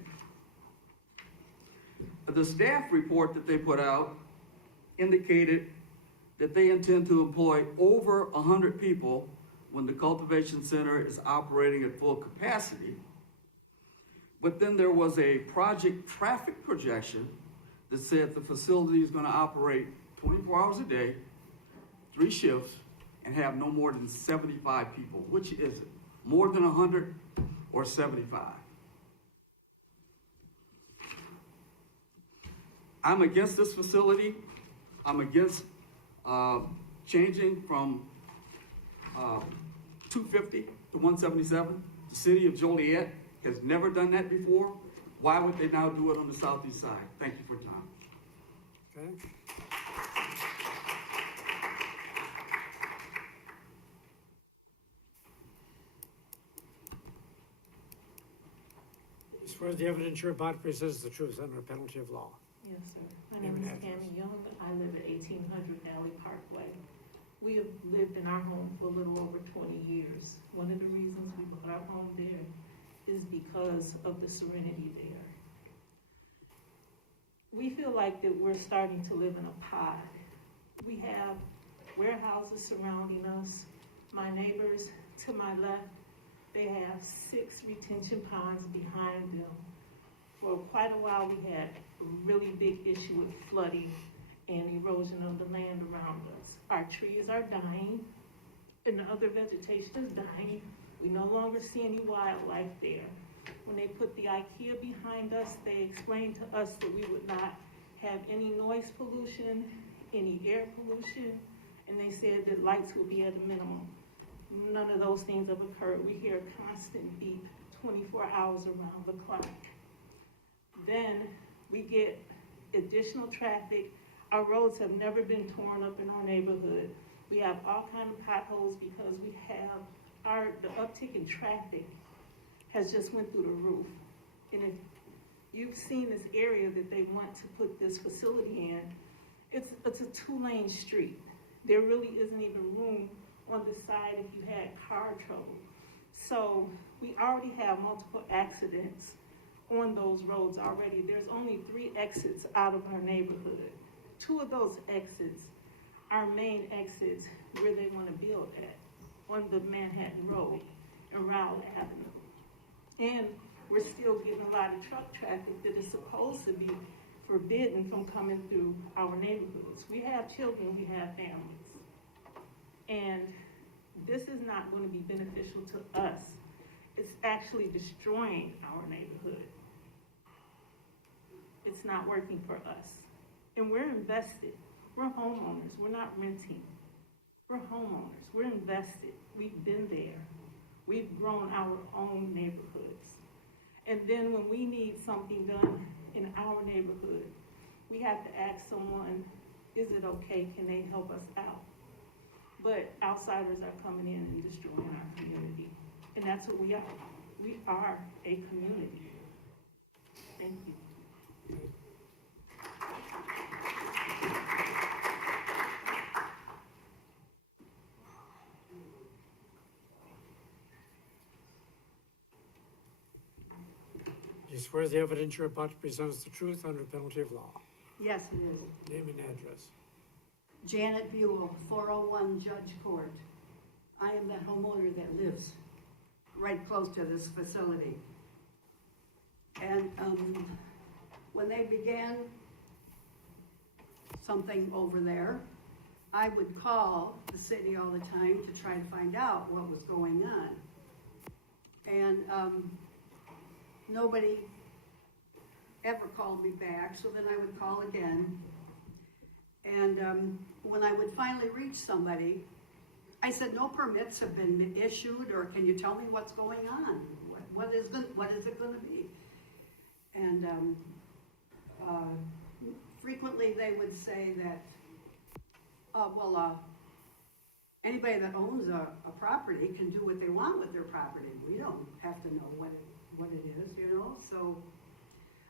The staff report that they put out indicated that they intend to employ over 100 people when the cultivation center is operating at full capacity. But then there was a project traffic projection that said the facility is gonna operate 24 hours a day, 3 shifts, and have no more than 75 people. Which is it? More than 100 or 75? I'm against this facility. I'm against changing from 250 to 177. The city of Joliet has never done that before. Why would they now do it on the southeast side? Thank you for your time. Okay. As far as the evidence you're about presents the truth under a penalty of law. Yes, sir. My Name name and is Tammy Young. I live at 1800 Valley Parkway. We have lived in our home for a little over 20 years. One of the reasons we bought our home there is because of the serenity there. We feel like that we're starting to live in a pod. We have warehouses surrounding us. My neighbors to my left, they have 6 retention ponds behind them. For quite a while, we had a really big issue with flooding and erosion of the land around us. Our trees are dying and the other vegetation is dying. We no longer see any wildlife there. When they put the IKEA behind us, they explained to us that we would not have any noise pollution, any air pollution, and they said that lights will be at a minimum. None of those things have occurred. We hear a constant beep 24 hours around the clock. Then we get additional traffic. Our roads have never been torn up in our neighborhood. We have all kinds of potholes because we have the uptick in traffic has just went through the roof. And if you've seen this area that they want to put this facility in, it's a 2-lane street. There really isn't even room on the side if you had car trouble. So we already have multiple accidents on those roads already. There's only 3 exits out of our neighborhood. 2 of those exits are main exits where they want to build at, on the Manhattan Road and Rowell Avenue. And we're still getting a lot of truck traffic that is supposed to be forbidden from coming through our neighborhoods. We have children, we have families. And this is not going to be beneficial to us. It's actually destroying our neighborhood. It's not working for us. And we're invested. We're homeowners. We're not renting. We're homeowners. We're invested. We've been there. We've grown our own neighborhoods. And then when we need something done in our neighborhood, we have to ask someone, is it okay? Can they help us out? But outsiders are coming in and destroying our community. And that's what we are. We are a community. Thank you. You swear the evidence you're about to present is the truth under penalty of law. Yes, it is. Name and address. Janet Buell, 401 Judge Court. I am that homeowner that lives right close to this facility. And when they began something over there, I would call the city all the time to try to find out what was going on. And nobody ever called me back, so then I would call again. And when I would finally reach somebody, I said, no permits have been issued, or can you tell me what's going on? What is it gonna be? And frequently they would say that, anybody that owns a property can do what they want with their property. We don't have to know what it is, you know? So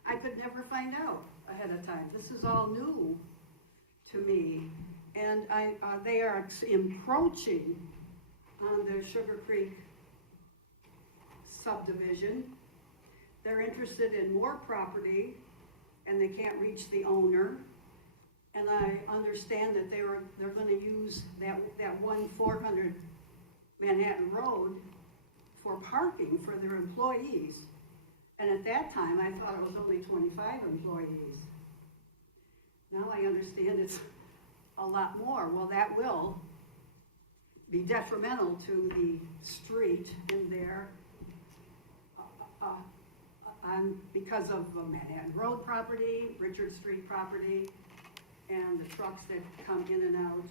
I could never find out ahead of time. This is all new to me. And they are encroaching on the Sugar Creek subdivision. They're interested in more property, and they can't reach the owner. And I understand that they're going to use that 400 Manhattan Road for parking for their employees. And at that time, I thought it was only 25 employees. Now I understand it's a lot more. Well, that will be detrimental to the street in there because of the Manhattan Road property, Richard Street property, and the trucks that come in and out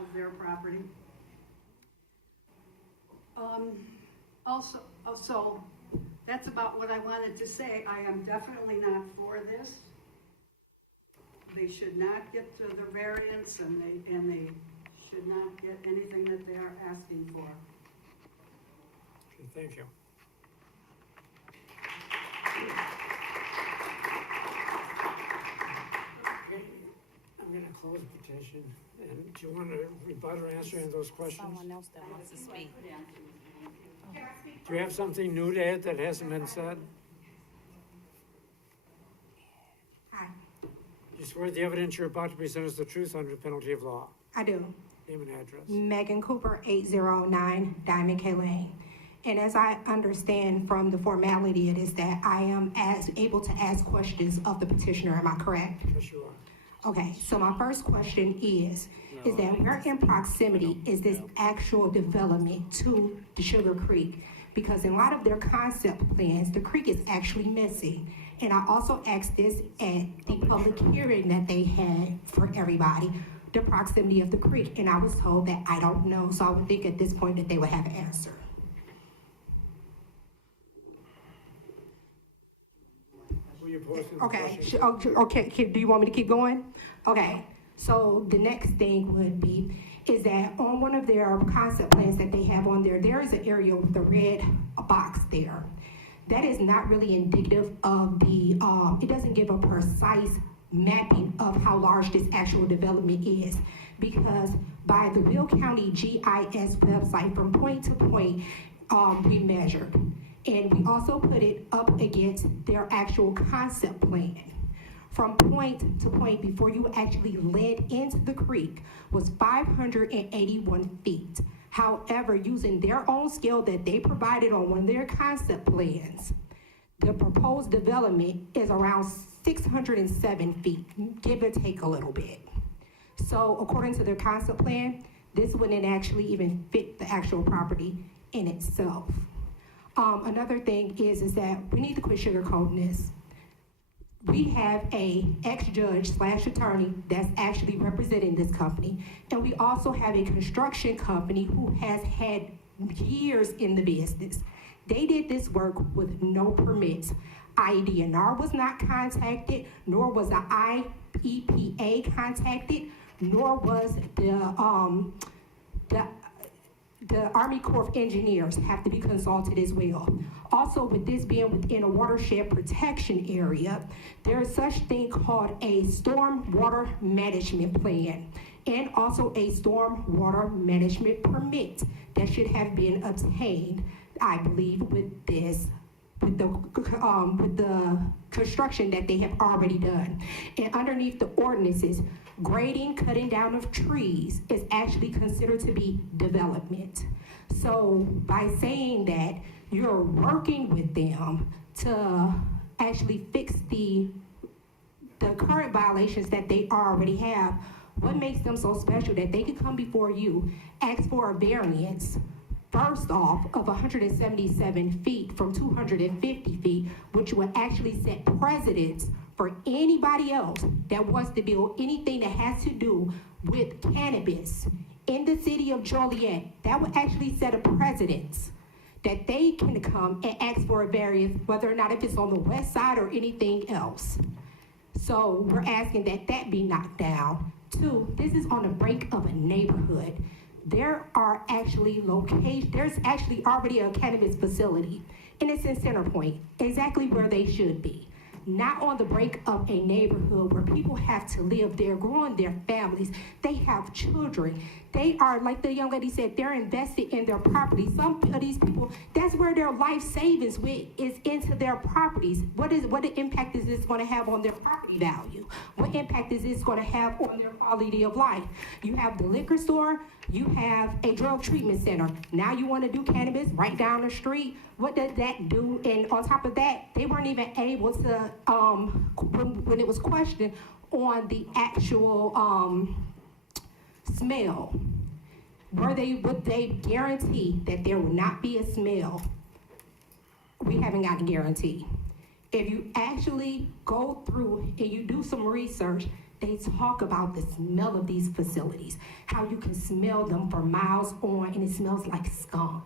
of their property. So that's about what I wanted to say. I am definitely not for this. They should not get to the variance, and they should not get anything that they are asking for. Okay, thank you. I'm gonna close the petition, and do you want to rebut or answer any of those questions? Someone else that wants to speak. Do you have something new to add that hasn't been said? Hi, You swear the evidence you're about to present is the truth under the penalty of law. I do. Name and address. Megan Cooper, 809 Diamond K Lane. And as I understand from the formality, it is that I am able to ask questions of the petitioner. Am I correct? Yes, you are. Okay, so my first question is that where in proximity is this actual development to the Sugar Creek? Because in a lot of their concept plans, the creek is actually missing. And I also asked this at the public hearing that they had for everybody, the proximity of the creek, and I was told that I don't know, so I would think at this point that they would have an answer. Will you pose the Okay, question? okay, do you want me to keep going? Okay, so the next thing would be, is that on one of their concept plans that they have on there, there is an area with a red box there. That is not really indicative of the, it doesn't give a precise mapping of how large this actual development is, because by the Will County GIS website, from point to point, we measured. And we also put it up against their actual concept plan. From point to point before you actually led into the creek was 581 feet. However, using their own scale that they provided on one of their concept plans, the proposed development is around 607 feet, give or take a little bit. So according to their concept plan, this wouldn't actually even fit the actual property in itself. Another thing is that we need to quit sugarcoating this. We have a ex-judge / attorney that's actually representing this company. And we also have a construction company who has had years in the business. They did this work with no permits. IDNR was not contacted, nor was the IEPA contacted, nor was the Army Corps of Engineers have to be consulted as well. Also, with this being within a watershed protection area, there is such thing called a storm water management plan and also a storm water management permit that should have been obtained, I believe, with this, with the construction that they have already done. And underneath the ordinances, grading, cutting down of trees is actually considered to be development. So by saying that you're working with them to actually fix the the current violations that they already have, what makes them so special that they could come before you, ask for a variance, first off, of 177 feet from 250 feet, which would actually set precedents for anybody else that wants to build anything that has to do with cannabis in the city of Joliet. That would actually set a precedence that they can come and ask for a variance, whether or not if it's on the west side or anything else. So we're asking that that be knocked down. Two, this is on the brink of a neighborhood. There are actually locations, there's actually already a cannabis facility, and it's in Center Point, exactly where they should be. Not on the brink of a neighborhood where people have to live there, growing their families. They have children. They are, like the young lady said, they're invested in their property. Some of these people, that's where their life savings is into their properties. What impact is this going to have on their property value? What impact is this going to have on their quality of life? You have the liquor store, you have a drug treatment center. Now you want to do cannabis right down the street. What does that do? And on top of that, they weren't even able to, when it was questioned on the actual smell, would they guarantee that there would not be a smell? We haven't gotten a guarantee. If you actually go through and you do some research, they talk about the smell of these facilities, how you can smell them for miles on, and it smells like skunk.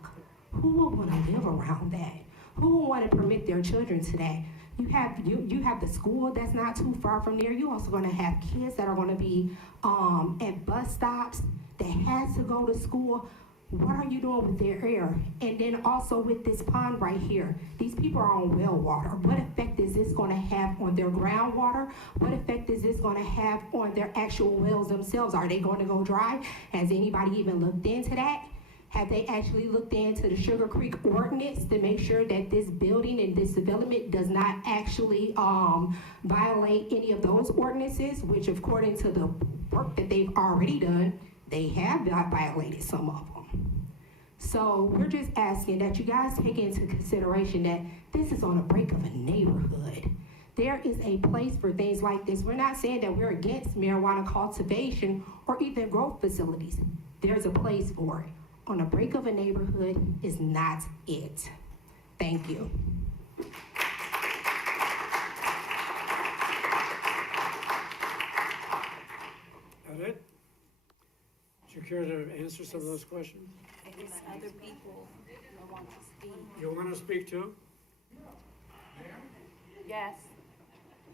Who would want to live around that? Who would want to permit their children to that? You have the school that's not too far from there. You're also going to have kids that are going to be at bus stops that has to go to school. What are you doing with their air? And then also with this pond right here, these people are on well water. What effect is this going to have on their groundwater? What effect is this going to have on their actual wells themselves? Are they going to go dry? Has anybody even looked into that? Have they actually looked into the Sugar Creek Ordinance to make sure that this building and this development does not actually violate any of those ordinances, which according to the work that they've already done, they have not violated some of them. So we're just asking that you guys take into consideration that this is on the brink of a neighborhood. There is a place for things like this. We're not saying that we're against marijuana cultivation or even growth facilities. There's a place for it. On the brink of a neighborhood is not it. Thank you. That it? Did you care to answer some of those questions? Other people want to speak. You want to speak too? Yes.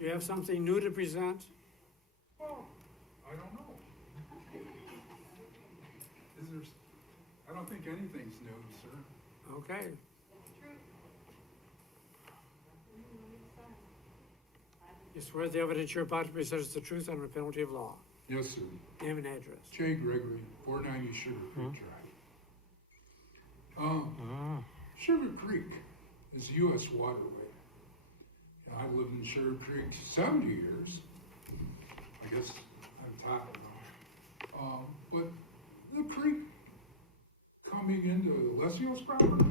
You have something new to present? Well, I don't know. I don't think anything's new, sir. Okay. You swear the evidence you're about to present is the truth under penalty of law? Yes, sir. Name and address. J. Gregory, 490 Sugar Creek Drive. Sugar Creek is a U.S. waterway. And I lived in Sugar Creek 70 years. I guess I'm top now. But the creek coming into Lesio's property,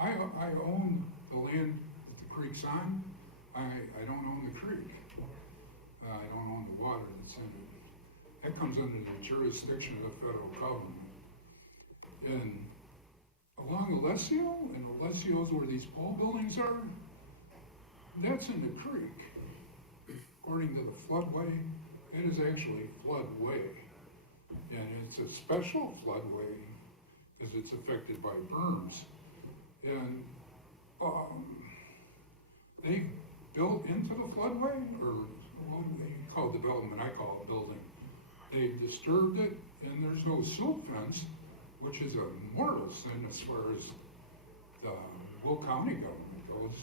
I own the land that the creek's on. I don't own the creek. I don't own the water that's in it. That comes under the jurisdiction of the federal government. And along Alessio, and Alessio's where these pole buildings are, that's in the creek. According to the floodway, it is actually floodway. And it's a special floodway because it's affected by berms. And they built into the floodway, or what they call development, I call it building. They disturbed it, and there's no silt fence, which is a mortal sin as far as the Will County government goes,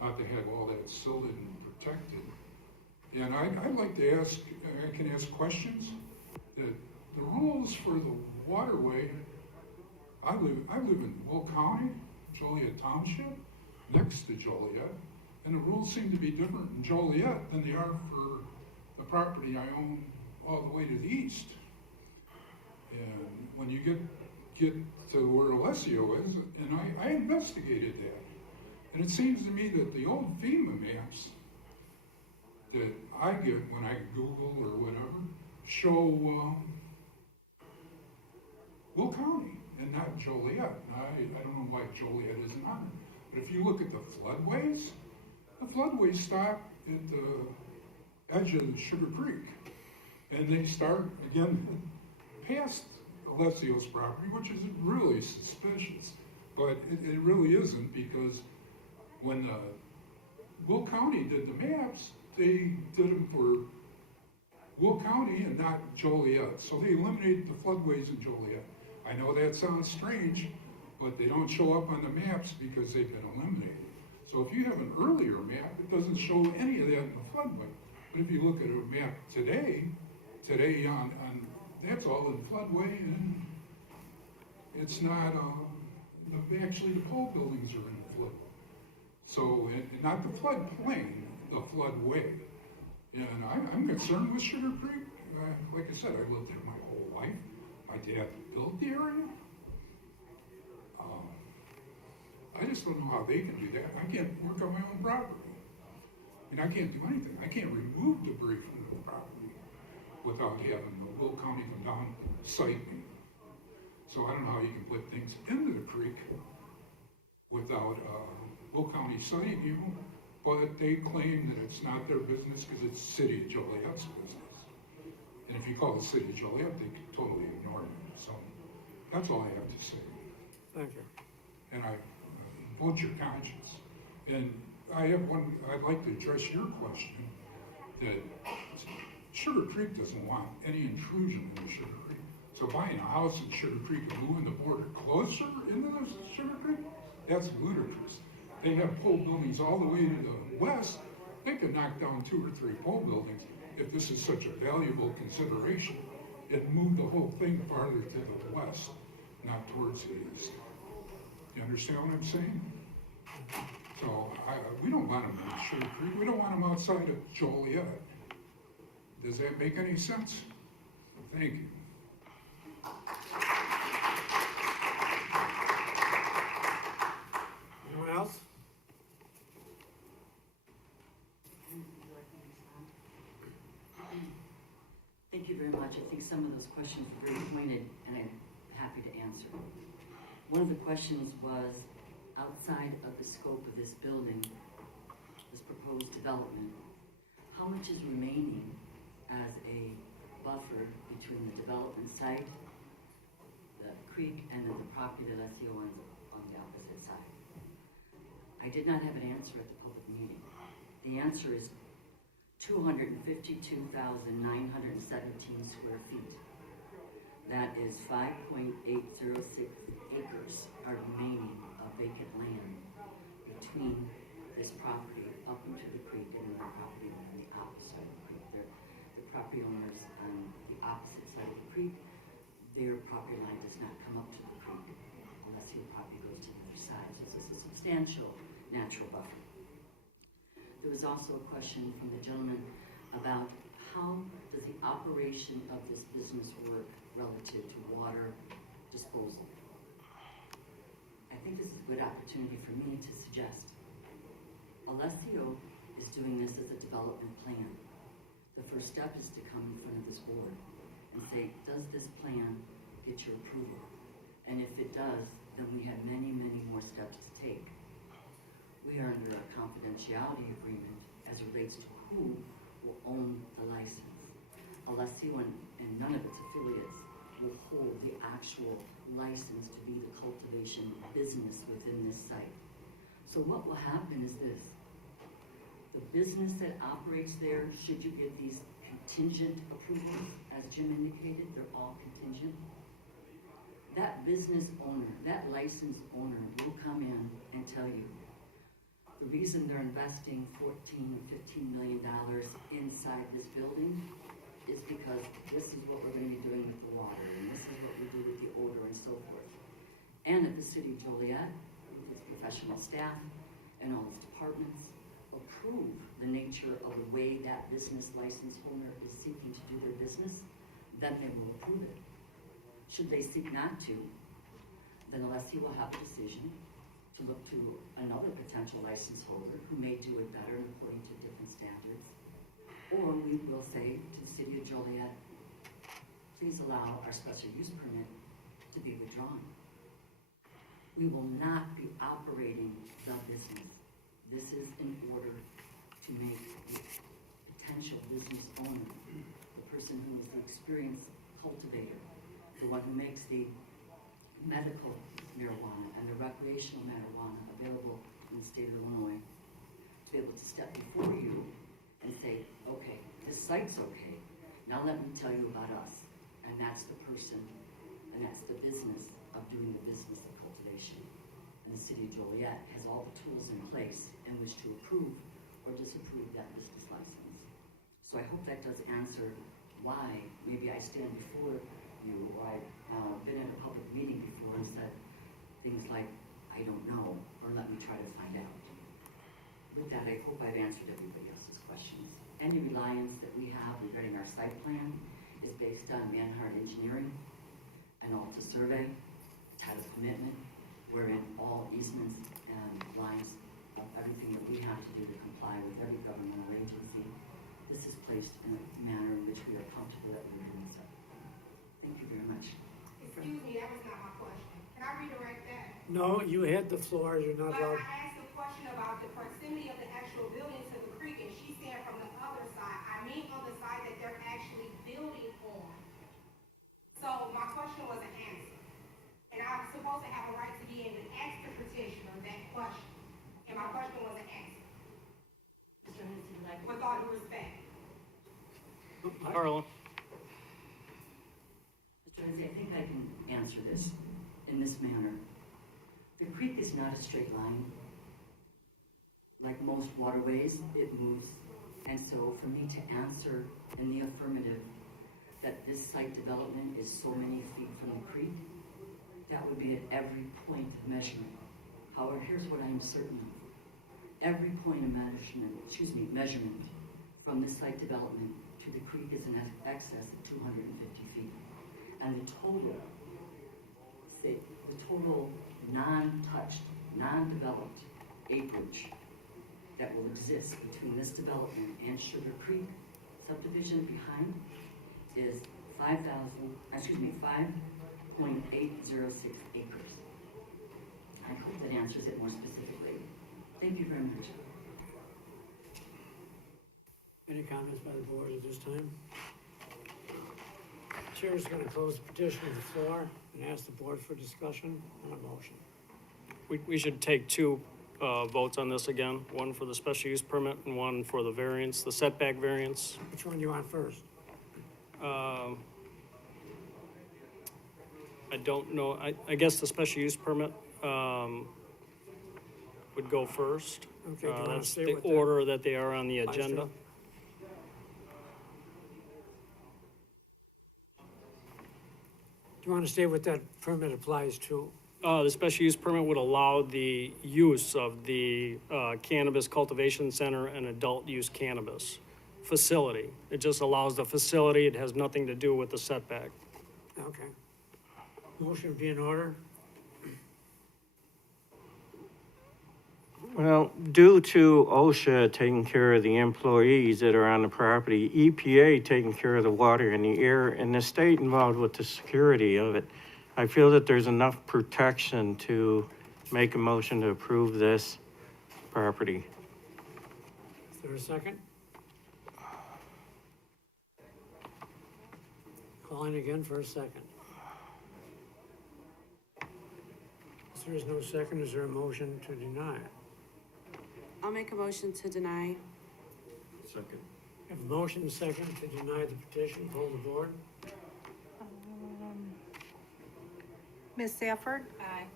not to have all that silted and protected. And I'd like to ask, I can ask questions. The rules for the waterway, I live in Will County, Joliet Township, next to Joliet, and the rules seem to be different in Joliet than they are for the property I own all the way to the east. And when you get to where Alessio is, and I investigated that, and it seems to me that the old FEMA maps that I get when I Google or whatever show Will County and not Joliet. Now, I don't know why Joliet isn't on it, but if you look at the floodways stop at the edge of the Sugar Creek, and they start again past Alessio's property, which is really suspicious, but it really isn't, because when Will County did the maps, they did them for Will County and not Joliet, so they eliminated the floodways in Joliet. I know that sounds strange, but they don't show up on the maps because they've been eliminated. So if you have an earlier map, it doesn't show any of that in the floodway. But if you look at a map today on that's all in floodway, and it's not, actually the pole buildings are in the flood. So, and not the floodplain, the floodway. And I'm concerned with Sugar Creek. Like I said, I lived there my whole life. My dad built the area. I just don't know how they can do that. I can't work on my own property. And I can't do anything. I can't remove debris from the property without having the Will County come down and cite me. So I don't know how you can put things into the creek without Will County citing you, but they claim that it's not their business because it's City of Joliet's business. And if you call the City of Joliet, they can totally ignore you. So that's all I have to say. Thank you. And I vote your conscience. And I have one, I'd like to address your question, that Sugar Creek doesn't want any intrusion into Sugar Creek. So buying a house in Sugar Creek and moving the border closer into the Sugar Creek, that's ludicrous. They have pole buildings all the way to the west. They could knock down 2 or 3 pole buildings if this is such a valuable consideration, and move the whole thing farther to the west, not towards the east. You understand what I'm saying? So we don't want them in Sugar Creek. We don't want them outside of Joliet. Does that make any sense? Thank you. Anyone else? Thank you very much. I think some of those questions were very pointed, and I'm happy to answer. One of the questions was, outside of the scope of this building, this proposed development, how much is remaining as a buffer between the development site, the creek, and then the property that Alessio owns on the opposite side? I did not have an answer at the public meeting. The answer is 252,917 square feet. That is 5.806 acres are remaining of vacant land between this property up into the creek and the property on the opposite side of the creek. The property owners on the opposite side of the creek, their property line does not come up to the creek unless your property goes to the other side. So this is a substantial natural buffer. There was also a question from the gentleman about how does the operation of this business work relative to water disposal. I think this is a good opportunity for me to suggest. Alessio is doing this as a development plan. The first step is to come in front of this board and say, does this plan get your approval? And if it does, then we have many, many more steps to take. We are under a confidentiality agreement as it relates to who will own the license. Alessio and none of its affiliates will hold the actual license to be the cultivation business within this site. So what will happen is this. The business that operates there, should you give these contingent approvals, as Jim indicated, they're all contingent. That business owner, that licensed owner will come in and tell you, the reason they're investing $14 and $15 million inside this building is because this is what we're going to be doing with the water, and this is what we do with the odor and so forth. And at the City of Joliet, with its professional staff and all its departments, approve the nature of the way that business license owner is seeking to do their business, then they will approve it. Should they seek not to, then Alessio will have a decision to look to another potential license holder who may do it better and according to different standards, Or we will say to the city of Joliet, please allow our special use permit to be withdrawn. We will not be operating the business. This is in order to make the potential business owner, the person who is the experienced cultivator, the one who makes the medical marijuana and the recreational marijuana available in the state of Illinois, to be able to step before you and say, okay, this site's okay, now let me tell you about us. And that's the person, and that's the business of doing the business of cultivation. And the city of Joliet has all the tools in place in which to approve or disapprove that business license. So I hope that does answer why maybe I stand before you, or I've been in a public meeting before and said things like, I don't know, or let me try to find out. With that, I hope I've answered everybody else's questions. Any reliance that we have regarding our site plan is based on Manhart Engineering, an Alta survey, title commitment, wherein all easements and lines of everything that we have to do to comply with every governmental agency, this is placed in a manner in which we are comfortable that we're doing so. Thank you very much. Excuse me, that was not my question. Can I redirect that? No, you had the floor, you're not But allowed. I asked a question about the proximity of the actual building to the creek, and she's saying from the other side. I mean on the side that they're actually building on. So my question wasn't answered. And I'm supposed to have a right to be able to ask the petitioner that question. And my question wasn't answered. Mr. Hennessy, would like to- With all due respect. Carla? Mr. Hennessy, I think I can answer this in this manner. The creek is not a straight line. Like most waterways, it moves. And so for me to answer in the affirmative that this site development is so many feet from the creek, that would be at every point of measurement. However, here's what I'm certain of. Every point of measurement from this site development to the creek is in excess of 250 feet. And the total non-touched, non-developed acreage that will exist between this development and Sugar Creek subdivision behind is 5.806 acres. I hope that answers it more specifically. Thank you very much. Any comments by the board at this time? Chair is going to close the petition to the floor and ask the board for discussion and a motion. We should take two votes on this again, one for the special use permit and one for the variance, the setback variance. Which one do you want first? I don't know, I guess the special use permit would go first. Okay, do you want to That's stay the with that? order that they are on the Vice agenda. Chair? Do you want to stay with that permit applies to? The special use permit would allow the use of the cannabis cultivation center and adult use cannabis facility. It just allows the facility, it has nothing to do with the setback. Okay. Motion would be in order. Well, due to OSHA taking care of the employees that are on the property, EPA taking care of the water and the air, and the state involved with the security of it, I feel that there's enough protection to make a motion to approve this property. Is there a second? Calling again for a second. If there is no second, is there a motion to deny? I'll make a motion to deny. Second. Have a motion second to deny the petition. Hold the board. Ms. Safford? Aye.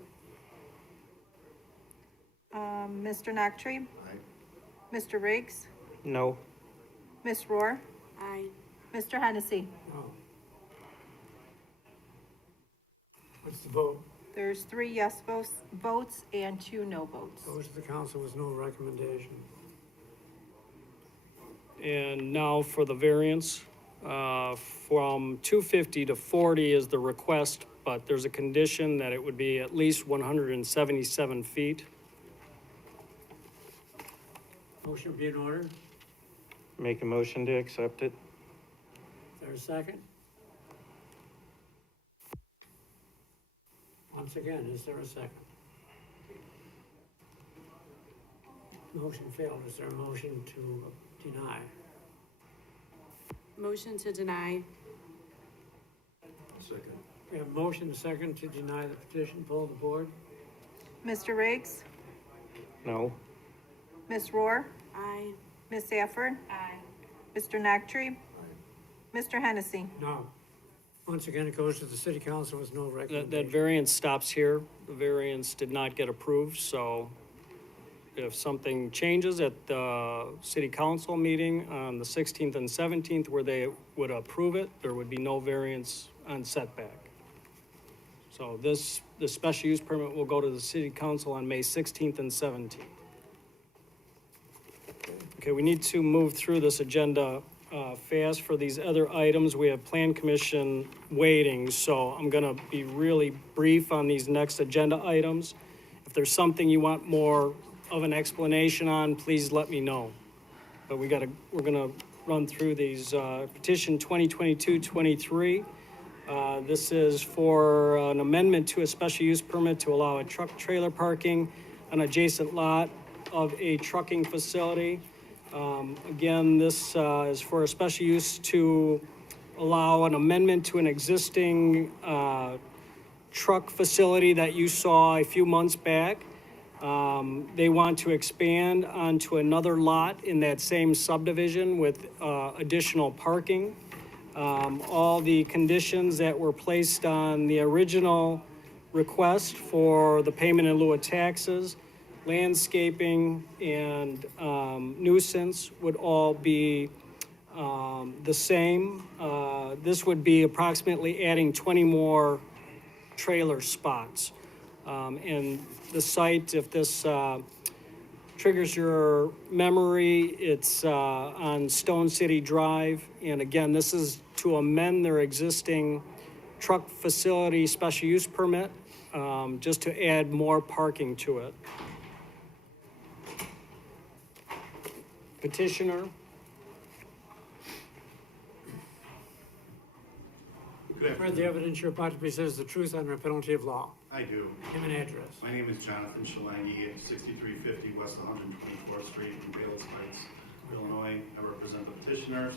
Mr. Noctree? Aye. Mr. Riggs? No. Ms. Rohr? Aye. Mr. Hennessy? No. What's the vote? There's 3 yes votes and 2 no votes. Goes to the council with no recommendation. And now for the variance, from 250 to 40 is the request, but there's a condition that it would be at least 177 feet. Motion be in order. Make a motion to accept it. Is there a second? Once again, is there a second? Motion failed. Is there a motion to deny? Motion to deny. Second. We have a motion second to deny the petition. Poll the board. Mr. Riggs? No. Ms. Rohr? Aye. Ms. Safford? Aye. Mr. Nactry? Mr. Hennessy? No. Once again, it goes to the city council with no recommendation. That variance stops here. The variance did not get approved, so if something changes at the city council meeting on the 16th and 17th where they would approve it, there would be no variance on setback. So the special use permit will go to the city council on May 16th and 17th. Okay, we need to move through this agenda fast for these other items. We have Plan Commission waiting, so I'm gonna be really brief on these next agenda items. If there's something you want more of an explanation on, please let me know. But we're gonna run through these. Petition 2022-23. This is for an amendment to a special use permit to allow a truck trailer parking on adjacent lot of a trucking facility. Again, this is for a special use to allow an amendment to an existing truck facility that you saw a few months back. They want to expand onto another lot in that same subdivision with additional parking. All the conditions that were placed on the original request for the payment in lieu of taxes, landscaping, and nuisance would all be the same. This would be approximately adding 20 more trailer spots. And the site, if this triggers your memory, it's on Stone City Drive. And again, this is to amend their existing truck facility special use permit, just to add more parking to it. Petitioner. Heard the evidence you're about to present is the truth under penalty of law. I do. Name and address. My name is Jonathan Shalangi, 6350 West 124th Street in Bayless Heights, Illinois. I represent the petitioners.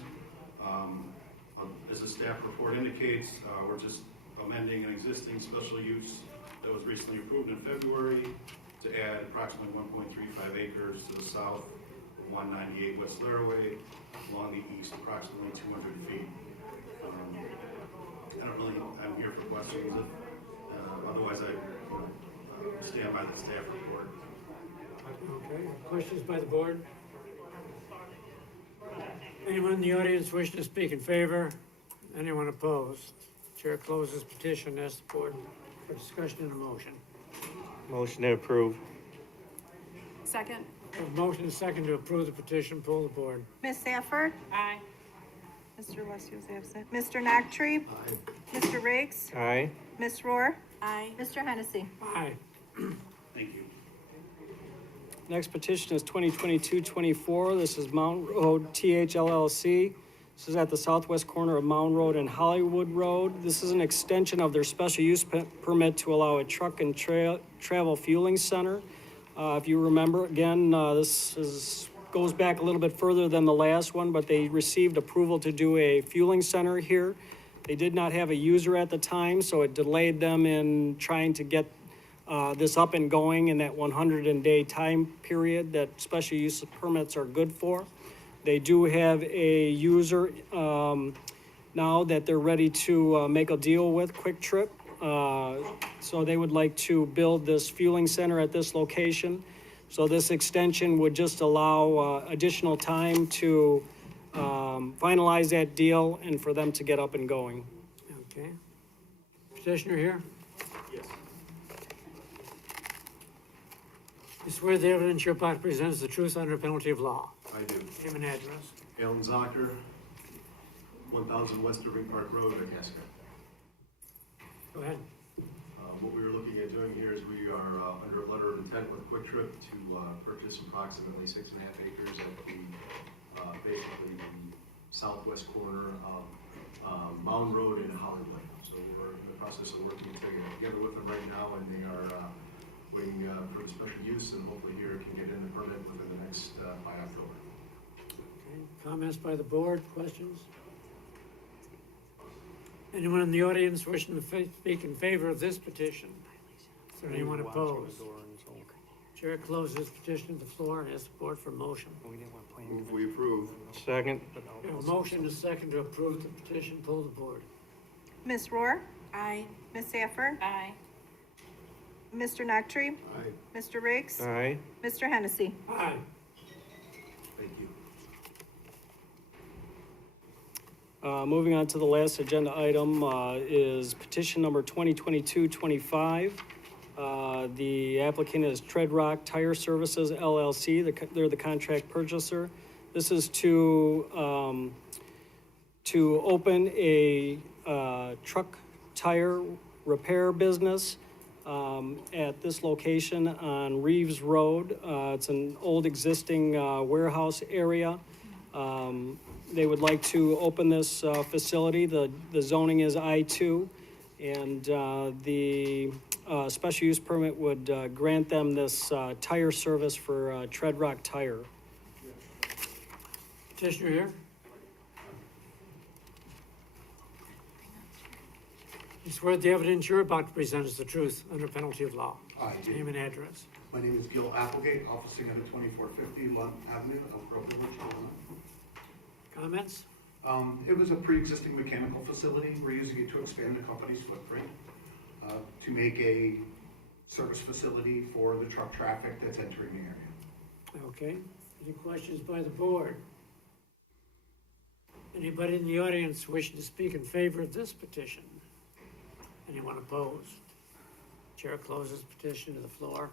As the staff report indicates, we're just amending an existing special use that was recently approved in February to add approximately 1.35 acres to the south of 198 West Laraway, along the east approximately 200 feet. I'm here for questions. Otherwise, I stand by the staff report. Okay, questions by the board? Anyone in the audience wish to speak in favor? Anyone opposed? Chair closes petition, asks the board for discussion and a motion. Motion to approve. Second. A motion is second to approve the petition. Poll the board. Ms. Safford? Aye. Mr. Alessio is absent. Mr. Nactry? Aye. Mr. Riggs? Aye. Ms. Rohr? Aye. Mr. Hennessy? Aye. Thank you. Next petition is 2022-24. This is Mountain Road THLLC. This is at the southwest corner of Mountain Road and Hollywood Road. This is an extension of their special use permit to allow a truck and travel fueling center. If you remember, again, goes back a little bit further than the last one, but they received approval to do a fueling center here. They did not have a user at the time, so it delayed them in trying to get this up and going in that 100-day time period that special use permits are good for. They do have a user now that they're ready to make a deal with, Quick Trip. So they would like to build this fueling center at this location. So this extension would just allow additional time to finalize that deal and for them to get up and going. Okay. Petitioner here? Yes. You swear the evidence you're about to present is the truth under penalty of law. I do. Name and address. Alan Zocker, 1000 West Irving Park Road, Itasca. Go ahead. What we were looking at doing here is we are under a letter of intent with Quick Trip to purchase approximately 6.5 acres at the basically southwest corner of Mound Road and Howard Lane. So we're in the process of working together with them right now, and they are waiting for the special use, and hopefully here can get in the permit within the next, by October. Okay, comments by the board, questions? Anyone in the audience wishing to speak in favor of this petition? Is there anyone opposed? Chair closes petition to the floor and asks the board for motion. Move we approve. Second. We have a motion and a second to approve the petition. Pull the board. Ms. Rohr? Aye. Ms. Safford? Aye. Mr. Noctree? Aye. Mr. Riggs? Aye. Mr. Hennessy? Aye. Thank you. Moving on to the last agenda item is petition number 2022-25. The applicant is Tread Rock Tire Services LLC. They're the contract purchaser. This is to open a truck tire repair business at this location on Reeves Road. It's an old existing warehouse area. They would like to open this facility. The zoning is I-2, and the special use permit would grant them this tire service for Tread Rock Tire. Petitioner here. You swear the evidence you're about to present is the truth under penalty of law. I do. Name and address. My name is Gil Applegate, officing at 2450 Lund Avenue, Elk Grove Village, Illinois. Comments? It was a pre-existing mechanical facility. We're using it to expand the company's footprint, to make a service facility for the truck traffic that's entering the area. Okay. Any questions by the board? Anybody in the audience wishing to speak in favor of this petition? Anyone opposed? Chair closes petition to the floor.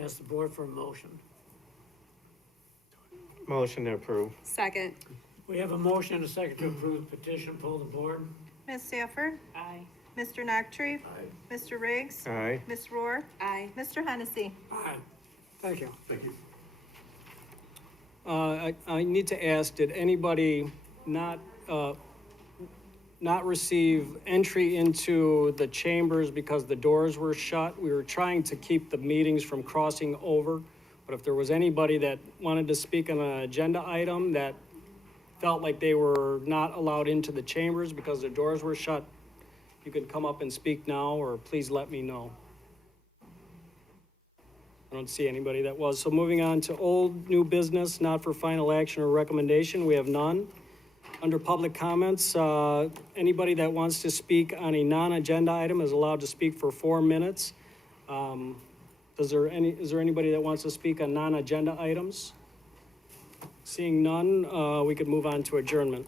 Ask the board for a motion. Motion to approve. Second. We have a motion and a second to approve the petition. Pull the board. Ms. Safford? Aye. Mr. Noctree? Aye. Mr. Riggs? Aye. Ms. Rohr? Aye. Mr. Hennessy? Aye. Thank you. Thank you. I need to ask, did anybody not receive entry into the chambers because the doors were shut? We were trying to keep the meetings from crossing over, but if there was anybody that wanted to speak on an agenda item that felt like they were not allowed into the chambers because the doors were shut, you can come up and speak now, or please let me know. I don't see anybody that was. So moving on to old, new business, not for final action or recommendation, we have none. Under public comments, anybody that wants to speak on a non-agenda item is allowed to speak for 4 minutes. Is there anybody that wants to speak on non-agenda items? Seeing none, we could move on to adjournment.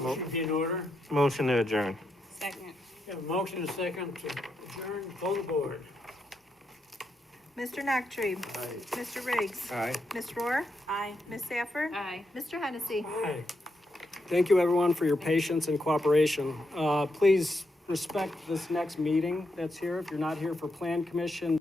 Motion be in order. Motion to adjourn. Second. We have a motion and a second to adjourn. Pull the board. Mr. Noctree? Aye. Mr. Riggs? Aye. Ms. Rohr? Aye. Ms. Safford? Aye. Mr. Hennessy? Aye. Thank you, everyone, for your patience and cooperation. Please respect this next meeting that's here. If you're not here for Plan Commission,